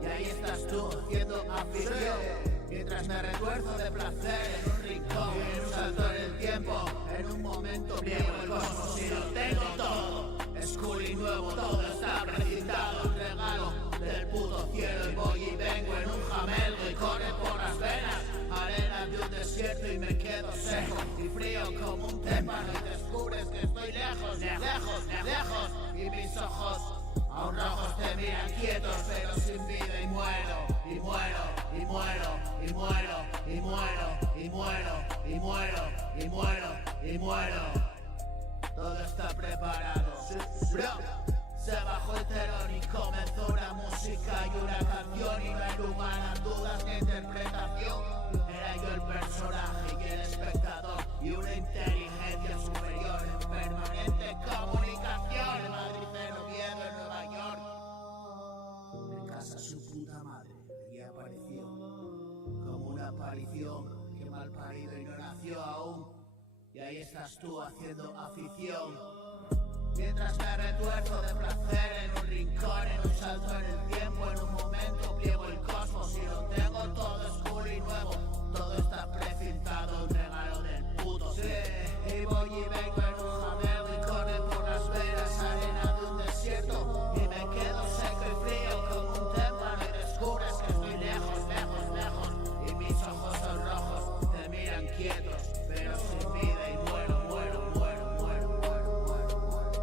Y ahí estás tú haciendo afición. Mientras me retuerzo de placer en un rincón, en un salto en el tiempo, en un momento pliego el cosmos y lo tengo todo. Es cool y nuevo, todo está precintado. Un regalo del puto cielo y voy y vengo en un jamelgo y corre por las venas. Arena de un desierto y me quedo seco y frío como un témpano y descubres que estoy lejos, lejos, lejos. Y mis ojos aún rojos te miran quietos pero sin vida y muero, y muero, y muero, y muero, y muero, y muero, y muero, y muero, y muero. Todo está preparado, bro. Se bajó el telón y comenzó una música y una canción y no hay lugar a dudas ni interpretación. Era yo el personaje y el espectador y una inteligencia superior en permanente comunicación. En Madrid, en Oviedo, en Nueva York, en casa su puta madre, allí apareció como una aparición. Que mal parido y no nació aún. Y ahí estás tú haciendo afición. Mientras me retuerzo de placer en un rincón, en un salto en el tiempo, en un momento pliego el cosmos y lo tengo todo oscuro y nuevo. Todo está precintado, un regalo del puto sí. Y voy y vengo en un jameo y corre por las venas, arena de un desierto. Y me quedo seco y frío como un témpano y descubres que estoy lejos, lejos, lejos. Y mis ojos son rojos, te miran quietos, pero sin vida y muero, muero, muero, muero, muero, muero, muero.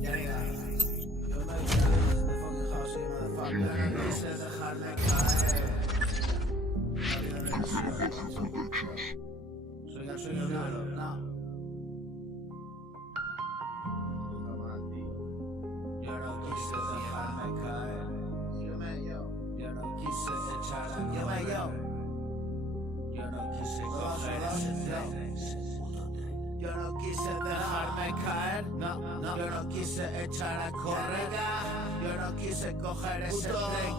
Ya diga. Yo me quise de fucking house y motherfucker. No quise dejarme caer. La vida no es soy el sueño malo, no. Yo no quise dejarme caer. Yo no quise echar a correr. Yo no quise coger ese tren. Yo no quise dejarme caer. No. Yo no quise echar a correr. Yo no quise coger ese tren.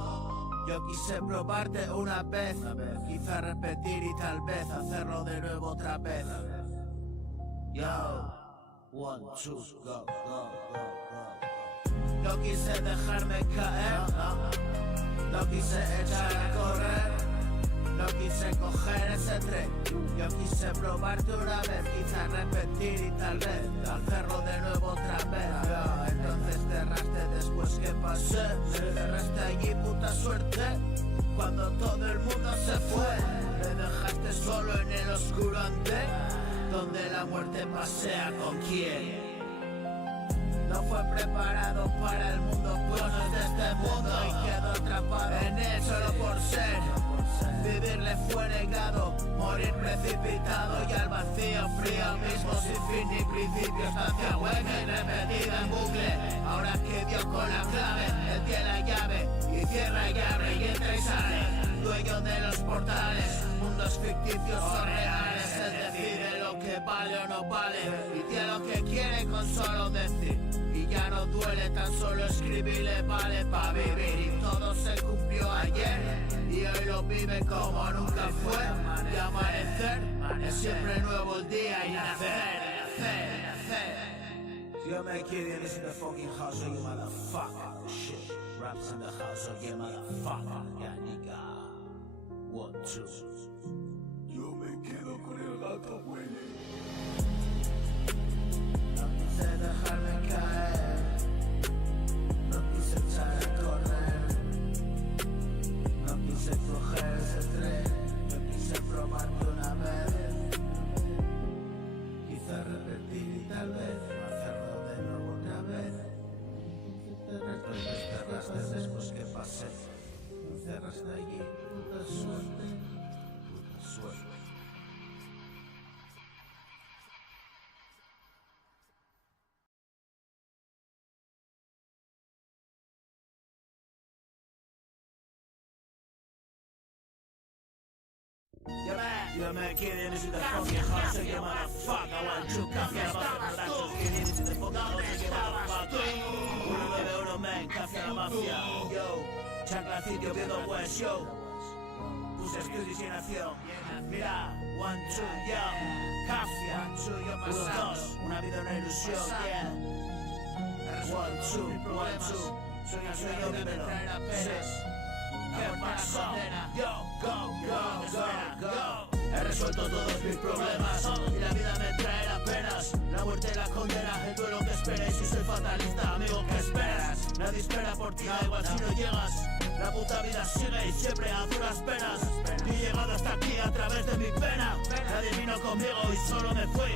Yo quise probarte una vez. Quizá repetir y tal vez hacerlo de nuevo otra vez. Yo, 1, 2, go. No quise dejarme caer, no quise echar a correr, no quise coger ese tren. Yo quise probarte una vez, quizá repetir y tal vez hacerlo de nuevo otra vez. Entonces cerraste después que pasé, me cerraste allí, puta suerte. Cuando todo el mundo se fue, me dejaste solo en el oscuro andén, donde la muerte pasea con quién. No fue preparado para el mundo, pues no es de este mundo y quedó atrapado en él solo por ser. Vivir le fue negado, morir precipitado y al vacío frío mismo sin fin ni principio. Estancia hueca y repetida en bucle. Ahora que dio con la clave, él tiene la llave y cierra y abre y entra y sale. Dueño de los portales, mundos ficticios o reales. Él decide lo que vale o no vale y tiene lo que quiere con solo decir. Y ya no duele, tan solo escribirle vale pa' vivir. Y todo se cumplió ayer y hoy lo vive como nunca fue. Y amanecer es siempre nuevo el día y nacer. Yo me quiero in the fucking house, so you motherfucker. Shit, raps in the house, so you motherfucker. Ya nigga, 1, 2. Yo me quedo con el gato bueno. No quise dejarme caer, no quise echar a correr, no quise coger ese tren, yo quise probarte una vez, quizá repetir y tal vez hacerlo de nuevo otra vez. Entonces cerraste después que pasé, cerraste allí, puta suerte, puta suerte. Yo me quiero in the fucking house, so you motherfucker. I want you café a la productions, get in the fucking house, so you motherfucker. 191 man, café a la mafia. Yo, chanclacillo viendo buen show. Puse estudios y nación. Mira, 1, 2, yo, café, 1, 2, una vida, una ilusión, yeah. 1, 2, 1, 2, soy el sueño que me trae apenas. ¿Qué pasó? Yo, go. He resuelto todos mis problemas y la vida me traerá penas. La muerte y la condena, el duelo que esperes. Si soy fatalista, amigo, ¿qué esperas? Nadie espera por ti, da igual si no llegas. La puta vida sigue y siempre a duras penas. Y he llegado hasta aquí a través de mi pena. Nadie vino conmigo y solo me fui.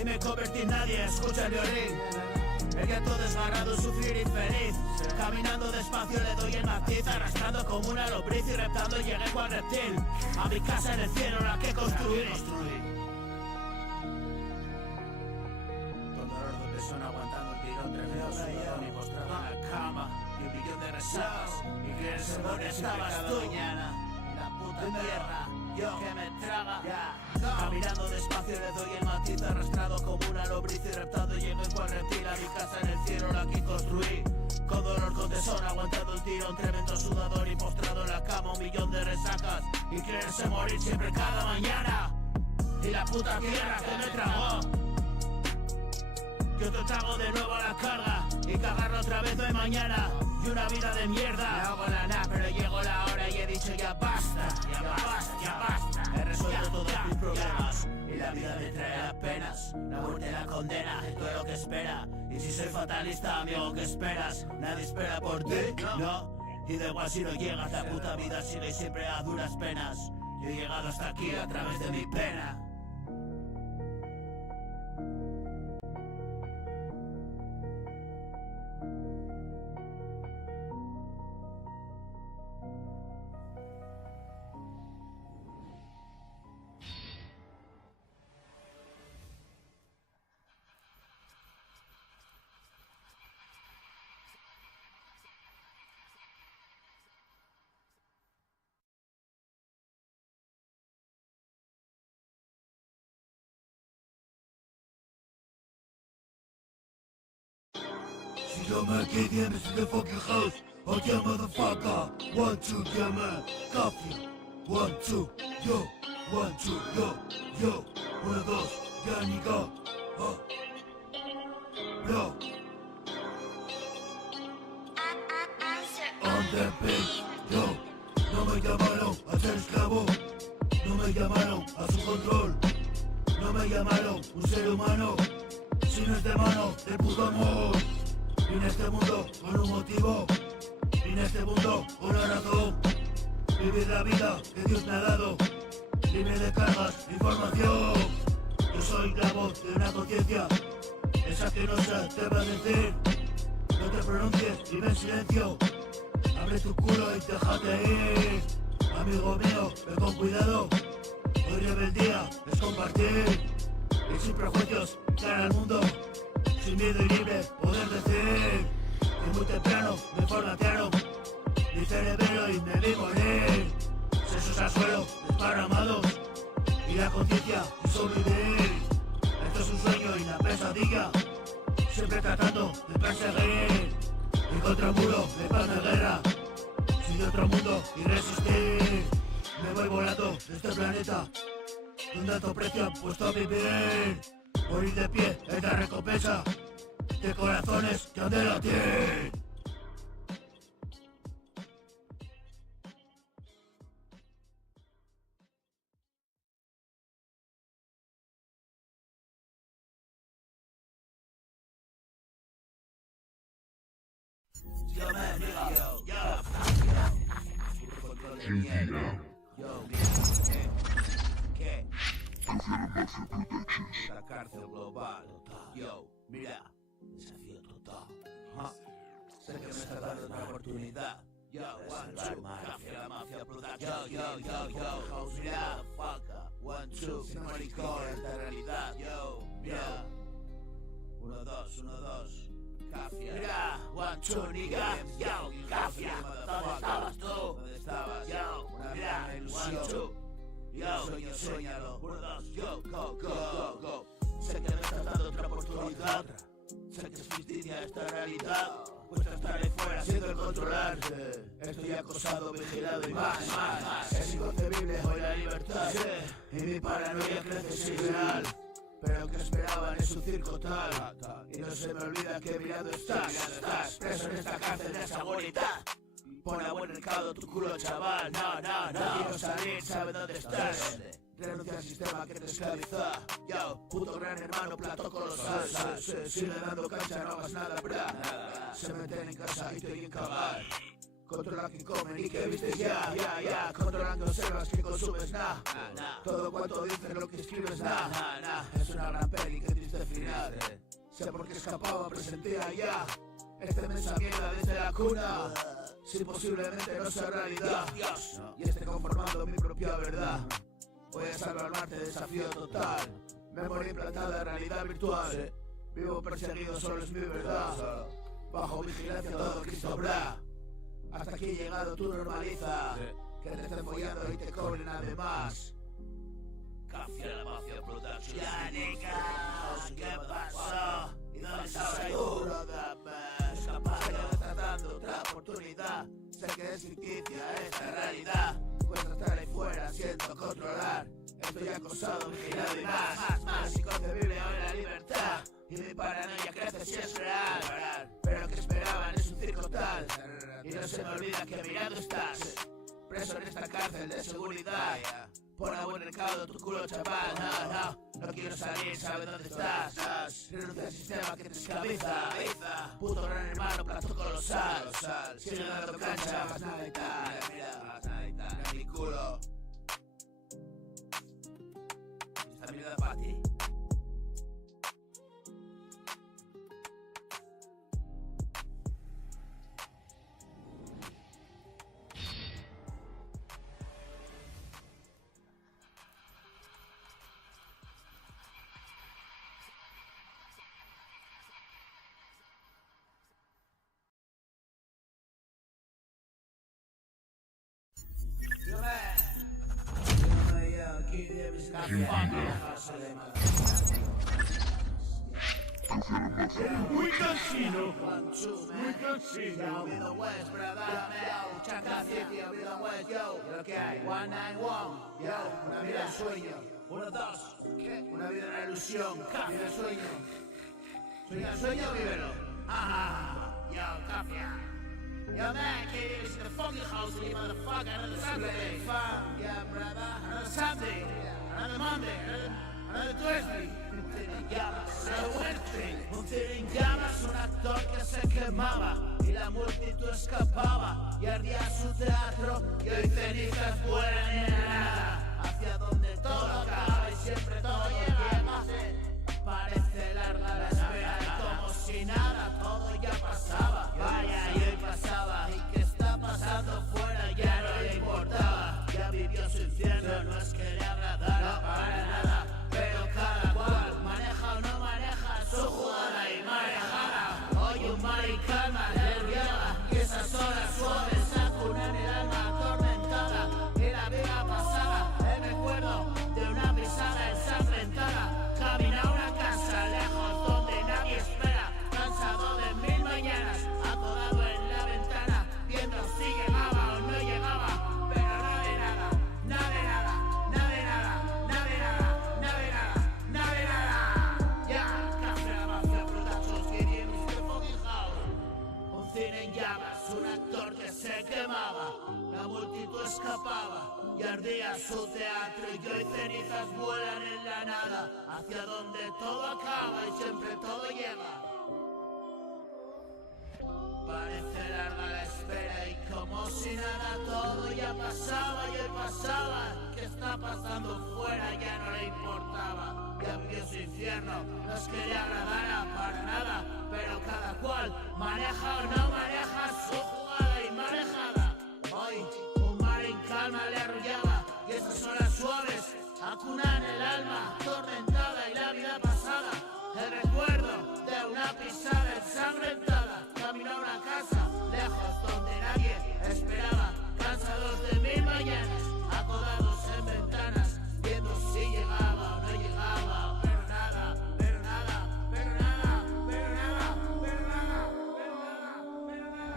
Y me convertí en nadie, escucha el violín. El gueto desgarrado, sufrir infeliz. Caminando despacio le doy el matiz, arrastrando como una lombriz y reptando llegué cual reptil. A mi casa en el cielo, la que construí. Con dolor de persona aguantando el tirón, tremendo sudor y postrado en la cama. Y un millón de resacas. Y que el semor estabas tú. La puta tierra, yo que me traga. Caminando despacio le doy el matiz, arrastrado como una lombriz y reptando llego en cual reptil. A mi casa en el cielo la que construí. Con dolor, con tesón, aguantando el tirón, tremendo sudador y postrado en la cama, un millón de resacas. Y creerse morir siempre cada mañana. Y la puta tierra que me tragó. Yo te trago de nuevo a la carga y cagarlo otra vez de mañana. Y una vida de mierda. No hago la nada, pero llegó la hora y he dicho ya basta, ya basta. He resuelto todos mis problemas y la vida me trae apenas. La muerte la condena, el duelo que espera. Y si soy fatalista, amigo, ¿qué esperas? Nadie espera por ti, no. Y da igual si no llegas, la puta vida sigue siempre a duras penas. Yo he llegado hasta aquí a través de mi pena. Yo man, KDM is in the fucking house. Oh yeah, motherfucker. 1, 2, yeah man. Coffee. 1, 2, yo. 1, 2, yo. Yo. 1, 2, ya Nico. Bro. On the beat, yo. No me llamaron a ser esclavo. No me llamaron a su control. No me llamaron un ser humano. Si no es de mano del puto amor. Vine a este mundo con un motivo. Vine a este mundo con una razón. Vivir la vida que Dios me ha dado. Libre de cargas, información. Yo soy la voz de una conciencia. Esa que no se atreve a decir. No te pronuncies, vive en silencio. Abre tu culo y déjate ir. Amigo mío, ve con cuidado. Hoy rebeldía es compartir. Y sin prejuicios, cara al mundo. Sin miedo y libre, poder decir. Que muy temprano me formatearon mi cerebro y me vi morir. Sesos al suelo, desparramados. Y la conciencia de sobrevivir. Esto es un sueño y una pesadilla. Siempre tratando de perseguir. Y contra un muro de paz de guerra. Sin otro mundo y resistir. Me voy volando de este planeta. Donde alto precio han puesto a vivir. Morir de pie es la recompensa de corazones que han de latir. La cárcel global. Yo, mira, desafío total. Sé que me está dando otra oportunidad. Yo, one, two, la mafia production. Yo, mira, fucker. 1, 2, sin maricón, esta realidad. Yo, mira. 1, 2, 1, 2. Cafia. Mira, 1, 2, nigga. Yo, Cafia. ¿Dónde estabas tú? ¿Dónde estabas? Yo, mira, 1, 2. Yo, sueñalo. 1, 2, yo, go. Sé que me estás dando otra oportunidad. Sé que es justicia esta realidad. Cuesta estar ahí fuera siendo el controlarte. Estoy acosado, vigilado y más. Es inconcebible hoy la libertad. Y mi paranoia crece sin real. Pero que esperaban es un circo tal. Y no se me olvida que mirando estás preso en esta cárcel de esa bonita. Pon a buen recado tu culo, chaval. No quiero salir, sabe dónde estás. Renuncia al sistema que te esclaviza. Yo, puto gran hermano, plato colosal. Sigue dando cancha, no hagas nada, bra. Se meten en casa y te oyen cagar. Controla que comen y que vistes ya. Controlan que observas, que consumes, todo cuanto dices, lo que escribes, Es una gran peli, que triste final. Sé por qué escapaba, presentía ya. Este mensaje mierda desde la cuna. Si posiblemente no sea realidad. Y esté conformando mi propia verdad. Voy a salvarte, desafío total. Memoria implantada en realidad virtual. Vivo perseguido, solo es mi verdad. Bajo vigilancia todo Cristo bra. Hasta aquí he llegado, tú normaliza. Que te estén follando y te cobren además. Cafia la mafia production. Ya, niggas, ¿qué pasó? ¿Y dónde estabas tú? Capaz que me estás dando otra oportunidad. Sé que es ficticia esta realidad. Cuesta estar ahí fuera, siento controlar. Estoy acosado, vigilado y más. Inconcebible hoy la libertad. Y mi paranoia crece si es real. Pero que esperaban es un circo tal. Y no se me olvida que mirando estás. Preso en esta cárcel de seguridad. Pon a buen recaudo tu culo, chaval. No quiero salir, sabe dónde estás. Renuncia al sistema que te esclaviza. Puto gran hermano, plato colosal. Sigue dando cancha, más nada y tal. Mira, mi culo. Esta mierda para ti. Muy cansino. One, two, man. Muy cansino. Yo, be the West, brother, yo, Chaca City, yo, be the West, yo, ¿qué hay? 191, yo, una vida en sueño. 1, 2, ¿qué? Una vida en ilusión, vida en sueño. Sueña el sueño, vívelo. Yo, Cafia. Yo, man, kid, it's the fucking house, you motherfucker, another Saturday. Fun, yeah, brother, another Sunday, another Monday, another Thursday. Un tiro en llamas, un actor que se quemaba y la multitud escapaba y ardía su teatro y hoy cenizas vuelan en la nada hacia donde todo acaba y siempre todo llega. Parece larga la espera y como si nada todo ya pasaba. Vaya, y hoy pasaba y qué está pasando fuera ya no le importaba. Ya vivió su infierno, no es que le agradara para nada, pero cada cual maneja o no maneja su jugada y manejada. Hoy un mar y calma le riega y esas horas suaves acunan el alma atormentada y la vida pasada. El recuerdo de una pisada ensangrentada. Camina a una casa lejos donde nadie espera, cansado de 1000 mañanas, acodado en la ventana, viendo si llegaba o no llegaba, pero nada de nada, nada de nada, nada de nada, nada de nada, nada de nada, nada de nada. Ya, Café Mafia Productions, que the fucking house. Un cine en llamas, un actor que se quemaba, la multitud escapaba y ardía su teatro y hoy cenizas vuelan en la nada hacia donde todo acaba y siempre todo llega. Parece larga la espera y como si nada todo ya pasaba y hoy pasaba. ¿Qué está pasando fuera? Ya no le importaba. Ya vivió su infierno, no es que le agradara para nada, pero cada cual maneja o no maneja su jugada y manejada. Hoy un mar en calma le arrullaba y esas horas suaves acunan el alma atormentada y la vida pasada. El recuerdo de una pisada ensangrentada. Camino a una casa lejos donde nadie esperaba, cansados de 1000 mañanas, acodados en ventanas, viendo si llegaba o no llegaba, pero nada, pero nada, pero nada, pero nada, pero nada, pero nada, pero nada.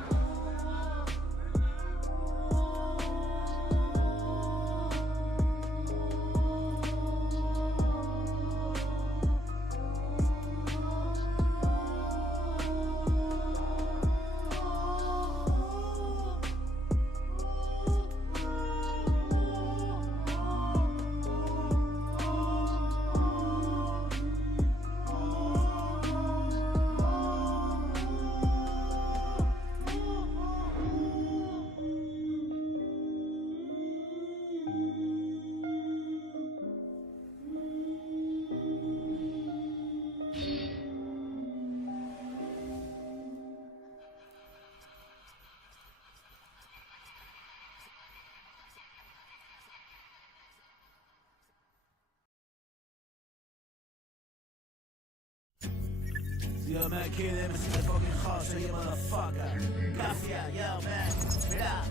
Yo me quedé en the fucking house, you motherfucker. Cafia, yo, man. Mira,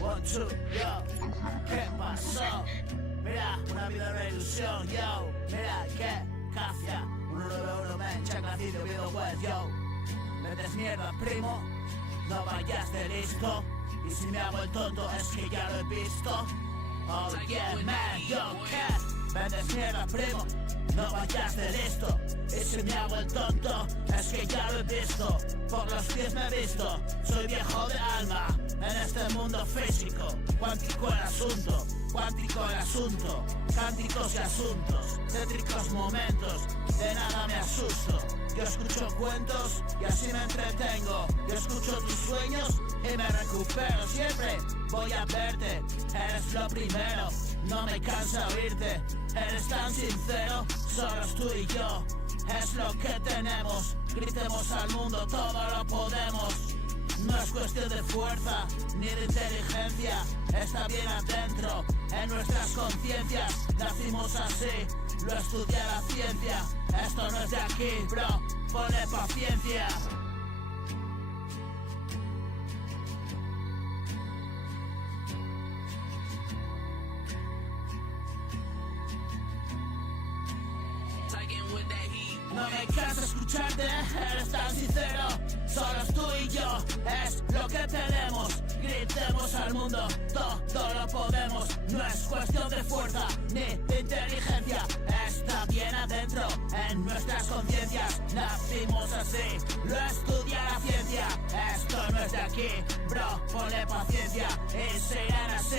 1, 2, yo. ¿Qué pasó? Mira, una vida una ilusión, yo. Mira, ¿qué? Cafia, 191, man. Chaclacito, video web, yo. Me des mierda, primo. No vayas de listo. Y si me hago el tonto, es que ya lo he visto. Oh, yeah, man, yo, ¿qué? Me des mierda, primo. No vayas de listo, y si me hago el tonto, es que ya lo he visto. Por los pies me he visto, soy viejo de alma, en este mundo físico. Cuántico el asunto, cuántico el asunto. Cánticos y asuntos, tétricos momentos, de nada me asusto. Yo escucho cuentos y así me entretengo. Yo escucho tus sueños y me recupero. Siempre voy a verte, eres lo primero. No me cansa oírte, eres tan sincero. Solo tú y yo, es lo que tenemos. Gritemos al mundo, todo lo podemos. No es cuestión de fuerza ni de inteligencia, está bien adentro, en nuestras conciencias. Nacimos así, lo estudia la ciencia. Esto no es de aquí, bro, ponle paciencia. Taking with that heat. No me canso escucharte, eres tan sincero. Solo tú y yo, es lo que tenemos. Gritemos al mundo, todo lo podemos. No es cuestión de fuerza ni de inteligencia. Está bien adentro, en nuestras conciencias. Nacimos así, lo estudia la ciencia. Esto no es de aquí, bro, ponle paciencia. Y se irán así,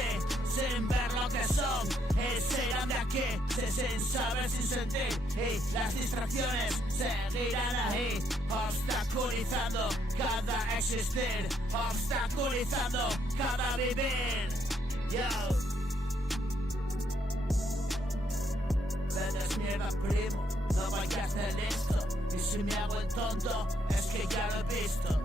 sin ver lo que son. Y se irán de aquí, sin saber, sin sentir. Y las distracciones seguirán ahí, obstaculizando cada existir, obstaculizando cada vivir. Yo. Vete mierda, primo, no vayas de listo. Y si me hago el tonto, es que ya lo he visto.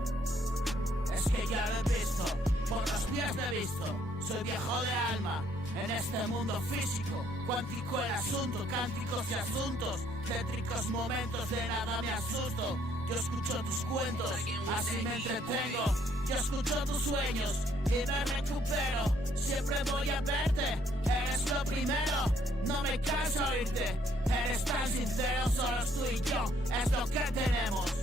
Es que ya lo he visto, por los pies lo he visto. Soy viejo de alma, en este mundo físico. Cuántico el asunto, cánticos y asuntos. Tétricos momentos, de nada me asusto. Yo escucho tus cuentos, así me entretengo. Yo escucho tus sueños y me recupero. Siempre voy a verte, eres lo primero. No me canso de oírte, eres tan sincero. Solo tú y yo, es lo que tenemos.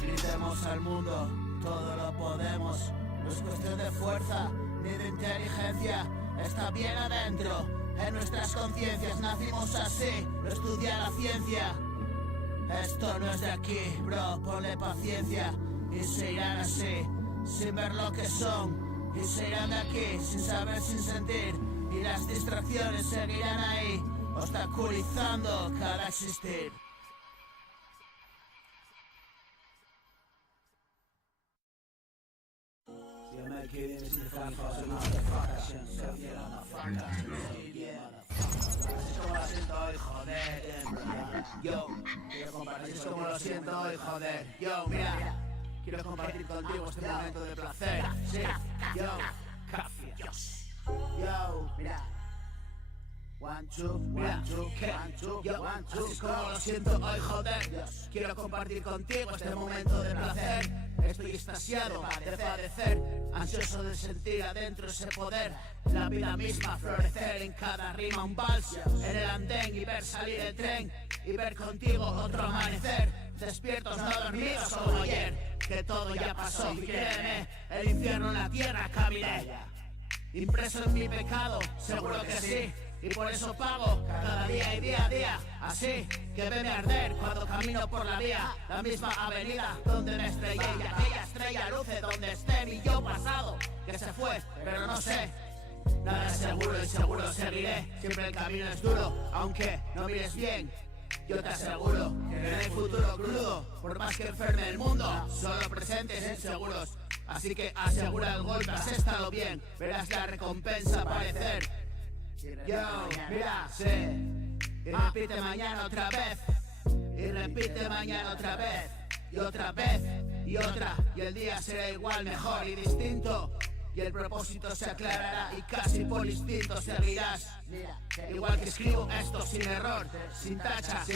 Gritemos al mundo, todo lo podemos. No es cuestión de fuerza ni de inteligencia. Está bien adentro, en nuestras conciencias. Nacimos así, lo estudia la ciencia. Esto no es de aquí, bro, ponle paciencia. Y se irán así, sin ver lo que son. Y se irán de aquí, sin saber, sin sentir. Y las distracciones seguirán ahí, obstaculizando cada existir. Yo, quiero compartir como lo siento hoy, joder. Yo, mira, quiero compartir contigo este momento de placer. Sí, yo, café. Yo, mira. One, two, one, two, one, two, yo, one, two. Así es como lo siento hoy, joder. Quiero compartir contigo este momento de placer. Estoy extasiado de padecer, ansioso de sentir adentro ese poder. La vida misma florecer, en cada rima un vals. En el andén y ver salir el tren. Y ver contigo otro amanecer. Despiertos no dormidos como ayer, que todo ya pasó. Y créeme, el infierno en la tierra caminé. Impreso en mi pecado, seguro que sí. Y por eso pago cada día y día a día. Así que veme arder cuando camino por la vía. La misma avenida donde me estrellé. Y aquella estrella luce donde esté mi yo pasado, que se fue, pero no sé. Nada es seguro y seguro seguiré. Siempre el camino es duro, aunque no mires bien. Yo te aseguro que no hay futuro crudo. Por más que enferme el mundo, solo presentes inseguros. Así que asegura el golpe, astéalo bien. Verás la recompensa aparecer. Yo, mira, sí. Y repite mañana otra vez. Y repite mañana otra vez. Y otra vez. Y otra. Y el día será igual, mejor y distinto. Y el propósito se aclarará y casi por instinto seguirás. Igual que escribo esto sin error, sin tacha, así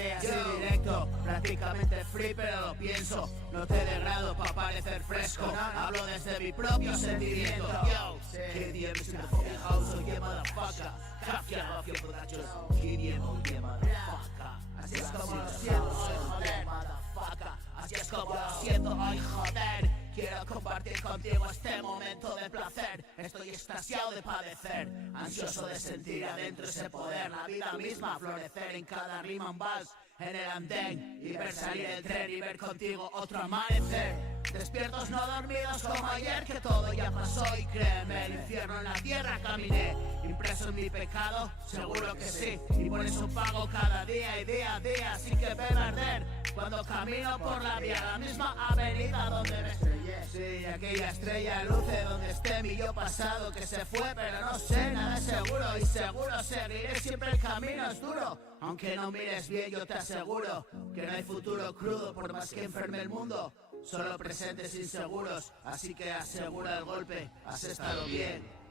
directo, prácticamente free pero lo pienso. No te degrado pa' parecer fresco, hablo desde mi propio sentimiento. Yo, KDM in the fucking house, oh yeah motherfucker. Kafka off your productions, KDM, oh yeah motherfucker. Así es como lo siento hoy, joder, motherfucker. Así es como lo siento hoy, joder. Quiero compartir contigo este momento de placer. Estoy extasiado de padecer, ansioso de sentir adentro ese poder. La vida misma florecer, en cada rima un vals. En el andén y ver salir el tren y ver contigo otro amanecer. Despiertos no dormidos como ayer, que todo ya pasó. Y créeme, el infierno en la tierra caminé. Impreso en mi pecado, seguro que sí. Y por eso pago cada día y día a día. Así que ven a arder cuando camino por la vía. La misma avenida donde me estrellé. Sí, aquella estrella luce donde esté mi yo pasado, que se fue pero no sé, nada es seguro. Y seguro seguiré, siempre el camino es duro. Aunque no mires bien, yo te aseguro que no hay futuro crudo por más que enferme el mundo. Solo presentes inseguros, así que asegura el golpe, astéalo bien.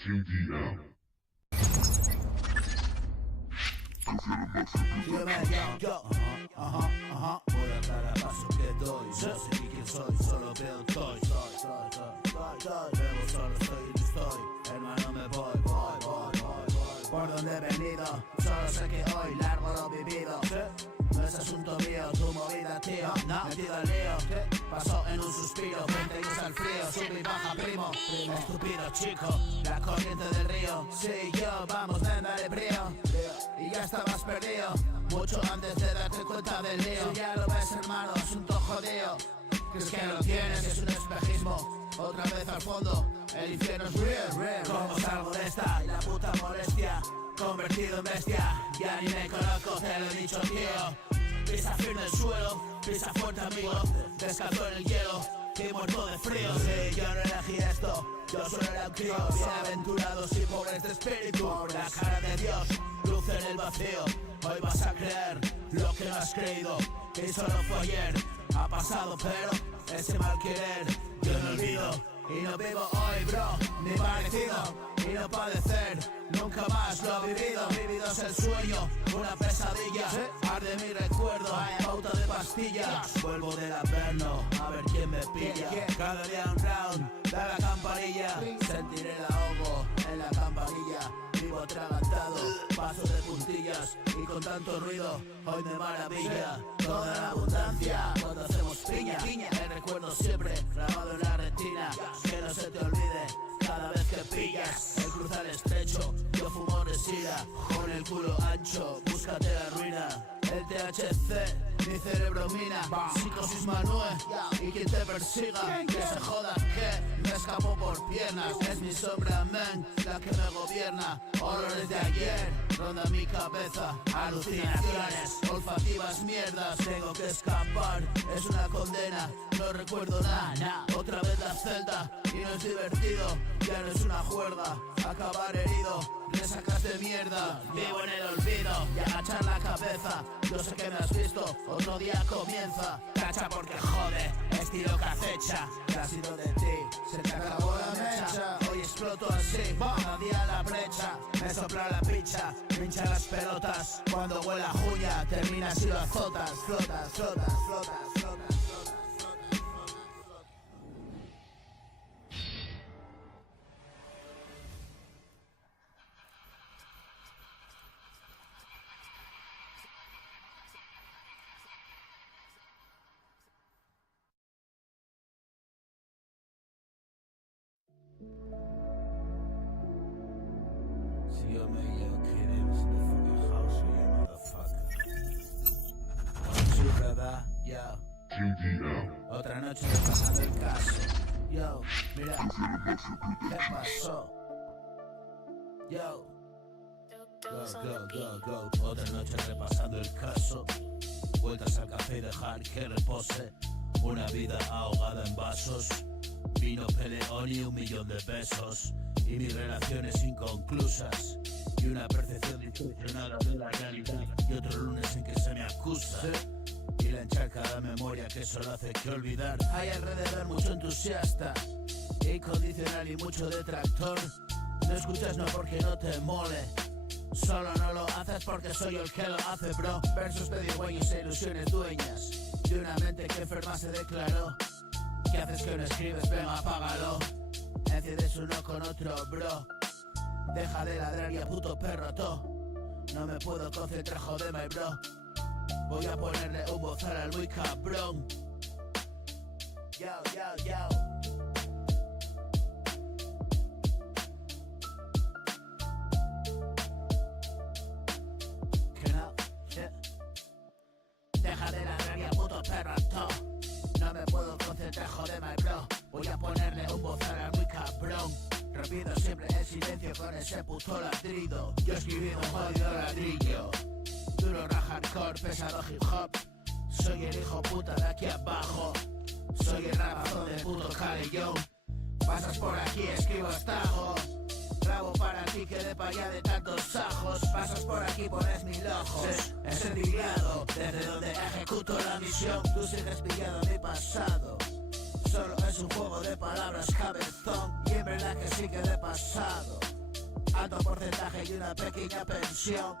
KDM. Voy a cada paso que doy. No sé ni quién soy, solo veo estoy. Bebo solo estoy y no estoy. Hermano me voy. Por donde he venido, solo sé que hoy largo lo vivido. No es asunto mío, tu movida, tío. Metido al lío, pasó en un suspiro. Frente al frío, sube y baja, primo. Estúpido chico, la corriente del río. Sí, yo, vamos, ven, dale brío. Y ya estabas perdido, mucho antes de darte cuenta del lío. Ya lo ves, hermano, asunto jodido. ¿Crees que lo tienes? Es un espejismo. Otra vez al fondo, el infierno es real. ¿Cómo salgo de esta? La puta molestia, convertido en bestia. Ya ni me conozco, te lo he dicho, tío. Pisa firme el suelo, pisa fuerte, amigo. Descalzo en el hielo, y muerto de frío. Sí, yo no elegí esto, yo solo era un crío. Bienaventurados y pobres de espíritu. La cara de Dios, luz en el vacío. Hoy vas a creer lo que no has creído. Y solo fue ayer, ha pasado, pero ese mal querer yo no olvido. Y no vivo hoy, bro, ni parecido. Y no padecer, nunca más lo he vivido. Vivido es el sueño, una pesadilla. Arde mi recuerdo, pauta de pastillas. Vuelvo del averno, a ver quién me pilla. Cada día un round, da la campanilla. Sentiré el ahogo en la campanilla. Vivo atragantado, paso de puntillas. Y con tanto ruido, hoy me maravilla. Toda la abundancia, cuando hacemos piña. El recuerdo siempre grabado en la retina. Que no se te olvide cada vez que pillas el cruzar estrecho. Yo fumo resina con el culo ancho, búscate la ruina. El THC, mi cerebro mina. Psicosis Manuel, y quien te persiga, que se joda que me escapo por piernas. Es mi sombra, man, la que me gobierna. Olores de ayer, ronda mi cabeza. Alucinaciones, olfativas mierdas. Tengo que escapar, es una condena. No recuerdo nada, otra vez la celda. Y no es divertido, ya no es una juerga. Acabar herido, resacas de mierda. Vivo en el olvido, y agachar la cabeza. Yo sé que me has visto, otro día comienza. Cacha porque jode, estilo que acecha. Casi no de ti, se te acabó la mecha. Hoy exploto así, cada día la brecha. Me sopla la picha, me hincha las pelotas. Cuando huele a juña, terminas y lo azotas. Flotas. Si yo me llevo KDM in the fucking house, you motherfucker. Su verdad, yo. KDM. Otra noche repasando el caso. Yo, mira, ¿qué pasó? Yo. Go. Otra noche repasando el caso. Vueltas al café y dejar que repose. Una vida ahogada en vasos. Vino peleón y 1.000.000 de pesos. Y mis relaciones inconclusas. Y una percepción distorsionada de la realidad. Y otro lunes en que se me acusa. Y la encharcada memoria que solo hace que olvidar. Hay alrededor mucho entusiasta. Incondicional y mucho detractor. No escuchas no porque no te mole. Solo no lo haces porque soy el que lo hace, bro. Versos pedigüeños e ilusiones dueñas de una mente que enferma se declaró. ¿Qué haces que no escribes? Venga, apágalo. Enciendes uno con otro, bro. Deja de ladrar y a puto perro, no me puedo concentrar, joder, my bro. Voy a ponerle un bozal al muy cabrón. Yo. Que no, shit. Deja de ladrar y a puto perro, no me puedo concentrar, joder, my bro. Voy a ponerle un bozal al muy cabrón. Repito siempre el silencio con ese puto ladrido. Yo escribí un jodido ladrillo. Duro hardcore, pesado hip hop. Soy el hijo puta de aquí abajo. Soy el rapazón de puto Calillón. Pasas por aquí, escribo estajo. Grabo para ti que de pa' allá de tantos sajos. Pasas por aquí, pones mil ojos. Es el enviado, desde donde ejecuto la misión. Tú sigues pillado en mi pasado. Solo es un juego de palabras, cabezón. Y en verdad que sí que de pasado. viaje y una pequeña pensión.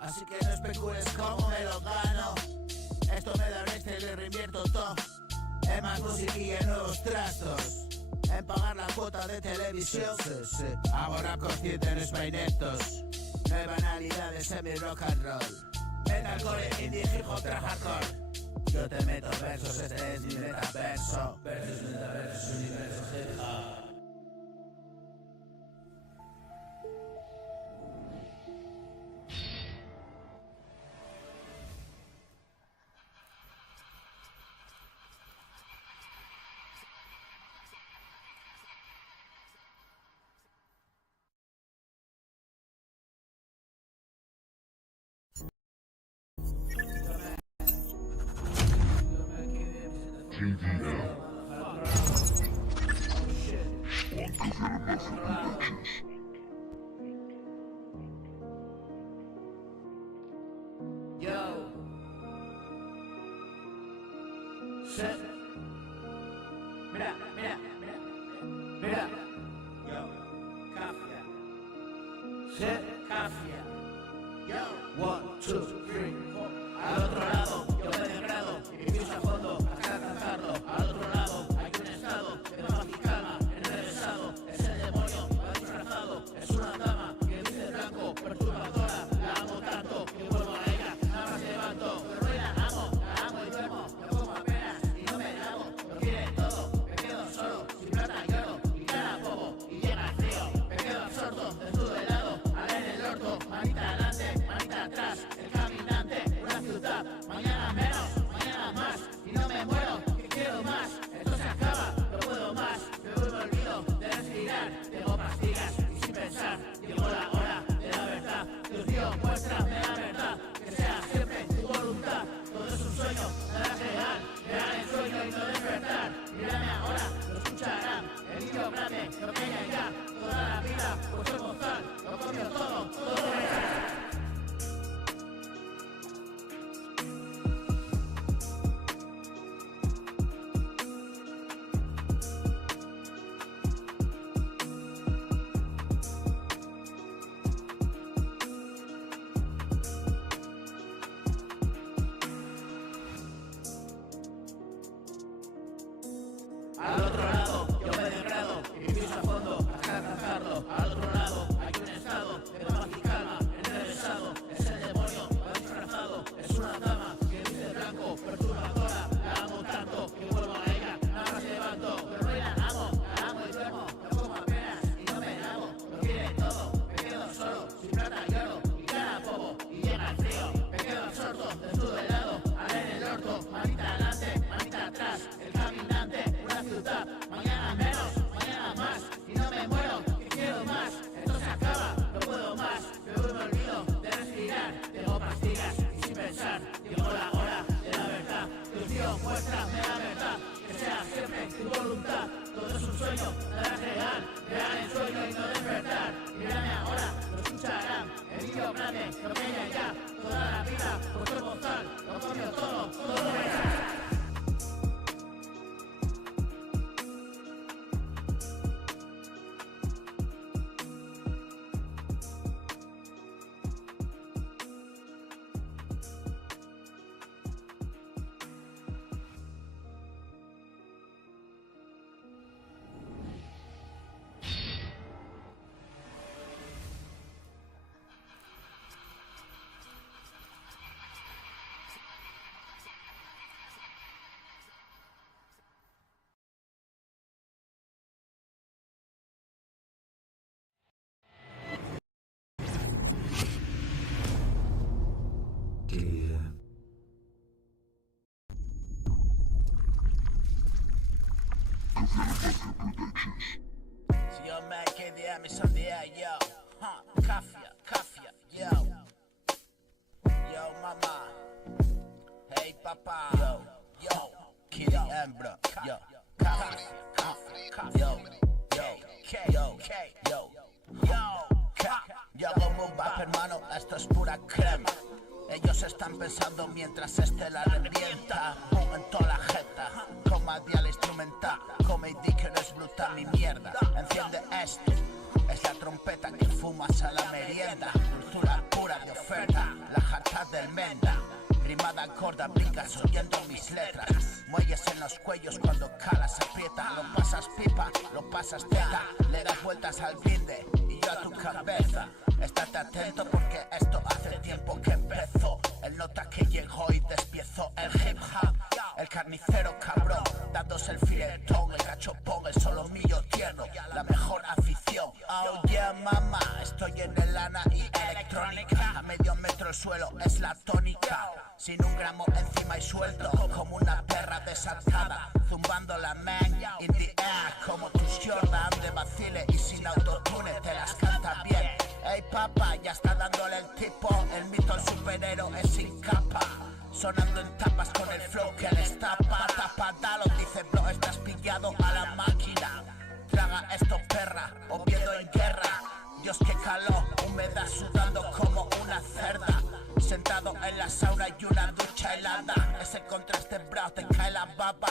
Así que no especules cómo me lo gano. Esto me da este y le reinvierto todo. En más música y en nuevos trastos. En pagar la cuota de televisión. Ahora consciente en ineptos. No hay banalidades en mi rock and roll. Metalcore, indie, hip hop, trap hardcore. Yo te meto versos, este es mi metaverso. Versus metaverso, universo hip hop. Yo. Set. Mira. Yo. Cafia. Set. Cafia. Yo. 1, 2, 3, 4. Al otro lado, yo me degrado y pienso a fondo hasta alcanzarlo. Al otro lado, hay un estado de paz y calma, enrevesado. Es el demonio, va disfrazado. Es una dama que dice blanco, perturbadora. La amo tanto que vuelvo a ella, nada más levanto. Pero hoy la amo y duermo. No como apenas y no me lavo. Lo quiere todo, me quedo solo, sin plata lloro y cara bobo. Y llega el frío, me quedo absorto, desnudo helado. Ala en el orto, manita adelante, manita atrás. El caminante, una ciudad, mañana menos, mañana más. Y no me muero, que quiero más. Esto se acaba, no puedo más. Me vuelvo olvido de respirar. Tengo pastillas y sin pensar. Llegó la hora de la verdad. Dios mío, muéstrame la verdad. Que sea siempre tu voluntad. Todo es un sueño, nada es real. Real el sueño y no despertar. Mírame ahora, lo escucharán. El niño grande, lo que hay ya. Toda la vida, pues soy Gonzal. Lo comió todo es. Al otro lado, yo me degrado y pienso a fondo hasta alcanzarlo. Al otro lado, hay un estado de paz y calma, enrevesado. Es el demonio, va disfrazado. Es una dama que dice blanco, perturbadora. La amo tanto que vuelvo a ella, nada más levanto. Pero hoy la amo y duermo. No como apenas y no me lavo. Lo quiere todo, me quedo solo, sin plata lloro y cara bobo. Y llega el frío, me quedo absorto, desnudo helado. Ala en el orto, manita adelante, manita atrás. El caminante, una ciudad, mañana menos, mañana más. Y no me muero, que quiero más. Esto se acaba, no puedo más. Me vuelvo olvido de respirar. Tengo pastillas y sin pensar. Llegó la hora de la verdad. Dios mío, muéstrame la verdad. Que sea siempre tu voluntad. Todo es un sueño, nada es real. Real el sueño y no despertar. Mírame ahora, lo escucharán. El niño grande, lo peña ya. Toda la vida, por soy Gonzal. Lo comió todo es. Si yo me quedé a mi sandía, yo. Cafia, yo. Yo, mamá. Hey, papá. Yo. Kitty and bro. Yo. Cafia. Ellos están pensando mientras este la revienta. Pum en toda la jeta, coma dial instrumental. Come y di que no es bruta mi mierda. Enciende esto, es la trompeta que fumas a la merienda. Dulzura pura de oferta, la jarta del menda. Rimada en corda, brincas oyendo mis letras. Muelles en los cuellos cuando calas aprieta. Lo pasas pipa, lo pasas teta. Le das vueltas al brinde y yo a tu cabeza. Estate atento porque esto hace tiempo que empezó. El nota que llegó y despiezó el hip hop. El carnicero cabrón, dándose el filetón. El gachopón, el solomillo tierno, la mejor afición. Oh yeah mamá, estoy en el lana y electrónica. A medio metro el suelo es la tónica. Sin un gramo encima y suelto, como una perra desatada. Zumbando la man in the air, como tus Jordan de vacile y sin autotune te las canta bien. Ey papá, ya está dándole el tipo. El mito el superhéroe es sin capa. Sonando en tapas con el flow que les tapa. Tapadalo, dice bro, estás pillado a la máquina. Traga esto perra, Oviedo en guerra. Dios que caló, humedad sudando como una cerda. Sentado en la sauna y una ducha helada. Ese contraste bro, te cae la baba.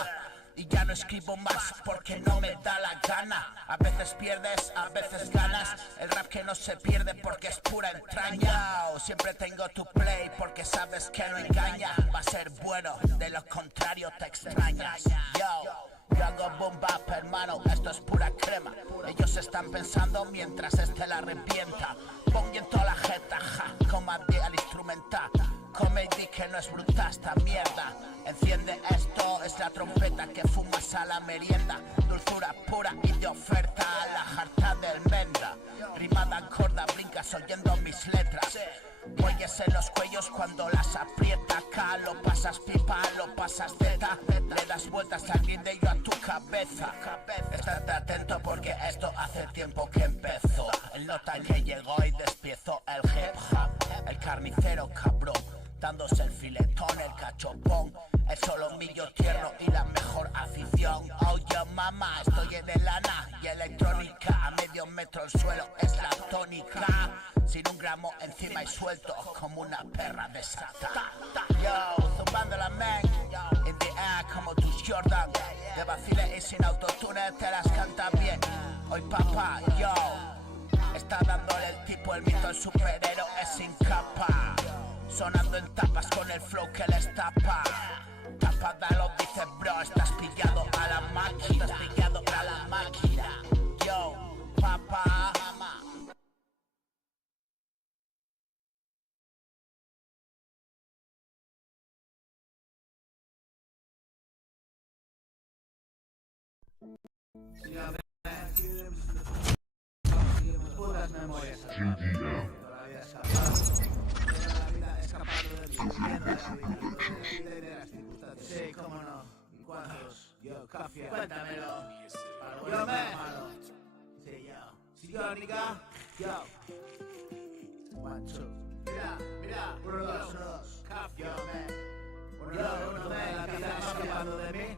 Y ya no escribo más porque no me da la gana. A veces pierdes, a veces ganas. El rap que no se pierde porque es pura entraña. Siempre tengo tu play porque sabes que no engaña. Va a ser bueno, de lo contrario te extrañas. Yo hago boom bap, hermano, esto es pura crema. Ellos están pensando mientras este la arrepienta. Pon en toda la jeta, ja, coma al instrumental. Come y di que no es bruta esta mierda. Enciende esto, es la trompeta que fumas a la merienda. Dulzura pura y de oferta, la jarta del menda. Rimada en corda, brincas oyendo mis letras. Muelles en los cuellos cuando las aprieta. Acá lo pasas pipa, lo pasas zeta. Le das vueltas al guinde y yo a tu cabeza. Estate atento porque esto hace tiempo que empezó. El nota que llegó y despiezó el hip hop. El carnicero cabrón, dándose el filetón, el cachopón. El solomillo tierno y la mejor afición. Oh yo mamá, estoy en el lana y electrónica. A medio metro el suelo es la tónica. Sin un gramo encima y suelto como una perra desatada. Yo, zumbando la man in the air como tus Jordan. De vacile y sin autotune te las canta bien. Hoy papá, yo, está dándole el tipo, el mito, el superhéroe es sin capa. Sonando en tapas con el flow que les tapa. Tapadalo, dice bro, estás pillado a la máquina. Estás pillado a la máquina. Yo, papá. Puras memorias. JDM. Sí, cómo no. ¿Cuántos? Yo, Cafia. Cuéntamelo. Yo me. Sí, yo. Si yo, nigga. Yo. 1, 2. Mira. 1, 2. Cafia. Yo me. Yo, la vida escapando de mí.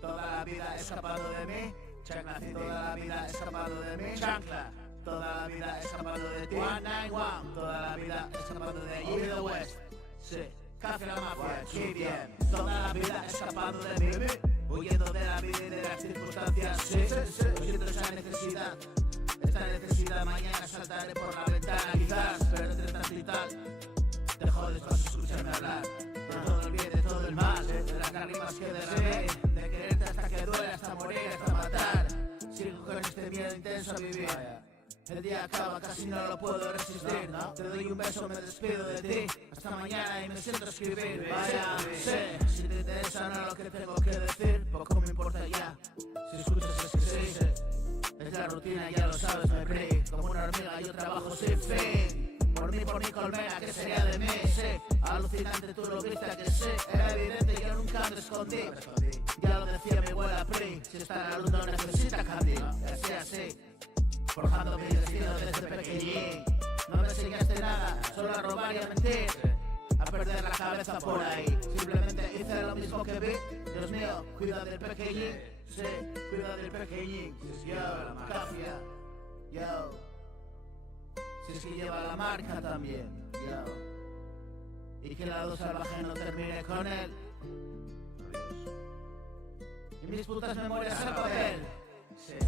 Toda la vida escapando de mí. Chancla, toda la vida escapando de mí. Chancla. Toda la vida escapando de ti. 191. Toda la vida escapando de allí de West. Sí. Café la mafia, qué bien. Toda la vida escapando de mí. Huyendo de la vida y de las circunstancias. Sí. Oyendo esa necesidad. Esta necesidad mañana saltaré por la ventana quizás. Pero entre tanto y tal, te jodes, vas a escucharme hablar. De todo el bien, de todo el mal. De las lágrimas que derramé. De quererte hasta que duele, hasta morir, hasta matar. Sigo con este miedo intenso a vivir. El día acaba, casi no lo puedo resistir. Te doy un beso, me despido de ti. Hasta mañana y me siento a escribir. Vaya, sé, si te interesa no lo que tengo que decir, poco me importa ya. Si escuchas es que sí. Es la rutina, ya lo sabes, me creí. Como una hormiga yo trabajo sin fin. Por mí colmena, ¿qué sería de mí? Sí, alucinante, tú lo viste, que sé. Era evidente, yo nunca me escondí. Ya lo decía mi abuela Pri. Si está el alumno necesita candy. Así. Forjando mi destino desde pequeñín. No me enseñaste nada, solo a robar y a mentir. A perder la cabeza por ahí. Simplemente hice lo mismo que vi. Dios mío, cuida del pequeñín. Sí, cuida del pequeñín. Yo, Cafia. Yo. Si es que lleva la marca también. Yo. y que el lado salvaje no termine con él. Y mis putas memorias al papel.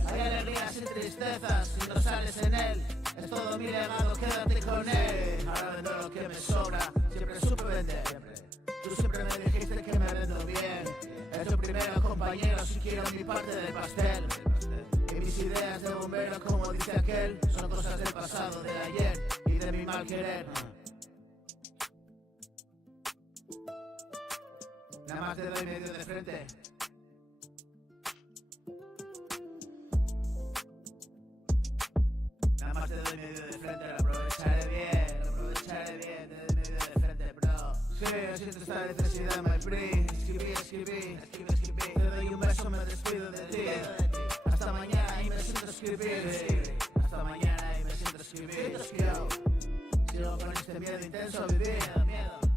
Hay alegrías y tristezas si no sales en él. Es todo mi legado, quédate con él. Ahora vendo lo que me sobra, siempre supe vender. Tú siempre me dijiste que me vendo bien. Es lo primero, compañero, si quiero mi parte del pastel. Y mis ideas de bombero, como dice aquel, son cosas del pasado, del ayer y de mi mal querer. Nada más te doy medio de frente. Nada más te doy medio de frente, lo aprovecharé bien, te doy medio de frente, bro. Sí, siento esta necesidad, my free. Escribí. Te doy un beso, me despido de ti. Hasta mañana y me siento escribir. Hasta mañana y me siento escribir. Yo sigo con este miedo intenso a vivir.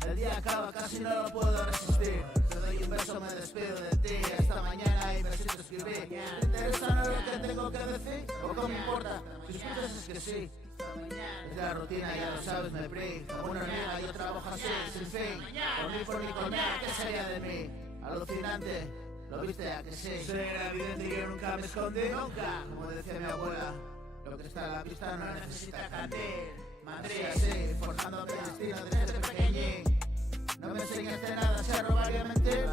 El día acaba, casi no lo puedo resistir. Te doy un beso, me despido de ti. Hasta mañana y me siento escribir. ¿Te interesa no lo que tengo que decir? Poco me importa, si escuchas es que sí. Es la rutina, ya lo sabes, me free. Como una hormiga yo trabajo así, sin fin. Por mí, con nada, ¿qué sería de mí? Alucinante, ¿lo viste a que sí? Será evidente que yo nunca me escondí. Nunca, como decía mi abuela, lo que está en la pista no necesita candir. Madrid así, forjándome el destino desde pequeñín. No me enseñaste nada, sé robar y a mentir.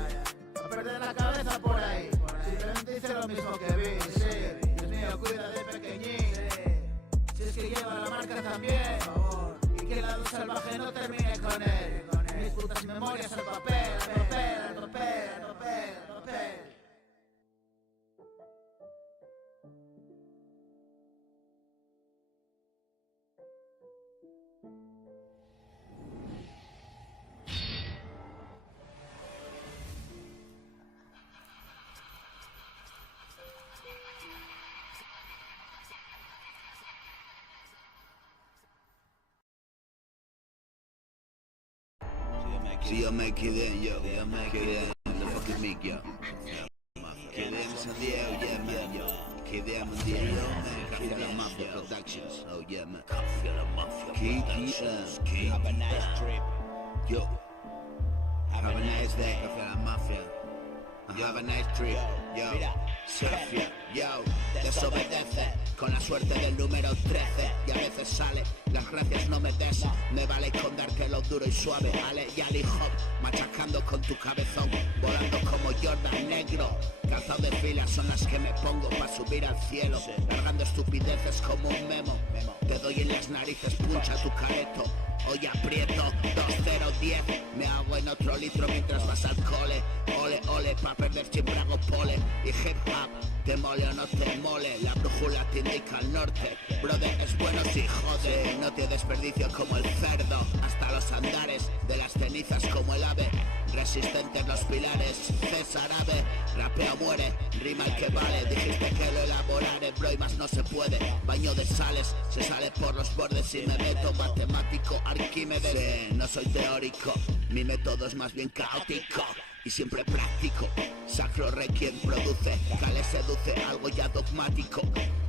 A perder la cabeza por ahí. Simplemente hice lo mismo que vi, sí. Dios mío, cuida de pequeñín. Si es que lleva la marca también. Y que el lado salvaje no termine con él. Mis putas memorias al papel. See you make it in, yo. Make it in, the fucking mic, yo. KDM San Diego, yeah, man, yo. KDM San Diego, man. Café La Mafia Productions, oh yeah, man. Café La Mafia Productions. Have a nice trip. Yo. Have a nice day, Café La Mafia. You have a nice trip, yo. Surfia, yo. Desobedece. Con la suerte del número 13. Y a veces sale, las gracias no me des. Me vale con dártelo duro y suave. Ale y Ali Hop, machacando con tu cabezón. Volando como Jordan negro. Calzado de filas son las que me pongo pa' subir al cielo. Largando estupideces como un memo. Te doy en las narices, puncha tu careto. Hoy aprieto 2010. Me hago en otro litro mientras vas al cole. Ole, ole, pa' perder siempre hago pole. Y hip hop, te mole o no te mole. La brújula te indica al norte. Brother, es bueno si jode. No te desperdicio como el cerdo. Hasta los andares de las cenizas como el ave. Resistentes los pilares. César Ave, rapea muere. Rima el que vale. Dijiste que lo elaboraré, bro, y más no se puede. Baño de sales, se sale por los bordes. Y me meto matemático, Arquímedes. No soy teórico, mi método es más bien caótico y siempre práctico. Sacro rey quien produce, Cale seduce, algo ya dogmático.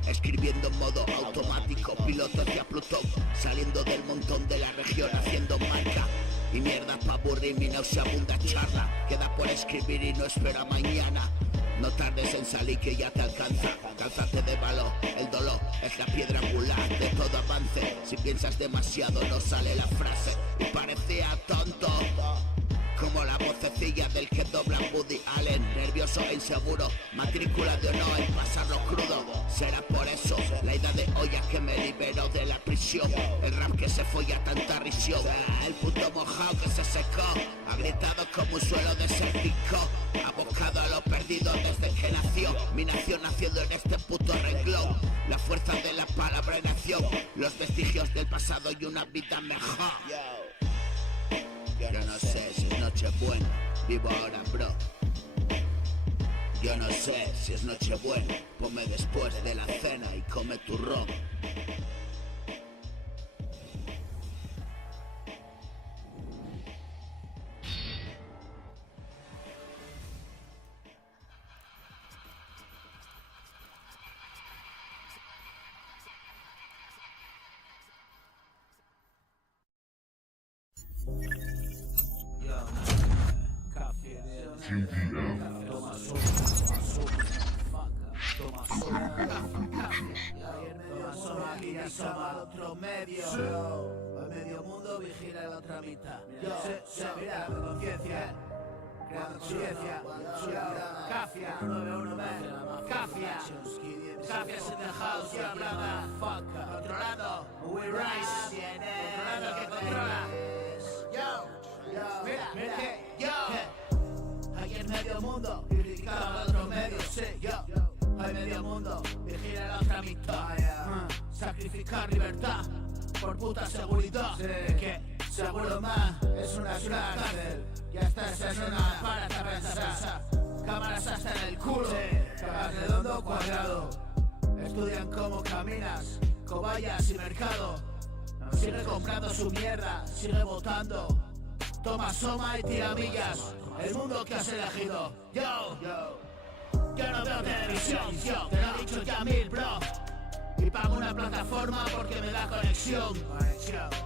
Escribiendo en modo automático, piloto hacia Plutón, saliendo del montón de la región haciendo marca. Y mierda pa' aburrir mi nauseabunda charla. Queda por escribir y no espero a mañana. No tardes en salir que ya te alcanza. Cálzate de valor, el dolor es la piedra angular de todo avance. Si piensas demasiado no sale la frase. Y parecía tonto como la vocecilla del que dobla Woody Allen. Nervioso e inseguro, matrícula de honor en pasarlo crudo. Será por eso la idea de olla que me liberó de la prisión. El rap que se folla tanta risión. El puto mojado que se secó, ha gritado como un suelo desértico. Abocado a lo perdido desde que nació. Mi nación naciendo en este puto renglón. La fuerza de la palabra en acción. Los vestigios del pasado y una vida mejor. Yo no sé si es noche buena, vivo ahora, bro. Yo no sé si es noche buena, ponme después de la cena y come turrón. Soma aquí y asoma al otro medio. El medio mundo vigila la otra mitad. Mira, conciencia. Creando conciencia. Cafia, 9-1-B. Cafia. Cafia's in the house, yeah, brother. Fuck. Controlando. We rise. Controlando el que controla. Mira, yo. Hay en medio mundo, criticaba al otro medio, sí, yo. Hay medio mundo, vigila la otra mitad. Sacrificar libertad por puta seguridad. Que seguro más es una cárcel. Ya estás en una para pensar. Cámaras hasta en el culo. Cagas redondo cuadrado. Estudian cómo caminas, cobayas y mercado. Sigue comprando su mierda, sigue votando. Toma soma y tiramillas. El mundo que has elegido. Yo no veo televisión, yo te lo he dicho ya 1000, bro. Y pago una plataforma porque me da conexión.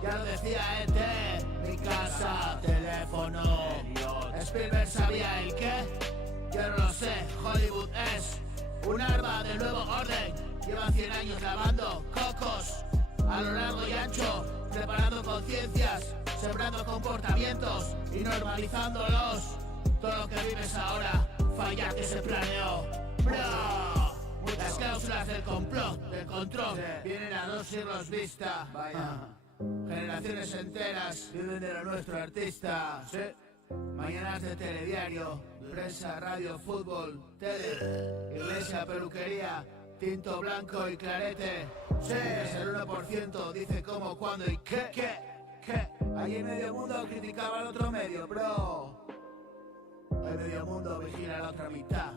Ya lo decía ET, mi casa, teléfono. Spielberg sabía el qué, yo no lo sé. Hollywood es un arma del nuevo orden. Llevan 100 años lavando cocos a lo largo y ancho, preparando conciencias, sembrando comportamientos y normalizándolos. Todo lo que vives ahora, falla que se planeó, bro. Las cláusulas del complot, del control, vienen a 2 siglos vista. Generaciones enteras viven de lo nuestro artista. Mañanas de telediario, prensa, radio, fútbol, tele, iglesia, peluquería, tinto blanco y clarete. Es el 1%, dice cómo, cuándo y qué. Allí en medio mundo criticaba al otro medio, bro. El medio mundo vigila la otra mitad.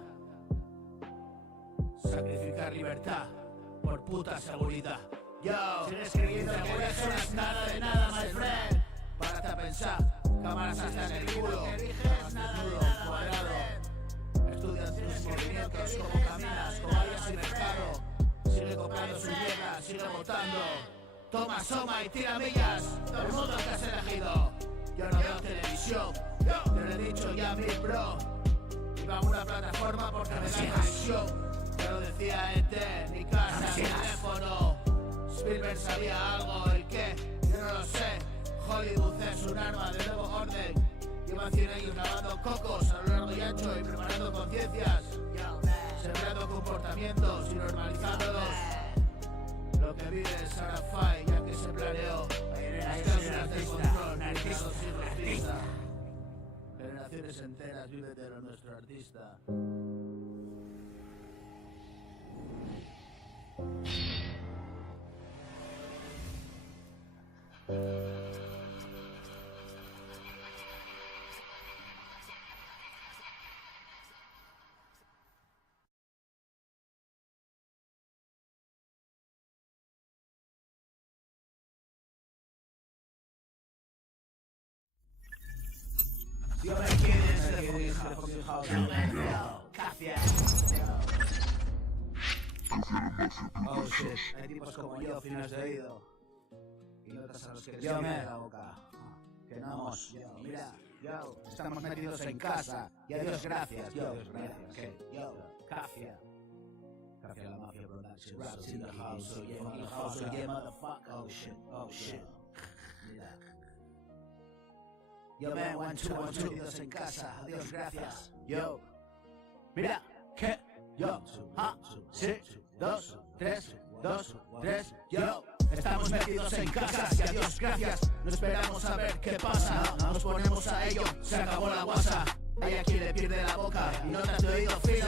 Sacrificar libertad por puta seguridad. Yo, sigue escribiendo que eso no es nada de nada, my friend. Párate a pensar, cámaras hasta en el culo. Desnudo, cuadrado. Estudian tus movimientos, cómo caminas, cobayas y mercado. Sigue comprando su mierda, sigue votando. Toma soma y tiramillas. El mundo que has elegido. Yo no veo televisión, te lo he dicho ya 1000, bro. Y pago una plataforma porque me da conexión. Te lo decía ET, mi casa, mi teléfono. Spielberg sabía algo, ¿el qué? Yo no lo sé. Hollywood es un arma de nuevo orden. Llevan 100 años lavando cocos a lo largo y ancho y preparando conciencias, sembrando comportamientos y normalizándolos. Lo que vives ahora fai, ya que se planeó. Las cláusulas del control, criticado siglos vista. Generaciones enteras viven de lo nuestro artista. Yo me quiero en el fucking house. Cafia. Oh shit, hay tipos como yo, finos de oído. Y notas a los que les quema la boca. Que no, mira, estamos metidos en casa. Y a Dios gracias, Dios gracias. Cafia. Cafia la mafia production. Raps in the house, oh yeah, motherfucker. Oh shit. Mira. Yo me 1, 2, 1, 2, metidos en casa. A Dios gracias. Yo. Mira, ¿qué? Yo. Sí. 2, 3, 2, 3, yo. Estamos metidos en casa y a Dios gracias. No esperamos a ver qué pasa. Nos ponemos a ello, se acabó la guasa. Hay a quien le pierde la boca y notas de oído fino.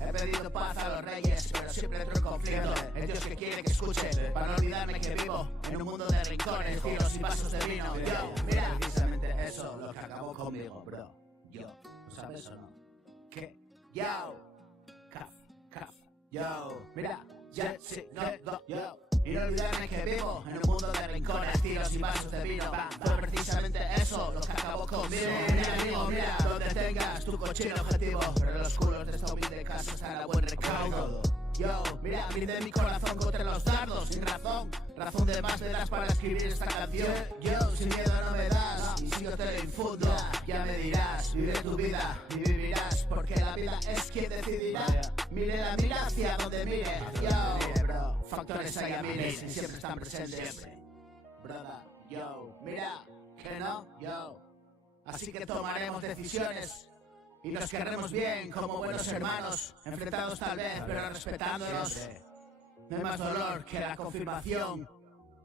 He pedido paz a los reyes, pero siempre entro en conflicto. El Dios que quiere que escuche, para no olvidarme que vivo en un mundo de rincones, tiros y vasos de vino. Yo, mira, precisamente eso, lo que acabó conmigo, bro. Yo, ¿lo sabes o no? ¿Qué? Yo. Yo, mira, yo. Y no olvidarme que vivo en un mundo de rincones, tiros y vasos de vino. Fue precisamente eso lo que acabó conmigo. Mira, donde tengas tu cochino objetivo. Pero los culos de esta humilde casa están a buen recaudo. Yo, mira, mide mi corazón contra los dardos. Sin razón, razón de más me das para escribir esta canción. Yo, sin miedo no me das, y si yo te lo infundo, ya me dirás, vive tu vida y vivirás, porque la vida es quien decidirá. Mire la mira hacia donde mire. Yo, factores hay a miles y siempre están presentes. Brother, yo, mira, que no, yo. Así que tomaremos decisiones y nos querremos bien como buenos hermanos, enfrentados tal vez, pero respetándonos. No hay más dolor que la confirmación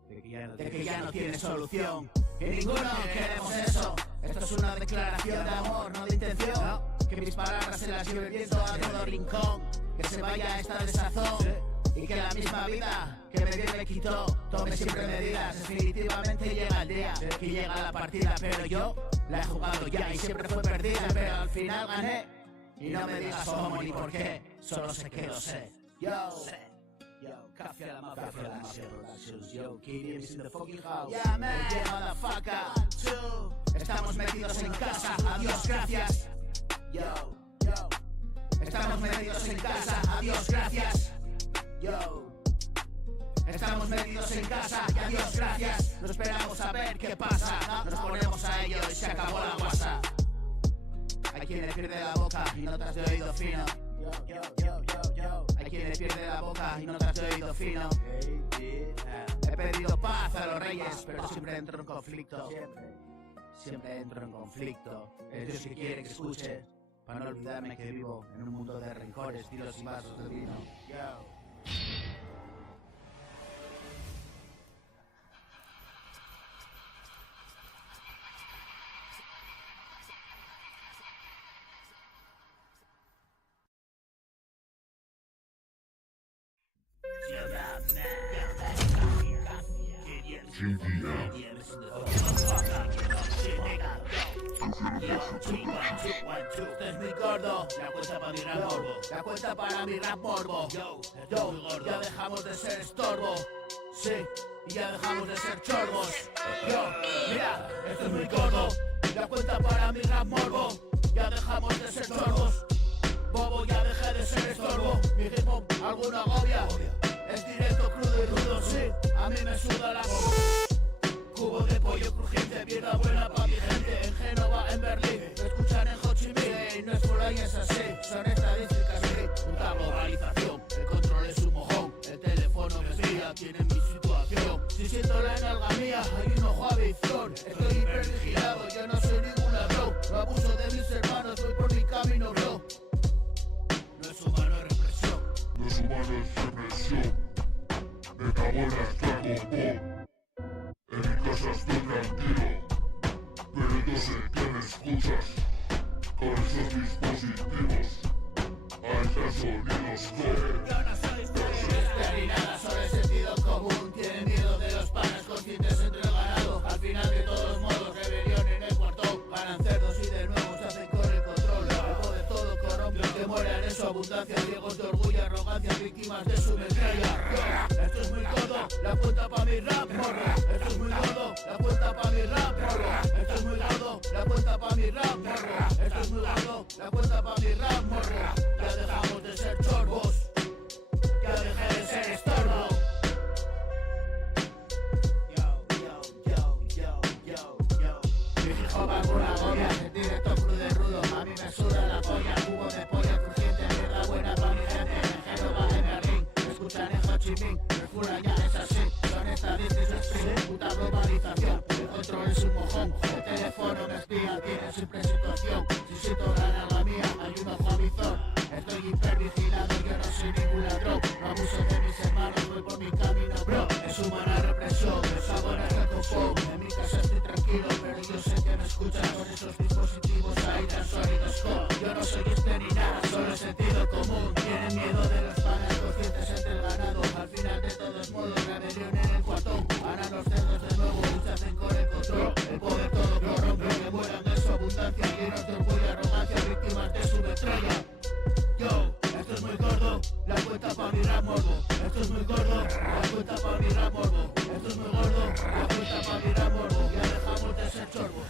de que ya no tiene solución. Y ninguno queremos eso. Esto es una declaración de amor, no de intención. Que mis palabras se las lleve el viento a todo rincón. Que se vaya esta desazón. Y que la misma vida que me dio y me quitó tome siempre medidas. Definitivamente llega el día que llega la partida, pero yo la he jugado ya y siempre fue perdida, pero al final gané. Y no me digas cómo ni por qué, solo sé que lo sé. Yo, Café a la Mafia Productions, yo, KDM's in the fucking house. Yeah, man, yeah, motherfucker. Estamos metidos en casa, adiós, gracias. Yo, estamos metidos en casa, adiós, gracias. Yo, estamos metidos en casa y adiós, gracias. No esperamos a ver qué pasa, nos ponemos a ello y se acabó la guasa. Hay quien le pierde la boca y notas de oído fino. Hay quien le pierde la boca y notas de oído fino. He pedido paz a los reyes, pero siempre entro en conflicto. Siempre entro en conflicto. Es Dios que quiere que escuche, para no olvidarme que vivo en un mundo de rencores, tiros y vasos de vino. Este es mi gordo, la cuenta para mi rap morbo. La cuenta para mi rap morbo. Yo, ya dejamos de ser estorbo. Sí, y ya dejamos de ser chorbos. Yo, mira, esto es muy gordo. La cuenta para mi rap morbo. Ya dejamos de ser chorbos. Bobo, ya dejé de ser estorbo. Mi hip hop, alguna agobia. Es directo, crudo y rudo, sí. A mí me suda la cubo de pollo crujiente, mierda buena pa' mi gente. En Génova, en Berlín, me escuchan en Ho Chi Minh. No es por ahí, es así, son estadísticas, sí. Puta globalización, el control es un mojón. El teléfono me espía, tiene mi situación. Si siento la nalga mía, hay un ojo a visión. Estoy hipervigilado, yo no soy ningún ladrón. No abuso de mis hermanos, voy por mi camino, bro. No es humano, es represión. No es humano, es represión. Me cago en las cago, en mi casa estoy tranquilo, pero yo sé que me escuchas. Con esos dispositivos, hay tres sonidos ni nada, solo el sentido común. Tienen miedo de los panas conscientes entre el ganado. Al final de todos modos, rebelión en el cuarto. Ganan cerdos y de nuevo se hacen con el control. El poder todo corrompe, que mueran en su abundancia. Ciegos de orgullo y arrogancia, víctimas de su metralla. Esto es muy gordo, la cuenta pa' mi rap, morro. Esto es muy gordo, la cuenta pa' mi rap, morro. Esto es muy gordo, la cuenta pa' mi rap, morro. Esto es muy gordo, la cuenta pa' mi rap, morro. Ya dejamos de ser chorbos. Ya dejé de ser estorbo. Mi hijo va con la gobia, el directo crudo y rudo. A mí me suda la polla, cubo de polla crujiente. Mierda buena pa' mi gente, en Génova, en Berlín. Me escuchan en Ho Chi Minh, el cura ya es así. Son estadísticas, sí, puta globalización. El control es un mojón, el teléfono me espía. Tiene siempre situación, si siento la nalga mía, hay un ojo a visor. Estoy hipervigilado, yo no soy ningún ladrón. No abuso de mis hermanos, voy por mi camino, bro. Es humana represión, es ahora que copón. En mi casa estoy tranquilo, pero yo sé que me escuchan. Con esos dispositivos hay tan sólidos con. Yo no soy este ni nada, solo sentido común. Tienen miedo de los panas conscientes entre el ganado. Al final de todos modos, rebelión en el cuartón. Ganan los cerdos de nuevo y se hacen con el control. El poder todo corrompe, que mueran de su abundancia. Llenos de orgullo y arrogancia, víctimas de su metralla. Yo, esto es muy gordo, la cuenta pa' mi rap morbo. Esto es muy gordo, la cuenta pa' mi rap morbo. Esto es muy gordo, la cuenta pa' mi rap morbo. Ya dejamos de ser chorbos.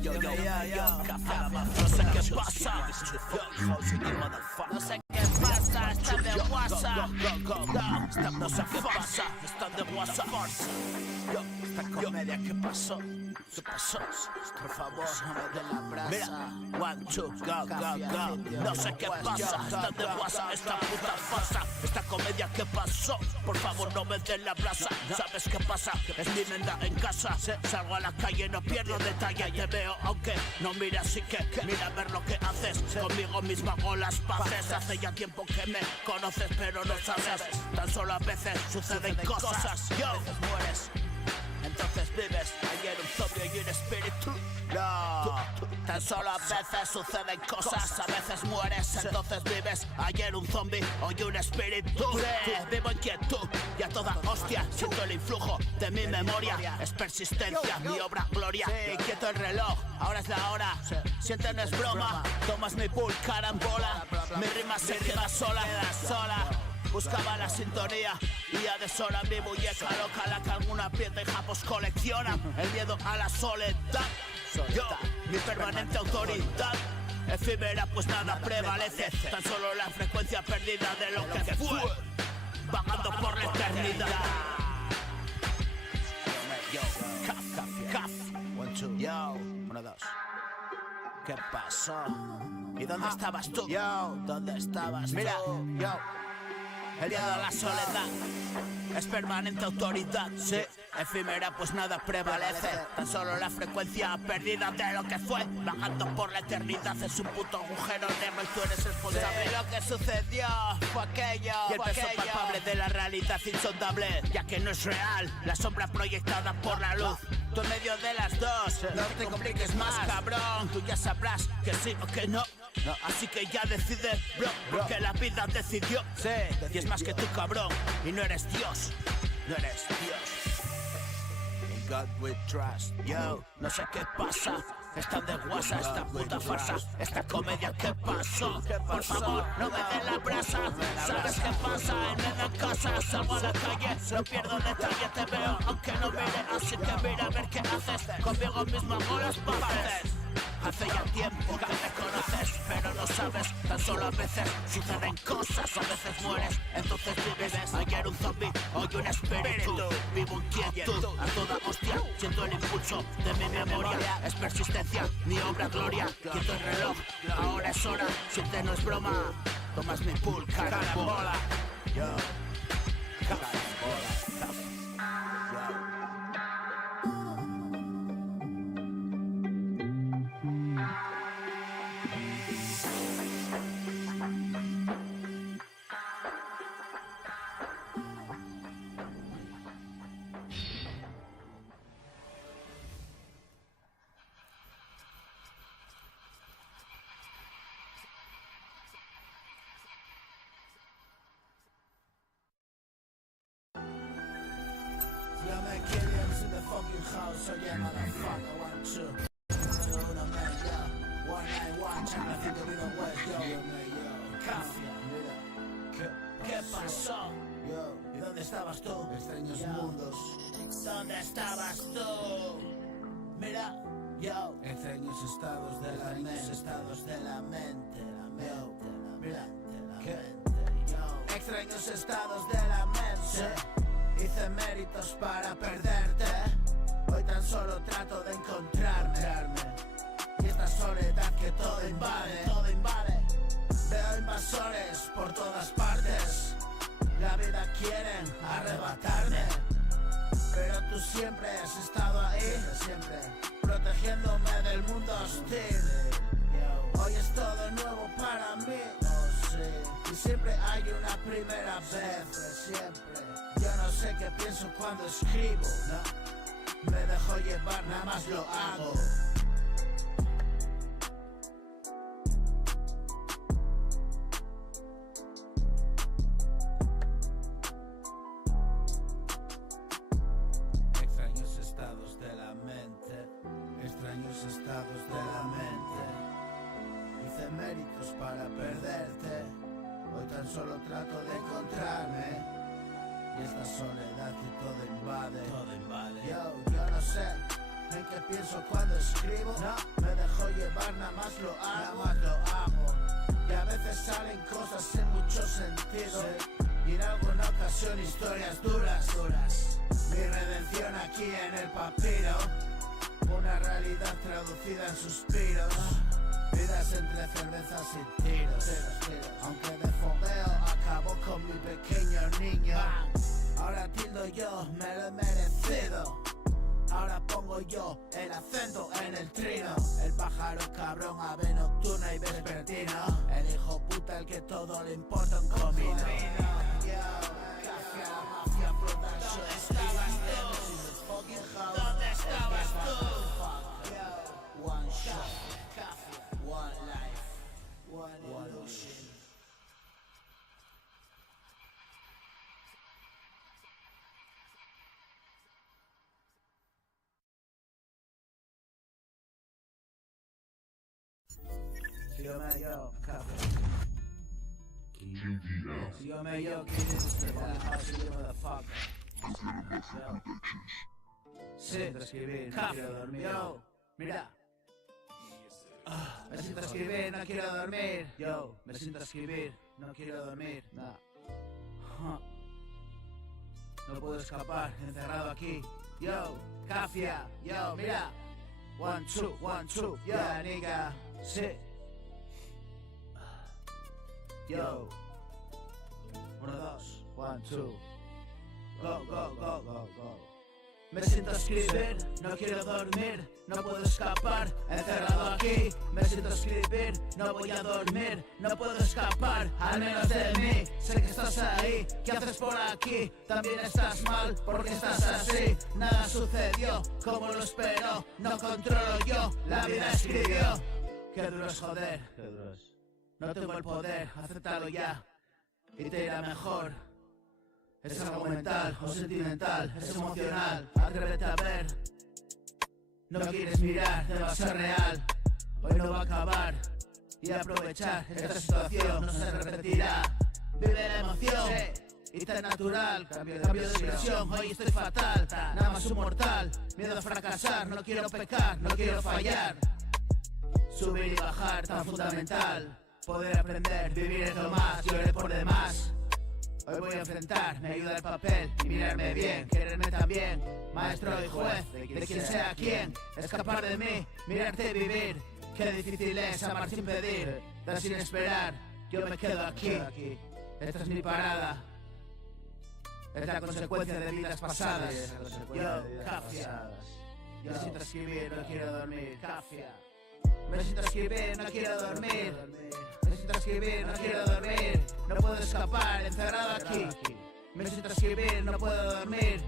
Yo, café a la mafia. No sé qué pasa. No sé qué pasa, están de WhatsApp. No sé qué pasa. Están de WhatsApp. Esta comedia, ¿qué pasó? ¿Qué pasó? Por favor, no me den la brasa. Mira, 1, 2, go. No sé qué pasa, están de WhatsApp, esta puta farsa. Esta comedia, ¿qué pasó? Por favor, no me den la brasa. ¿Sabes qué pasa? Es mi menda en casa. Salgo a la calle, no pierdo detalle. Te veo, aunque no mira, así que mira a ver lo que haces. Conmigo mismo hago las paces. Hace ya tiempo que me conoces, pero no sabes. Tan solo a veces suceden cosas. Yo, a veces mueres, entonces vives. Ayer un zombie y un espíritu. No, tan solo a veces suceden cosas. A veces mueres, entonces vives. Ayer un zombie, hoy un espíritu. Vivo inquietud y a toda hostia. Siento el influjo de mi memoria. Es persistencia, mi obra gloria. Quieto el reloj, ahora es la hora. Siente, no es broma. Tomas mi pool, carambola. Mi rima se rima sola, sola. Buscaba la sintonía y a deshora mi muñeca loca, la que alguna pieza y japos coleccionan. El miedo a la soledad, yo, mi permanente autoridad. Efímera, pues nada prevalece, tan solo la frecuencia perdida de lo que fue, vagando por la eternidad. Caf, 1, 2, yo, 1, 2. ¿Qué pasó? ¿Y dónde estabas tú? Yo, ¿dónde estabas tú? Mira, yo. El miedo a la soledad es permanente autoridad, sí. Efímera, pues nada prevalece. Tan solo la frecuencia perdida de lo que fue, vagando por la eternidad. Es un puto agujero negro y tú eres responsable. Sí, lo que sucedió fue aquello. Y el peso palpable de la realidad insondable, ya que no es real la sombra proyectada por la luz. Tú en medio de las dos, no te compliques más, cabrón. Tú ya sabrás que sí o que no. Así que ya decide, bro, porque la vida decidió. Sí, y es más que tú, cabrón, y no eres Dios. No eres Dios. In God we trust. Yo, no sé qué pasa. Están de WhatsApp, esta puta farsa. Esta comedia, ¿qué pasó? Por favor, no me den la brasa. ¿Sabes qué pasa? En medio en casa, salgo a la calle, no pierdo detalle. Te veo, aunque no mire, así que mira a ver qué haces. Conmigo mismo hago las paces. Hace ya tiempo que me conoces, pero no sabes, tan solo a veces suceden cosas. A veces mueres, entonces vives. Ayer un zombie, hoy un espíritu. Vivo inquietud, a toda hostia. Siento el impulso de mi memoria. Es persistencia, mi obra gloria. Quieto el reloj, ahora es hora. Siente, no es broma. Tomas mi pool, carambola. Yo, carambola. House, so yeah, motherfucker, 1, 2. Número 1, man, yo. 191, chama, fica vida west, yo. Cafia, mira. ¿Qué pasó? Yo, ¿y dónde estabas tú? Extraños mundos. ¿Dónde estabas tú? Mira, yo. Extraños estados de la mente. Estados de la mente. Mira, ¿qué? Extraños estados de la mente. Hice méritos para perderte. Hoy tan solo trato de encontrarme. Y esta soledad que todo invade. Veo invasores por todas partes. La vida quieren arrebatarme. Pero tú siempre has estado ahí, siempre, protegiéndome del mundo hostil. Hoy es todo nuevo para mí. Y siempre hay una primera vez. Siempre. Yo no sé qué pienso cuando escribo, no. Me dejo llevar, nada más lo hago. Extraños estados de la mente. Extraños estados de la mente. Hice méritos para perderte. Hoy tan solo trato de encontrarme. Y esta soledad que todo invade. Yo no sé en qué pienso cuando escribo. No, me dejo llevar, nada más lo hago. Y a veces salen cosas sin mucho sentido. Y en alguna ocasión historias duras. Mi redención aquí en el papiro. Una realidad traducida en suspiros. Vidas entre cervezas y tiros. Aunque de fogueo acabó con mi pequeño niño. Ahora tildo yo, me lo he merecido. Ahora pongo yo el acento en el trino. El pájaro cabrón, ave nocturna y vespertino. El hijo puta, el que todo le importa un comino. Mafia Production. ¿Dónde estabas tú? One shot, one life, one illusion. Yo me yo, café. Yo me yo, ¿quién es este motherfucker? Sí, de escribir, no quiero dormir. Yo, mira. Me siento a escribir, no quiero dormir. Yo, me siento a escribir, no quiero dormir. No puedo escapar, encerrado aquí. Yo, Cafia, yo, mira. 1, 2, 1, 2, yeah, nigga. Sí. Yo. 1, 2, 1, 2. Go, go, go, go, go. Me siento a escribir, no quiero dormir, no puedo escapar, encerrado aquí. Me siento a escribir, no voy a dormir, no puedo escapar, al menos de mí. Sé que estás ahí, ¿qué haces por aquí? También estás mal, porque estás así. Nada sucedió como lo espero, no controlo yo, la vida escribió. Qué duro es joder, qué duro es. No tengo el poder, acéptalo ya, y te irá mejor. Es algo mental o sentimental, es emocional, atrévete a ver. No quieres mirar, te va a ser real. Hoy no va a acabar y aprovechar esta situación no se repetirá. Vive la emoción y tan natural. Cambio de expresión, hoy estoy fatal. Nada más un mortal, miedo a fracasar. No quiero pecar, no quiero fallar. Subir y bajar, tan fundamental. Poder aprender, vivir es lo más, lloré por demás. Hoy voy a enfrentar, me ayuda el papel y mirarme bien, quererme también. Maestro y juez, de quien sea quien, escapar de mí, mirarte vivir. Qué difícil es amar sin pedir, dar sin esperar. Yo me quedo aquí, esta es mi parada. Es la consecuencia de vidas pasadas. Yo, Cafia. Yo siento escribir, no quiero dormir, Cafia. Me siento a escribir, no quiero dormir. Me siento a escribir, no quiero dormir. No puedo escapar, encerrado aquí. Me siento a escribir, no puedo dormir.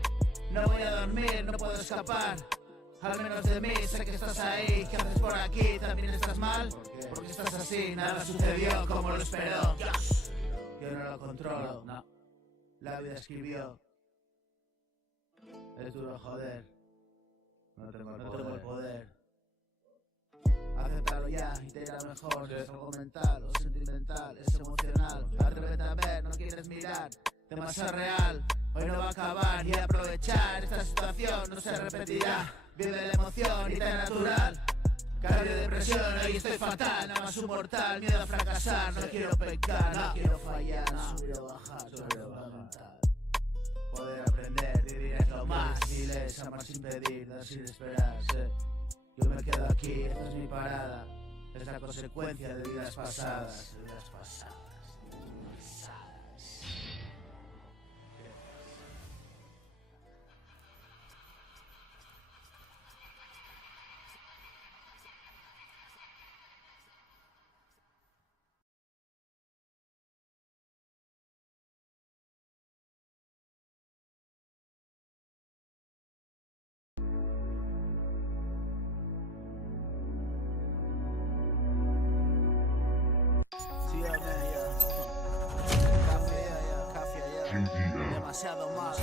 No voy a dormir, no puedo escapar. Al menos de mí, sé que estás ahí. ¿Qué haces por aquí? ¿También estás mal? Porque estás así, nada sucedió como lo esperó. Yo no lo controlo, no. La vida escribió. Es duro joder. No tengo el poder. Acéptalo ya y te irá mejor. Es algo mental o sentimental, es emocional. Atrévete a ver, no quieres mirar, demasiado real. Hoy no va a acabar y aprovechar esta situación no se repetirá. Vive la emoción y tan natural. Cambio de depresión, hoy estoy fatal. Nada más un mortal, miedo a fracasar. No quiero pecar, no quiero fallar. Subir o bajar, sobre lo mental. Poder aprender, vivir es lo más. Diles, amar sin pedir, dar sin esperar. Yo me quedo aquí, esta es mi parada. Es la consecuencia de vidas pasadas. Demasiado mal.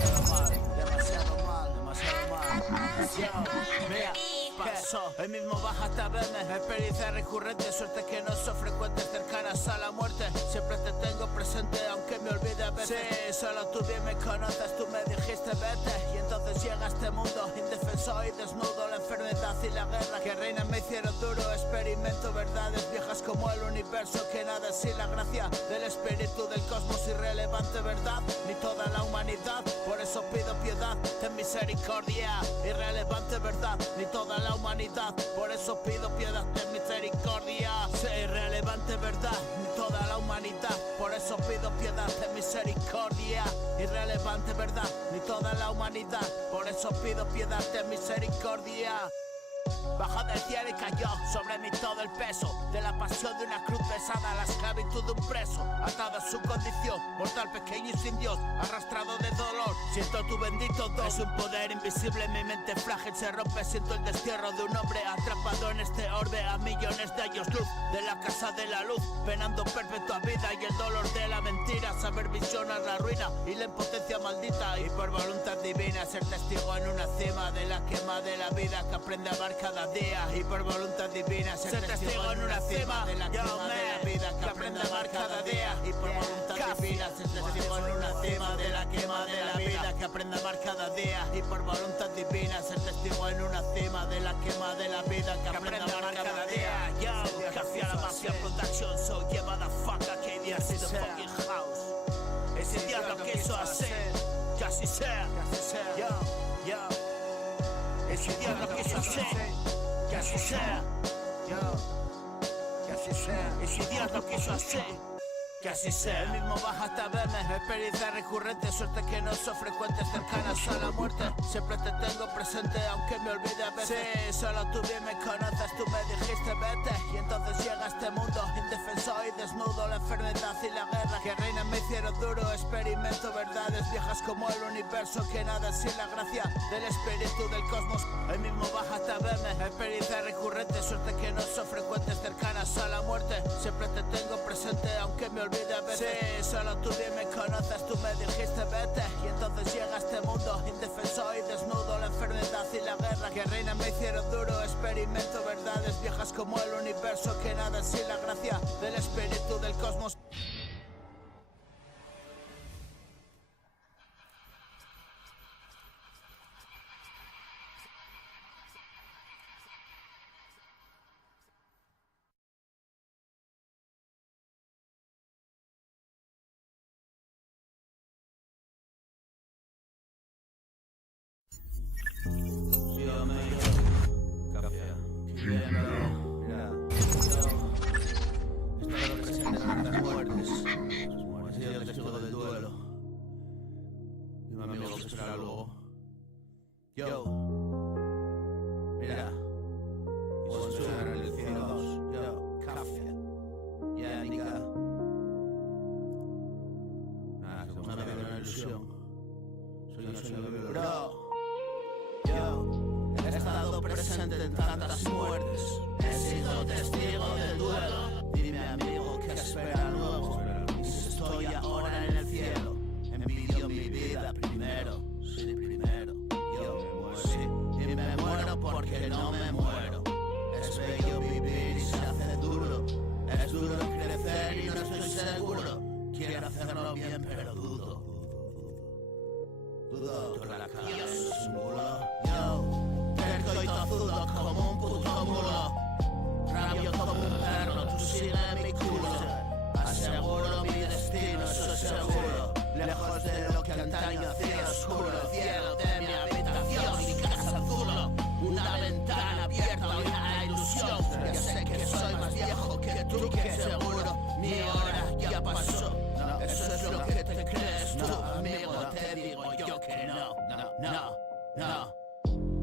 Mira, pasó. Hoy mismo baja hasta verme. Experiencia recurrente, suerte que no son frecuentes, cercanas a la muerte. Siempre te tengo presente, aunque me olvide a veces. Sí, solo tú bien me conoces, tú me dijiste vete. Y entonces llega a este mundo indefenso y desnudo. La enfermedad y la guerra que reinan me hicieron duro. Experimento verdades viejas como el universo, que nada es sin la gracia del espíritu del cosmos. Irrelevante verdad, ni toda la humanidad, por eso pido piedad, ten misericordia. Irrelevante verdad, ni toda la humanidad, por eso pido piedad, ten misericordia. Irrelevante verdad, ni toda la humanidad, por eso pido piedad, ten misericordia. Irrelevante verdad, ni toda la humanidad, por eso pido piedad, ten misericordia. Bajó del cielo y cayó sobre mí todo el peso de la pasión de una cruz pesada, la esclavitud de un preso, atado a su condición, mortal, pequeño y sin Dios, arrastrado de dolor. Siento tu bendito don, es un poder invisible, mi mente frágil se rompe. Siento el destierro de un hombre atrapado en este orbe, a millones de años luz de la casa de la luz, penando perpetua vida y el dolor de la mentira. Saber visionar la ruina y la impotencia maldita, y por voluntad divina ser testigo en una cima de la quema de la vida que aprende a amar cada día. Y por voluntad divina ser testigo en una cima de la quema de la vida que aprende a amar cada día. Y por voluntad divina ser testigo en una cima de la quema de la vida que aprende a amar cada día. Y por voluntad divina ser testigo en una cima de la quema de la vida que aprende a amar cada día. Yo, Café a la Mafia Production, so yeah motherfucker, KDS is the fucking house. Ese diablo quiso hacer, que así sea, yo, yo. Ese diablo quiso hacer, que así sea, yo, que así sea. Ese diablo quiso hacer, que así sea. El mismo baja hasta verme, experiencia recurrente, suerte que no son frecuentes, cercanas a la muerte. Siempre te tengo presente, aunque me olvide a veces. Sí, solo tú bien me conoces, tú me dijiste vete. Y entonces llega este mundo, indefenso y desnudo. La enfermedad y la guerra que reinan me hicieron duro. Experimento verdades viejas como el universo, que nada es sin la gracia del espíritu del cosmos. El mismo baja hasta verme, experiencia recurrente, suerte que no son frecuentes, cercanas a la muerte. Siempre te tengo presente, aunque me olvide a veces. Sí, solo tú bien me conoces, tú me dijiste vete. Y entonces llega este mundo, indefenso y desnudo. La enfermedad y la guerra que reinan me hicieron duro. Experimento verdades viejas como el universo, que nada es sin la gracia del espíritu del cosmos. Yo, mira, y se suena en el cielo 2, yo, café, ya, nica. Nada, somos una vida, una ilusión. Soy un sueño vivo, bro. Yo, he estado presente en tantas muertes, he sido testigo del duelo. Dime, amigo, ¿qué espera luego? Y si estoy ahora en el cielo, envidio mi vida primero, sí, primero. Y me muero porque no me muero. Es bello vivir y se hace duro. Es duro crecer y no estoy seguro. Quiero hacerlo bien pero dudo. Dudo por la cara es un mulo. Yo, terco y tozudo como un puto mulo. Rabio como un perro, tú sigue mi culo. Aseguro mi destino, eso es seguro. Lejos de lo que antaño hacía oscuro. Cielo de mi habitación, mi casa azul. Una ventana abierta, una ilusión. Ya sé que soy más viejo que tú, que seguro mi hora ya pasó. Eso es lo que te crees tú, amigo. Te digo yo que no, no.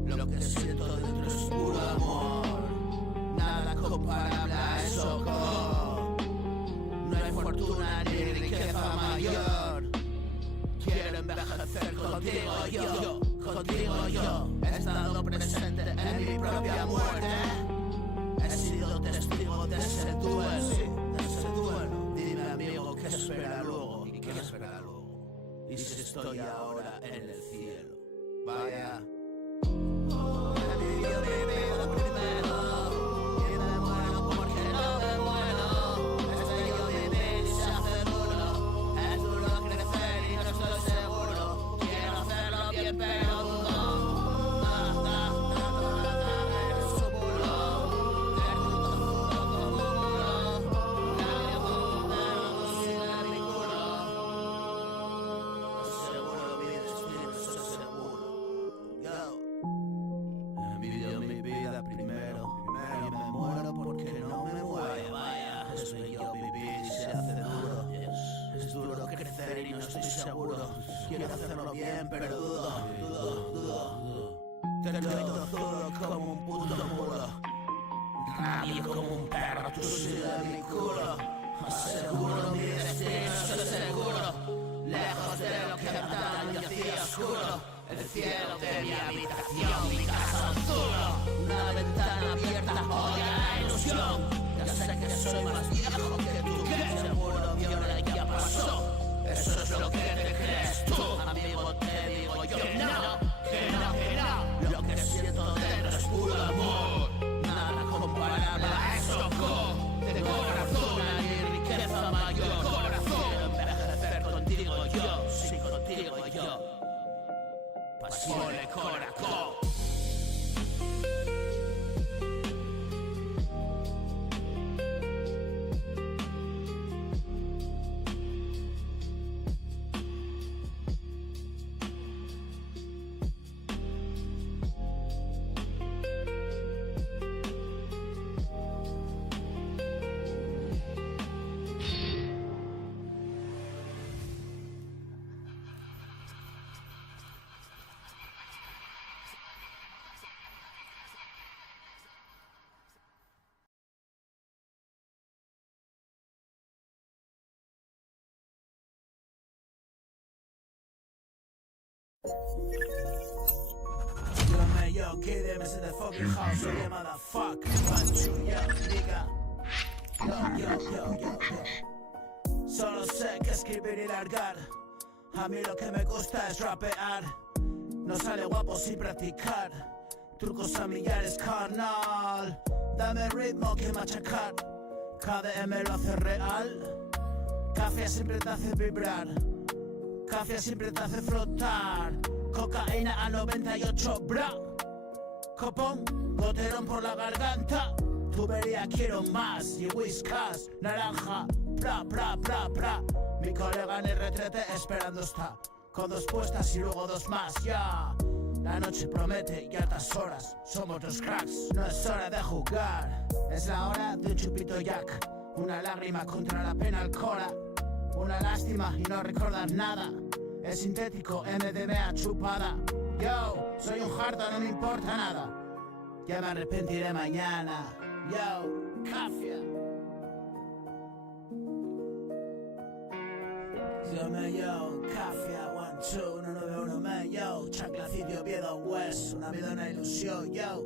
Lo que siento dentro es puro amor. Nada comparable a eso. No hay fortuna ni riqueza mayor. Quiero envejecer contigo yo. He estado presente en mi propia muerte. He sido testigo de ese duelo. Dime, amigo, ¿qué espera luego? ¿Y qué espera luego? Y si estoy ahora en el cielo, vaya. Yo vivo primero. Y me muero porque no me muero. Es bello vivir y se hace duro. Es duro crecer y no estoy seguro. Quiero hacerlo bien pero dudo. hacerlo bien, pero dudo. Te traigo todo como un puto mulo. Rabio como un perro, tú sigue mi culo. Aseguro mi destino, soy seguro. Lejos de lo que antaño hacía oscuro. El cielo de mi habitación, mi casa azul. Una ventana abierta, odia la ilusión. Ya sé que soy más viejo que tú, que seguro viola ya pasó. Eso es lo que te crees tú, amigo, te digo yo que no. Lo que siento dentro es puro amor. Nada comparable a eso tengo corazón y riqueza mayor. Quiero envejecer contigo yo, sí, contigo yo. Pasión de corazón. Yo, KDM's in the fucking house, so yeah, motherfucker. 1, 2, yo, nigga. Yo. Solo sé que escribir y largar. A mí lo que me gusta es rapear. No sale guapo sin practicar. Trucos a millares, carnal. Dame ritmo que machacar. KDM lo hace real. Café siempre te hace vibrar. Café siempre te hace flotar. Cocaína a 98, bra. Copón, goterón por la garganta. Tubería quiero más y whiskas, naranja, pra. Mi colega en el retrete esperando está, con 2 puestas y luego 2 más, ya. La noche promete y altas horas, somos los cracks. No es hora de jugar, es la hora de un chupito jack. Una lágrima contra la pena al cora. Una lástima y no recordar nada. Es sintético, MDMA chupada. Yo, soy un harto, no me importa nada. Ya me arrepentiré mañana. Yo, Cafia. Yo, Cafia, 1, 2, 191, me, yo. Chanclacidio, Oviedo, West, una vida, una ilusión, yo.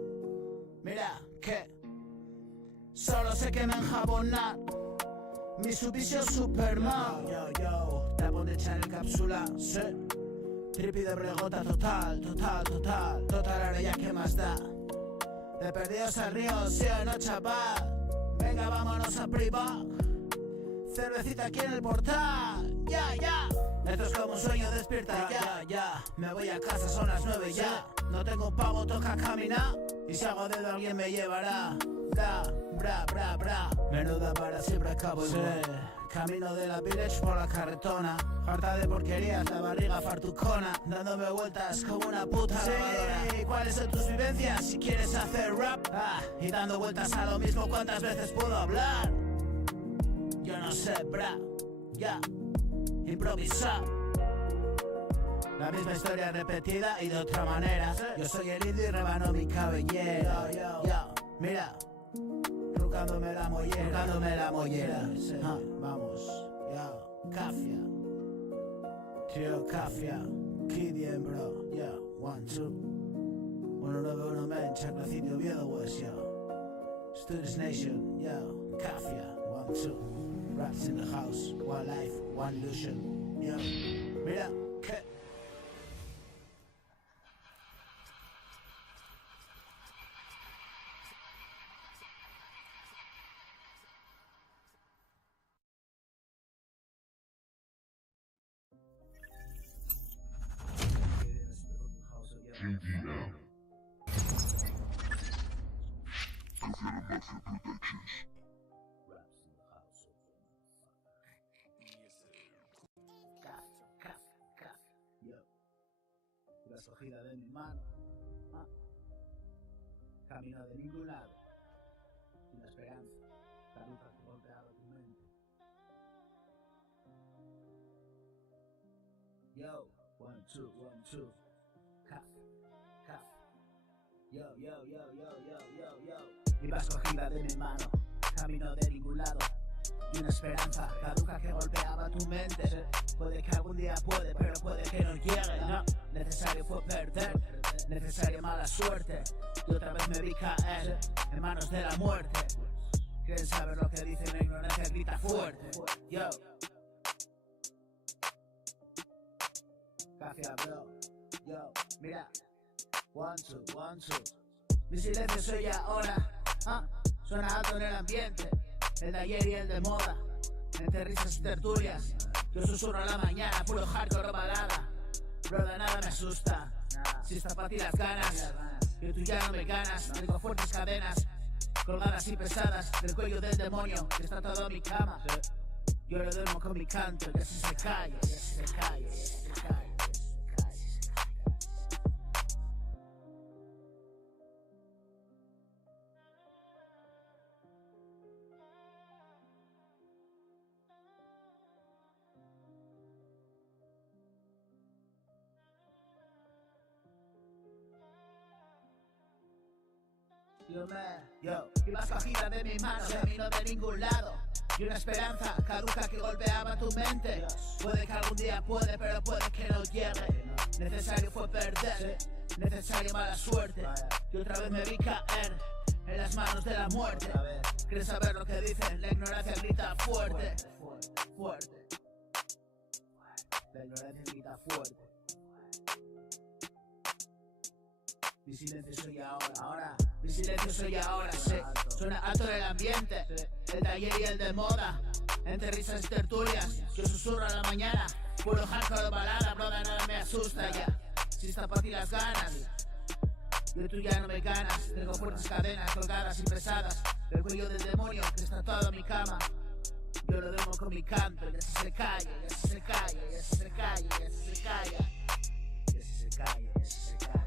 Mira, que solo sé que me enjabonar. Mitsubishi Superman. Yo, tapón de Chanel cápsula, sí. Tripi de bregota total. Total, ya que más da. De perdidos al río, sí o no, chaval. Venga, vámonos a privar. Cervecita aquí en el portal. Ya. Esto es como un sueño, despierta ya. Me voy a casa, son las 9 ya. No tengo un pavo, toca caminar. Y si hago dedo alguien me llevará. Bra. Menuda para siempre acabo igual. Camino de la village por la carretona. Harta de porquerías, la barriga fartucona. Dándome vueltas como una puta lavadora. ¿Cuáles son tus vivencias si quieres hacer rap? Y dando vueltas a lo mismo, ¿cuántas veces puedo hablar? Yo no sé, bra. Ya. Improvisar. La misma historia repetida y de otra manera. Yo soy el indio y rebano mi cabellera. Yo. Mira. Rucándome la mollera. Vamos, ya, Cafia. Tío Cafia, Kidien, bro, ya, 1, 2. 191 men, Chanclacidio, Oviedo, West, yo. Students Nation, yo, Cafia, 1, 2. Raps in the house, 1 life, 1 illusion, yo. Mira, que KDM. Kafia Mafia Productions. Yo, la escogida de mi mano. Camino de ningún lado. Sin esperanza, la luz ha golpeado tu mente. Yo, 1, 2, 1, 2. Caf, caf. Yo, yo, yo, yo, yo, yo, yo. Iba escogida de mi mano, camino de ningún lado. Y una esperanza caduca que golpeaba tu mente. Puede que algún día puede, pero puede que no llegue, no. Necesario fue perder, necesaria mala suerte. Y otra vez me vi caer en manos de la muerte. Quieren saber lo que dicen, la ignorancia grita fuerte. Yo. Cafia, bro. Yo, mira. 1, 2, 1, 2. Mi silencio soy ahora. Suena alto en el ambiente. El de ayer y el de moda. Entre risas y tertulias. Yo susurro a la mañana, puro hardcore o balada. Bro, de nada me asusta. Si está para ti las ganas. Yo tú ya no me ganas. Tengo fuertes cadenas, colgadas y pesadas del cuello del demonio que está atado a mi cama. Yo le duermo con mi canto y así se calle, y así se calle, y así se calle. Yo, iba escogida de mi mano, camino de ningún lado. Y una esperanza caduca que golpeaba tu mente. Puede que algún día puede, pero puede que no llegue. Necesario fue perder, necesaria mala suerte. Y otra vez me vi caer en las manos de la muerte. ¿Quieres saber lo que dicen? La ignorancia grita fuerte. Fuerte. La ignorancia grita fuerte. Mi silencio soy ahora, mi silencio soy ahora, sí. Suena alto en el ambiente, el de ayer y el de moda. Entre risas y tertulias, yo susurro a la mañana. Puro hardcore o balada, bro, de nada me asusta ya. Si está para ti las ganas, yo tú ya no me ganas. Tengo fuertes cadenas colgadas y pesadas del cuello del demonio que está atado a mi cama. Yo lo duermo con mi canto y así se calle, y así se calle, y así se calle, y así se calle. Y así se calle, y así se calle.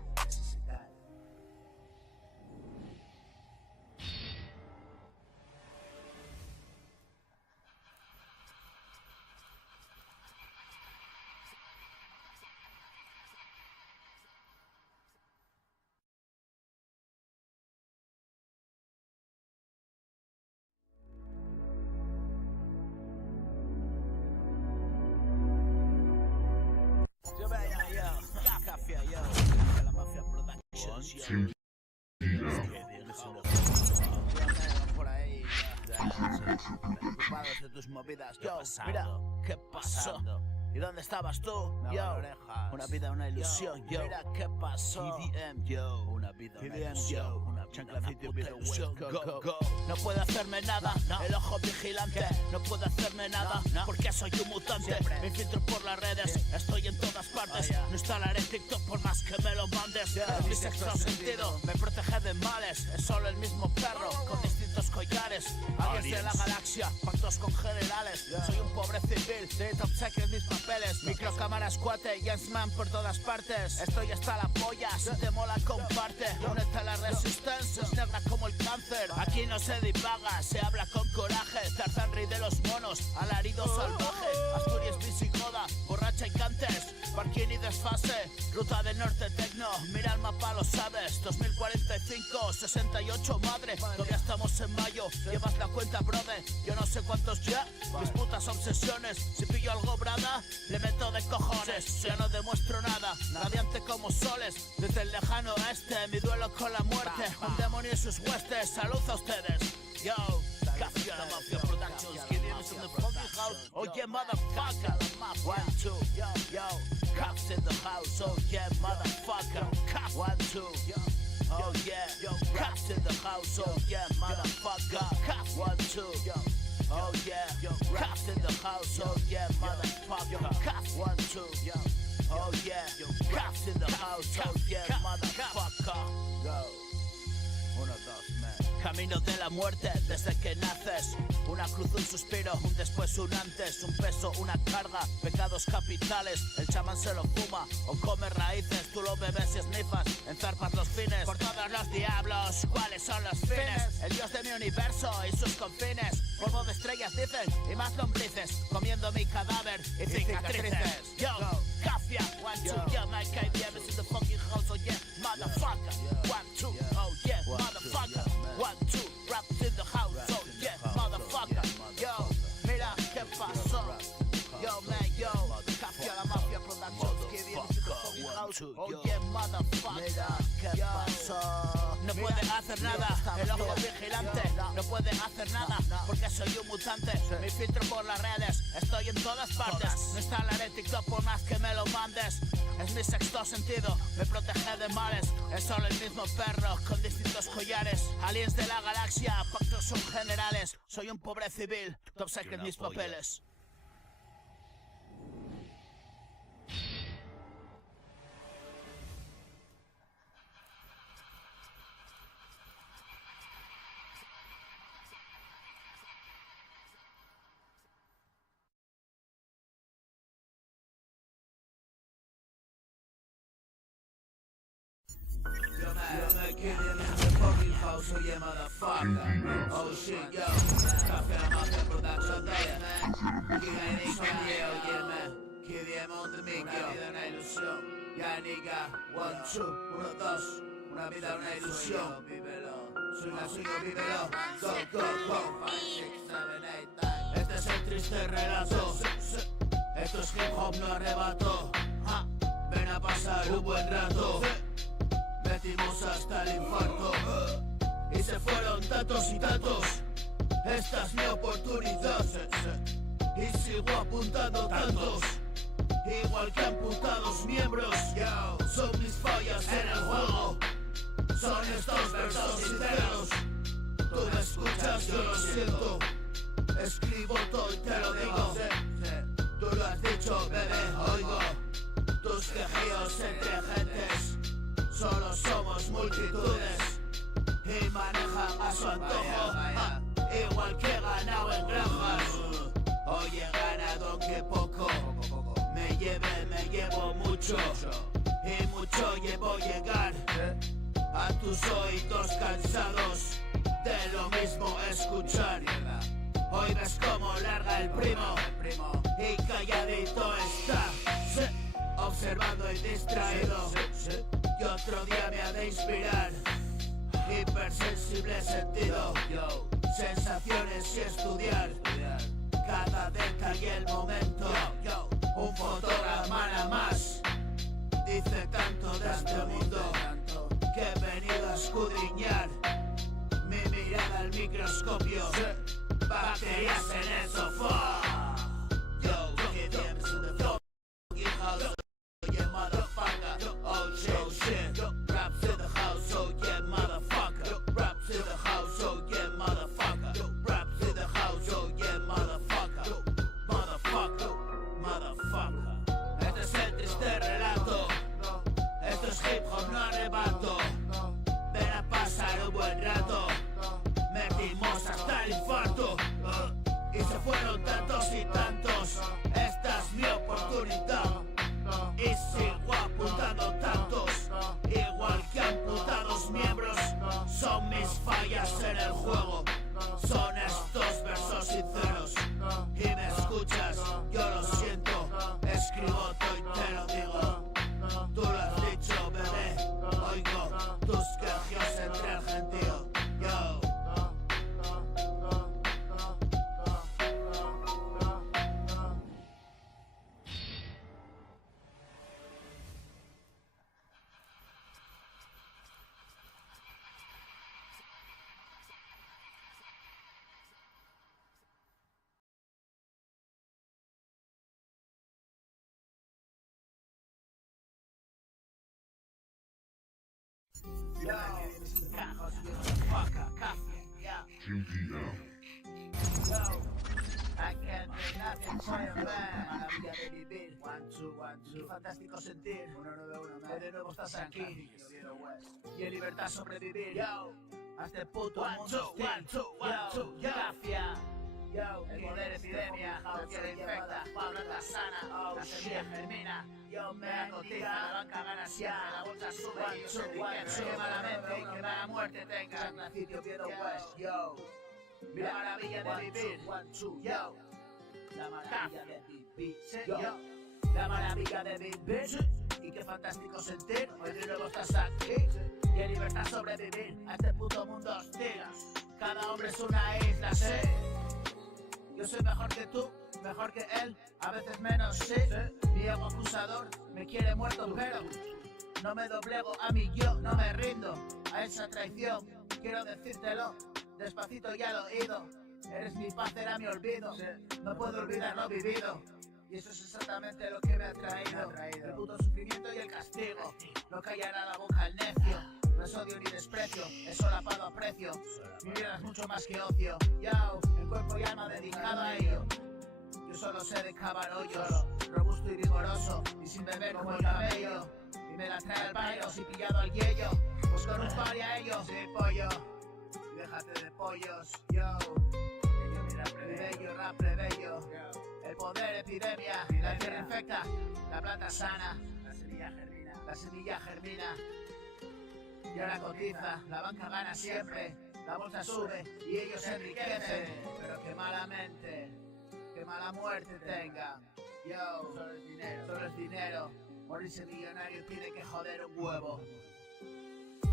Por ahí, preocupados de tus movidas. Yo, mira, ¿qué pasó? ¿Y dónde estabas tú? Yo, una vida, una ilusión. Yo, mira, ¿qué pasó? TDM, yo, una vida, una ilusión. Una chanclacito y ilusión. Go, go. No puede hacerme nada, el ojo vigilante. No puede hacerme nada, porque soy un mutante. Me infiltro por las redes, estoy en todas partes. No instalaré TikTok por más que me lo mandes. Mi sexto sentido me protege de males. Es solo el mismo perro, con distintos collares. Aliens de la galaxia, pactos con generales. Soy un pobre civil, de top secret mis papeles. Microcámaras, cuate, Jensman por todas partes. Estoy hasta la polla, si te mola comparte. Únete a la resistencia, es negra como el cáncer. Aquí no se divaga, se habla con coraje. Tarzán rey de los monos, alarido salvaje. Asturias visigoda, borracha y cantes. Parking y desfase, ruta del norte tecno. Mira el mapa, lo sabes. 2045, 68, madre. Todavía estamos en mayo, llevas la cuenta, brother. Yo no sé cuántos ya, mis putas obsesiones. Si pillo algo brada, le meto de cojones. Ya no demuestro nada, radiante como soles. Desde el lejano oeste, mi duelo con la muerte. Un demonio y sus huestes, salud a ustedes. Yo, Cafia, la Mafia Productions, Gideon's in the funky house. Oh yeah, motherfucker. 1, 2, yo, Caps in the house. Oh yeah, motherfucker. 1, 2, oh yeah, Caps in the house. Oh yeah, motherfucker. 1, 2, oh yeah, Caps in the house. Oh yeah, motherfucker. 1, 2, oh yeah, Caps in the house. Oh yeah, motherfucker. Go. 1, 2, man. Camino de la muerte desde que naces. Una cruz, un suspiro, un después, un antes. Un peso, una carga, pecados capitales. El chamán se lo fuma o come raíces. Tú lo bebes y esnifas, enzarpas los fines. Por todos los diablos, ¿cuáles son los fines? El dios de mi universo y sus confines. Polvo de estrellas dicen y más lombrices comiendo mi cadáver y cicatrices. Yo, Cafia, 1, 2, yeah, my KBM is in the fucking house, oh yeah, motherfucker. 1, 2, oh yeah, motherfucker. 1, 2, raps in the house, oh yeah, motherfucker. Yo, mira qué pasó. Yo, man, yo, Cafia, la mafia productions, KBM is in the fucking house, oh yeah, motherfucker. Mira qué pasó. No puede hacer nada, el ojo vigilante. No puede hacer nada, porque soy un mutante. Me filtro por las redes, estoy en todas partes. No instalaré TikTok por más que me lo mandes. Es mi sexto sentido, me protege de males. Es solo el mismo perro, con distintos collares. Aliens de la galaxia, pactos son generales. Soy un pobre civil, top secret mis papeles. Oh yeah, motherfucker. Oh shit, yo. Café la mafia production, yeah. Oh yeah, man. KDM on the mic, yo. Una vida, una ilusión. Ya, nigga. 1, 2, 1, 2. Una vida, una ilusión. Vívelo. Suena suyo, vívelo. Go, go, go. 5, 6, 7, 8, 9. Este es el triste relato. Esto es hip hop, no arrebato. Ven a pasar un buen rato. Metimos hasta el infarto. Y se fueron tantos y tantos. Esta es mi oportunidad. Y sigo apuntando tantos. Igual que amputados miembros. Son mis fallas en el juego. Son estos versos sinceros. Tú me escuchas, yo lo siento. Escribo todo y te lo digo. Tú lo has dicho, bebé, oigo. Tus quejíos entre gentes. Solo somos multitudes. Y manejan a su antojo, igual que he ganado en granjas. Hoy he ganado aunque poco. Me llevo mucho. Y mucho llevo llegar a tus oídos cansados de lo mismo escuchar. Hoy ves cómo larga el primo y calladito está, observando y distraído. Y otro día me ha de inspirar. Hipersensible sentido, sensaciones y estudiar cada detalle y el momento. Un fotograma nada más dice tanto de este mundo que he venido a escudriñar. Mi mirada al microscopio, bacterias en el sofá. Yo, KDM's in the fucking house, oh yeah, motherfucker. Oh shit, raps in the house, oh yeah, motherfucker. Raps in the house, oh yeah, motherfucker. Raps in the house, oh yeah, motherfucker. Motherfucker. Este es el triste relato. Esto es hip hop, no arrebato. Ven a pasar un buen rato. Metimos hasta el infarto. Y se fueron tantos y tantos. Esta es mi oportunidad. Y sigo apuntando tantos. Igual que amputados miembros. Son mis fallas en el juego. Son estos versos sinceros. Y me escuchas, yo lo siento. Escribo todo y te lo digo. Tú lo has dicho, bebé. Oigo tus quejios entre el gentío. Yo. Maravilla de vivir. 1, 2, Qué fantástico sentir. 191, que de nuevo estás aquí. Y en libertad sobrevivir. A este puto mundo hostil. Cafia. El poder epidemia, cualquiera infecta, planta sana, la semilla germina, me cotiza, la banca gana siempre, la bolsa sube y se quema la mente y que mala muerte tenga. San Nacidio, Oviedo West, La maravilla de vivir, yo. La maravilla de vivir, yo. La maravilla de vivir. Y qué fantástico sentir, hoy de nuevo estás aquí. Y en libertad sobrevivir a este puto mundo hostil. Cada hombre es una isla, sí. Yo soy mejor que tú, mejor que él, a veces menos, sí. Mi ego acusador me quiere muerto, pero no me doblego a mí, yo no me rindo a esa traición. Quiero decírtelo despacito y al oído. Eres mi paz, era mi olvido. No puedo olvidar lo vivido. Y eso es exactamente lo que me ha traído. El puto sufrimiento y el castigo. No callará la boca el necio. No es odio ni desprecio, es solapado aprecio. Mi vida es mucho más que ocio. Yo, el cuerpo y alma dedicado a ello. Yo solo sé de cavar hoyos, robusto y vigoroso, y sin beber como el camello. Y me la trae al payo, si pillado al yello. Pues con un par y a ellos, sí, pollo. Y déjate de pollos, yo. Plebeyo, rap plebeyo. El poder epidemia, la tierra infecta, la planta sana, la semilla germina. Y ahora cotiza, la banca gana siempre, la bolsa sube y ellos se enriquecen. Pero que malamente, que mala muerte tengan. Yo, solo es dinero. Morirse millonario tiene que joder un huevo.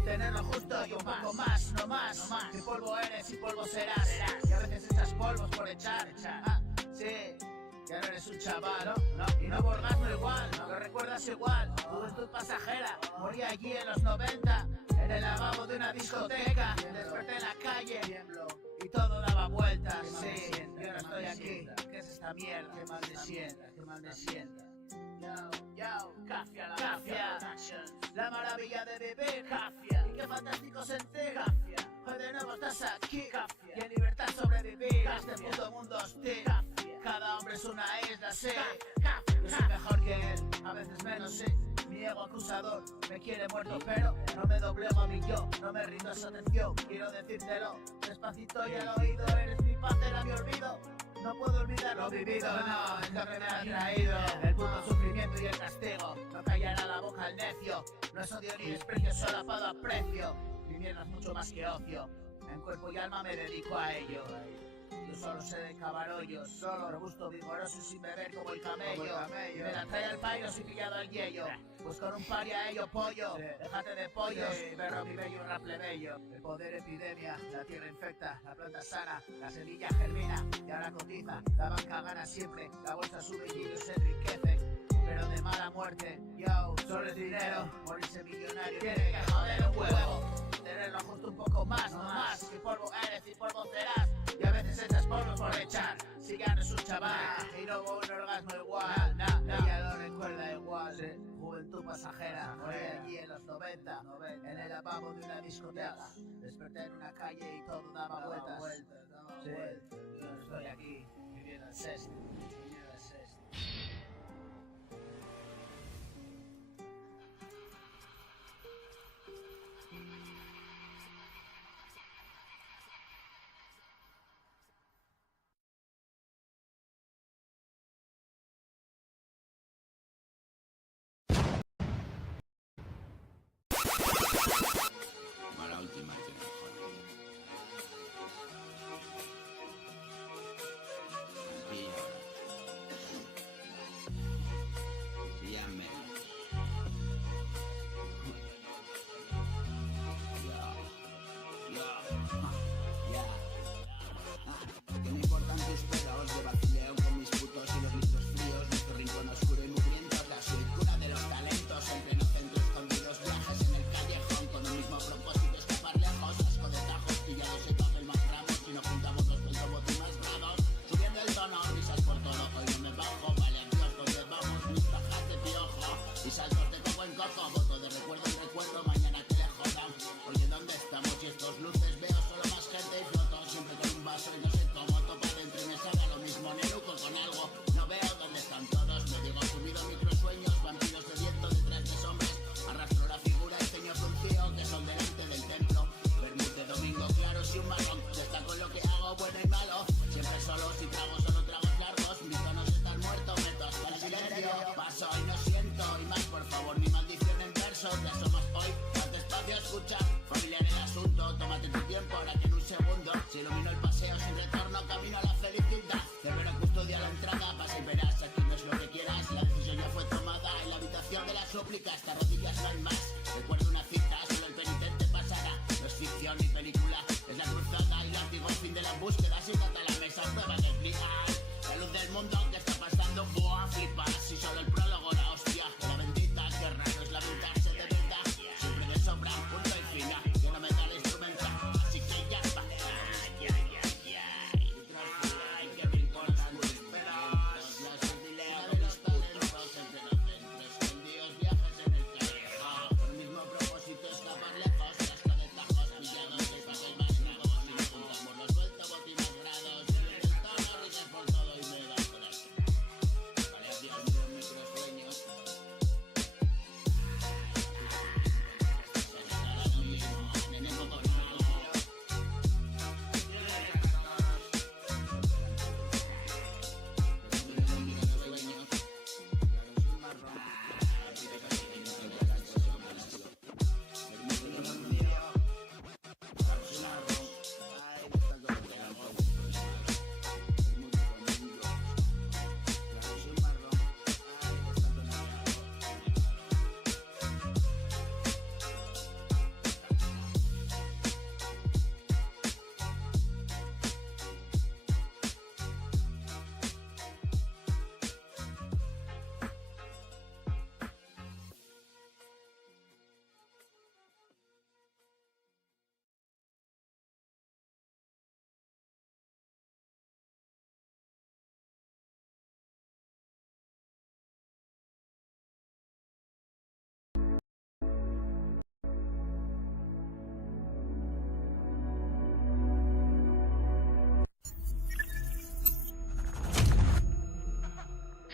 Tenerlo justo y un poco más, no más. Que polvo eres y polvo serás. Y a veces echas polvos por echar. Ah, sí. Ya no eres un chaval, ¿no? Y no orgasmo igual, lo recuerdas igual. Juventud pasajera, morí allí en los 90, en el lavabo de una discoteca. Desperté en la calle y todo daba vueltas. Sí, yo no estoy aquí. ¿Qué es esta mierda? Qué mal me sienta, qué mal me sienta. Yo, Cafia, la maravilla de vivir, Cafia. Y qué fantástico sentir, Cafia. Hoy de nuevo estás aquí, Cafia. Y en libertad sobrevivir a este puto mundo hostil. Cada hombre es una isla, sí. Yo soy mejor que él, a veces menos, sí. Mi ego acusador me quiere muerto, pero no me doblego a mí yo, no me rindo a esa atención. Quiero decírtelo despacito y al oído. Eres mi paz, era mi olvido. No puedo olvidar lo vivido, no, es lo que me ha traído. El puto sufrimiento y el castigo. No callará la boca el necio. No es odio ni desprecio, solapado aprecio. Mi mierda es mucho más que ocio. En cuerpo y alma me dedico a ello. Yo solo sé de cavar hoyos, solo robusto, vigoroso y sin beber como el camello. Y me la trae al pairo si pillado al yello. Pues con un par y a ello pollo, déjate de pollos, perro mi bello rap plebeyo. El poder epidemia, la tierra infecta, la planta sana, la semilla germina y ahora cotiza. La banca gana siempre, la bolsa sube y ellos se enriquecen. Pero de mala muerte, yo, solo es dinero, morirse millonario tiene que joder un huevo. Tenerlo justo un poco más, no más, que polvo eres y polvo serás. Y a veces echas polvos por echar, si ya no es un chaval. Y no hubo un orgasmo igual, ella lo recuerda igual. Juventud pasajera, morí allí en los 90, en el lavabo de una discoteca. Desperté en una calle y todo daba vueltas. Sí, yo estoy aquí, viviendo el sexto. La última que me joder.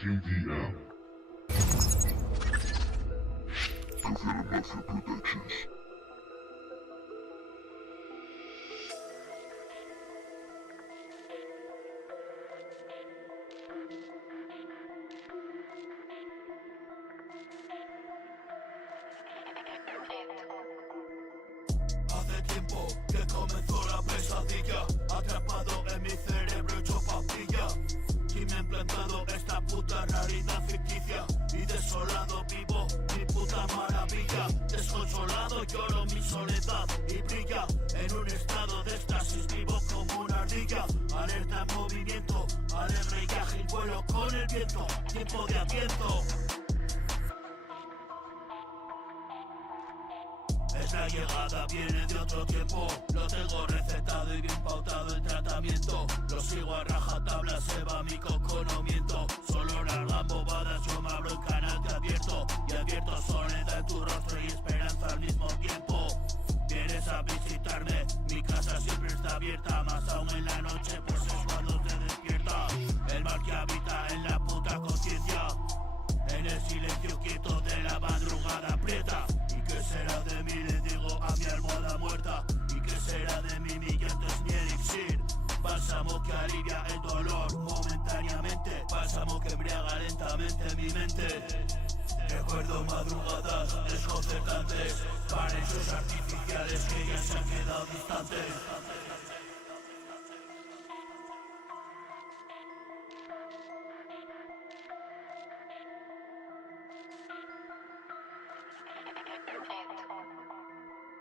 KDM. Café Mafia Productions. Hace tiempo que comenzó la pesadilla, atrapado en mi cerebro hecho papilla. Y me he implantado esta puta realidad ficticia, y desolado vivo mi puta maravilla. Desconsolado lloro mi soledad y brilla en un estado de éxtasis, vivo como una ardilla. Alerta en movimiento, alegre y ágil vuelo con el viento, tiempo de adviento. Esa llegada viene de otro tiempo, lo tengo recetado y bien pautado el tratamiento. Lo sigo a rajatabla, se va mi coconamiento. Solo largan bobadas, yo me abro el canal que advierto, y advierto soledad en tu rostro y esperanza al mismo tiempo. Vienes a visitarme, mi casa siempre está abierta, más aún en la noche, pues es cuando te despierta el mal que habita en la puta conciencia, en el silencio quieto de la madrugada aprieta. ¿Y qué será de mí? Le digo a mi almohada muerta. ¿Y qué será de mí? Mi llanto es mi elixir, bálsamo que alivia el dolor momentáneamente, bálsamo que embriaga lentamente mi mente. Recuerdo madrugadas desconcertantes, paraísos artificiales que ya se han quedado distantes.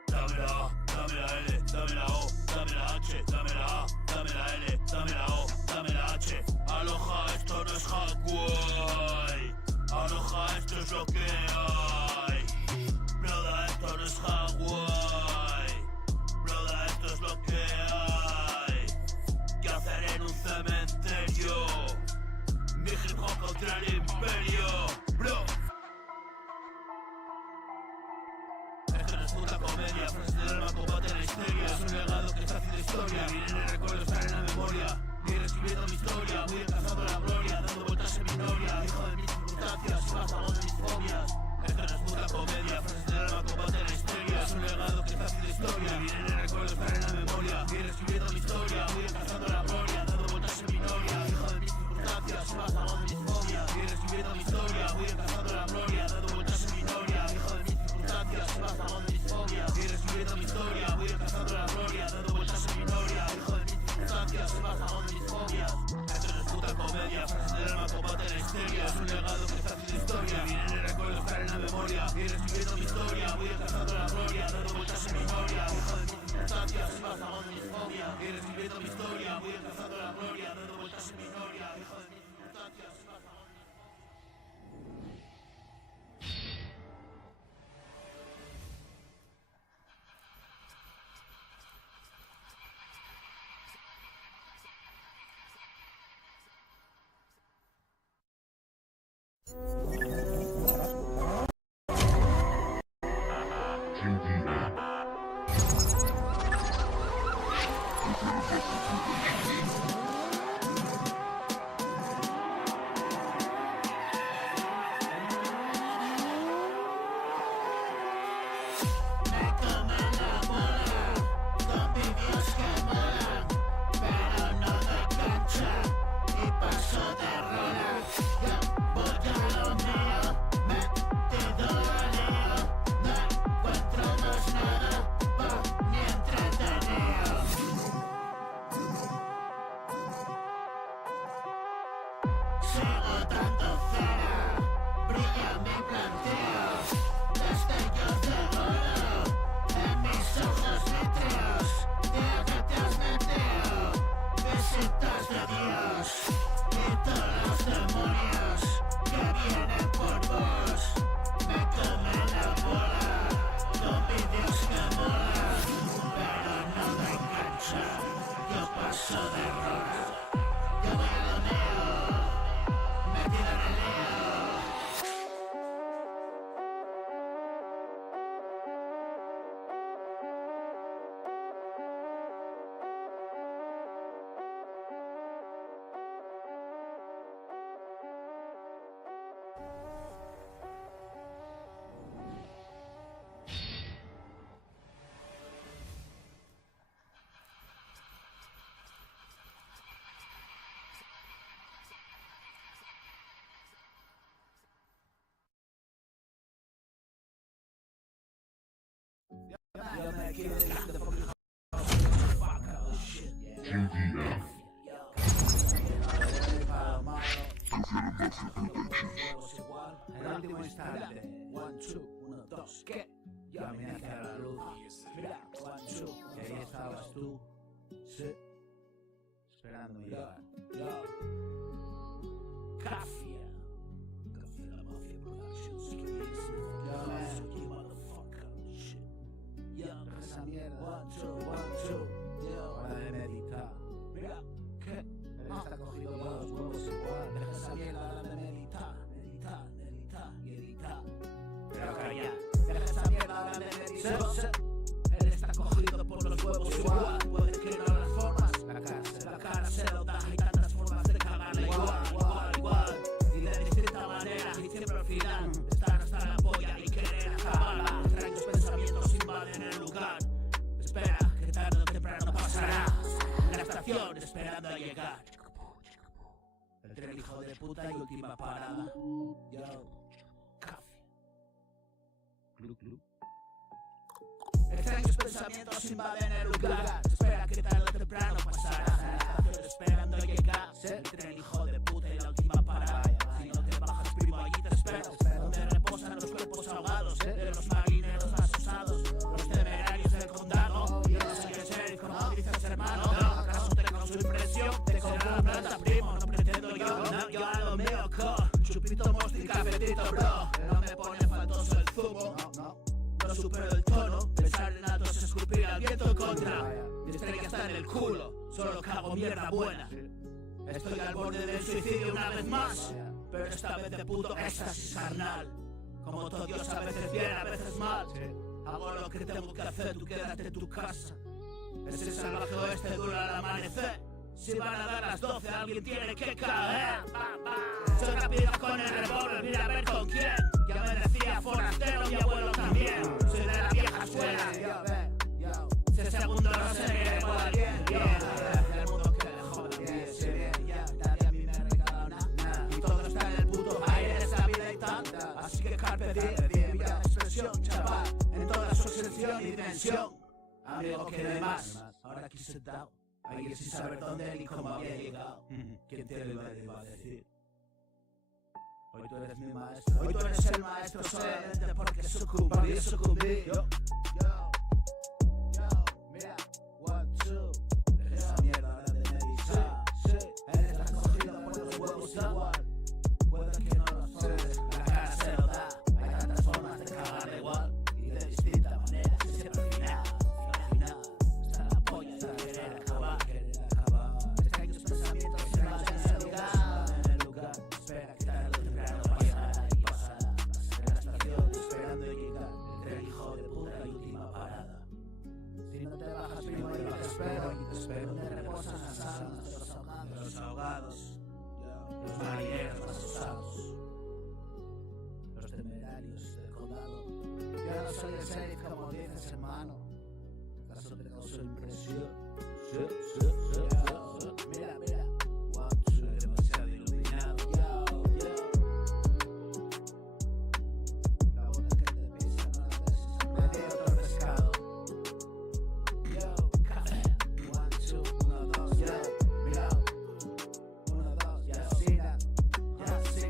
Dame la A, dame la L, dame la O, dame la H, dame la A, dame la L, dame la O, dame la H. Aloha, esto no es Hawái. Aloha, esto es lo que hay. Broda, esto no es Hawái. Broda, esto es lo que hay. ¿Qué hacer en un cementerio? Mi hip hop contra el imperio, bro. Puta comedia, frases del alma, combate la histeria. Es un legado que está haciendo historia, vienen en recuerdo, estar en la memoria. Voy reescribiendo mi historia, voy alcanzando la gloria, dando vueltas en mi noria, hijo de mis circunstancias, y vástago de mis fobias. Esto no es puta comedia, frases del alma, combate la histeria. Es un legado que está haciendo historia, vienen en recuerdo, estar en la memoria. Voy reescribiendo mi historia, voy alcanzando la gloria, dando vueltas en mi noria, hijo de mis circunstancias, y vástago de mis fobias. Voy reescribiendo mi historia, voy alcanzando la gloria, dando vueltas en mi noria, hijo de mis circunstancias, y vástago de mis fobias. Voy reescribiendo mi historia, voy alcanzando la gloria, dando vueltas en mi noria, hijo de mis circunstancias, y vástago de mis fobias. Esto no es puta comedia, frases del alma, combate la histeria. Es un legado que está haciendo historia, vienen en recuerdo, estar en la memoria. Voy reescribiendo mi historia, voy alcanzando la gloria, dando vueltas en mi noria, hijo de mis circunstancias, y vástago de mis fobias. Voy reescribiendo mi historia, voy alcanzando la gloria, dando vueltas en mi noria, hijo de mis circunstancias, y vástago de mis fobias. igual. En el último instante. 1, 2, 1, 2. ¿Qué? Caminé hacia la luz. Mira, 1, 2. Y ahí estabas tú. Sí. Esperando llegar. Yo. Cafia. Cafia la Mafia Productions. You motherfucker. Shit. Yo. Esa mierda. 1, 2, 1, 2. Yo. Hora de meditar. Mira. ¿Qué? Él está cogido por los huevos igual. Deja esa mierda, hora de meditar. Meditar, meditar y editar. Pero calla. Deja esa mierda, hora de meditar. Él está cogido por los huevos igual. Puede que no las formas. La cara se lo da. Hay tantas formas de cagarla igual. Y de distinta manera. Y siempre al final estar hasta la polla y querer acabarla. Extraños pensamientos invaden el lugar. Espera, que tarde o temprano pasará. En la estación esperando a llegar. El tren hijo de puta y última parada. Yo, café. Club, club. Extraños pensamientos invaden el lugar. Espera que tarde o temprano pasará. En la estación esperando a llegar. El tren hijo de puta y la última parada. Si no te bajas primo allí te espero. Donde reposan los cuerpos ahogados de los marineros más osados. Los temerarios del condado. Yo no soy el sheriff como dices hermano. ¿Acaso te causo impresión? Te cobro la plata primo. No pretendo yo a lo mío con chupito, mosto y cafetito bro. No me pone faltoso el zumo. No supero el tono. Pensar en alto es escupir al viento en contra. Mi estrella está en el culo. Solo cago mierda buena. Estoy al borde del suicidio una vez más. Pero esta vez de puto éxtasis carnal. Como todo Dios a veces bien, a veces mal. Hago lo que tengo que hacer, tú quédate en tu casa. Ese salvaje oeste dura al amanecer. Si van a dar las 12, alguien tiene que caer. Soy rápido con el revólver, mira a ver con quién. Ya me decía forastero, mi abuelo también. Soy de la vieja escuela. Si el segundo no se mire, igual bien. El mundo que le joda, bien, se bien, ya. Nadie a mí me regala nada. Y todo está en el puto aire de esa vida y tanta. Así que carpe diem, vida expresión, chaval. En toda su extensión y dimensión. Amigo, quiere más. Ahora aquí sentado. Alguien sin saber dónde ni cómo había llegado. ¿Quién te lo iba a decir? Hoy tú eres mi maestro. Hoy tú eres el maestro solamente porque sucumbí. Yo, mira, 1, 2. Deja esa mierda ahora de meditar. Él está cogido por los huevos igual. Puede que no lo sabes. La cara se lo da. Hay tantas formas de cagarla igual. Y de distinta manera. Siempre al final. Está la polla de querer acabar. Extraños pensamientos se van en el lugar. Espera que tarde o temprano pasará y pasará. En la estación esperando llegar. El tren hijo de puta y última parada. Si no te bajas primo yo te espero. Y te espero donde reposan las almas de los ahogados. Los marineros más osados. Los temerarios del condado. Yo no soy el sheriff como dices hermano. ¿Acaso te causó impresión? Sí. Mira. 1, 2, demasiado iluminado. La bota que te pisa no la beses. Me dio otro pescado. Café. 1, 2, 1, 2. Mira. 1, 2. Yacina. Café.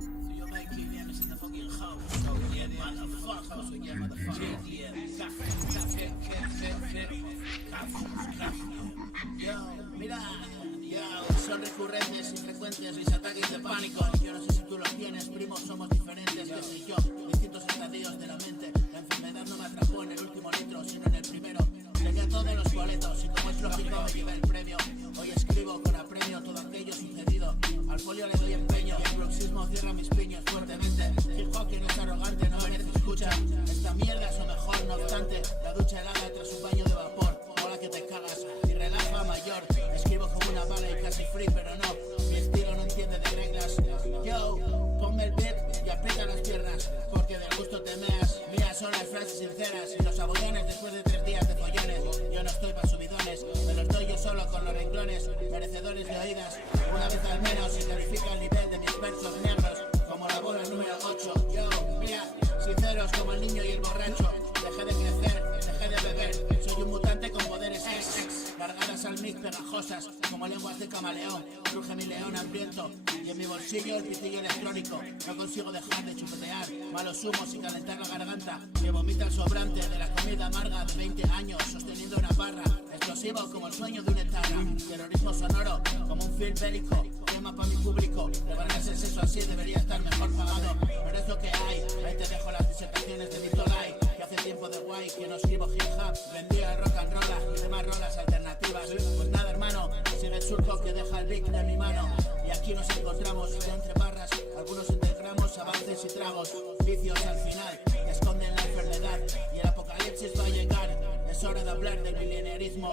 So you're making Yemis in the fucking house. Oh yeah, motherfucker. Yeah, motherfucker. Yo, mira. Son recurrentes y frecuentes mis ataques de pánico. Yo no sé si tú los tienes, primos, somos diferentes, que sé yo. Distintos estadios de la mente. La enfermedad no me atrapó en el último litro, sino en el primero. Tenía todos los boletos y como es lógico me llevé el premio. Hoy escribo con apremio todo aquello sucedido. Al folio le doy empeño y el bruxismo cierra mis piños fuertemente. Hip hop que no es arrogante, no merece escucha. Esta mierda es lo mejor, no obstante. La ducha helada tras un baño de vapor. Hola que te cagas y relaja suena vale y casi free, pero no, mi estilo no entiende de reglas. Yo, ponme el beat y aprieta las piernas, porque del gusto te meas. Mías son las frases sinceras y los sabotones después de 3 días de follones. Yo no estoy pa' subidones, me los doy yo solo con los renglones, merecedores de oídas. Una vez al menos se califica el nivel de mis versos negros, como la bola número 8. Yo, mira, sinceros como el niño y el borracho. Dejé de crecer, dejé de beber. Soy un mutante con poderes ex, cargadas al mic pegajosas, como lenguas de camaleón. Cruje mi león hambriento, y en mi bolsillo el pitillo electrónico. No consigo dejar de chupetear malos humos y calentar la garganta, que vomita el sobrante de la comida amarga de 20 años, sosteniendo una barra. Explosivo como el sueño de un etarra. Terrorismo sonoro, como un film bélico. Tema para mi público, de ganarse el sexo así debería estar mejor pagado. Pero es lo que hay, ahí te dejo las disertaciones de mi Tolai. Que hace tiempo de guay que no escribo hip hop, vendía el rock and roll y demás rolas alternativas. Pues nada hermano, sigue el surco que deja el beat de mi mano. Y aquí nos encontramos de entre barras, algunos integramos avances y tragos. Vicios al final, que esconden la enfermedad. Y el apocalipsis va a llegar, es hora de hablar del milenarismo.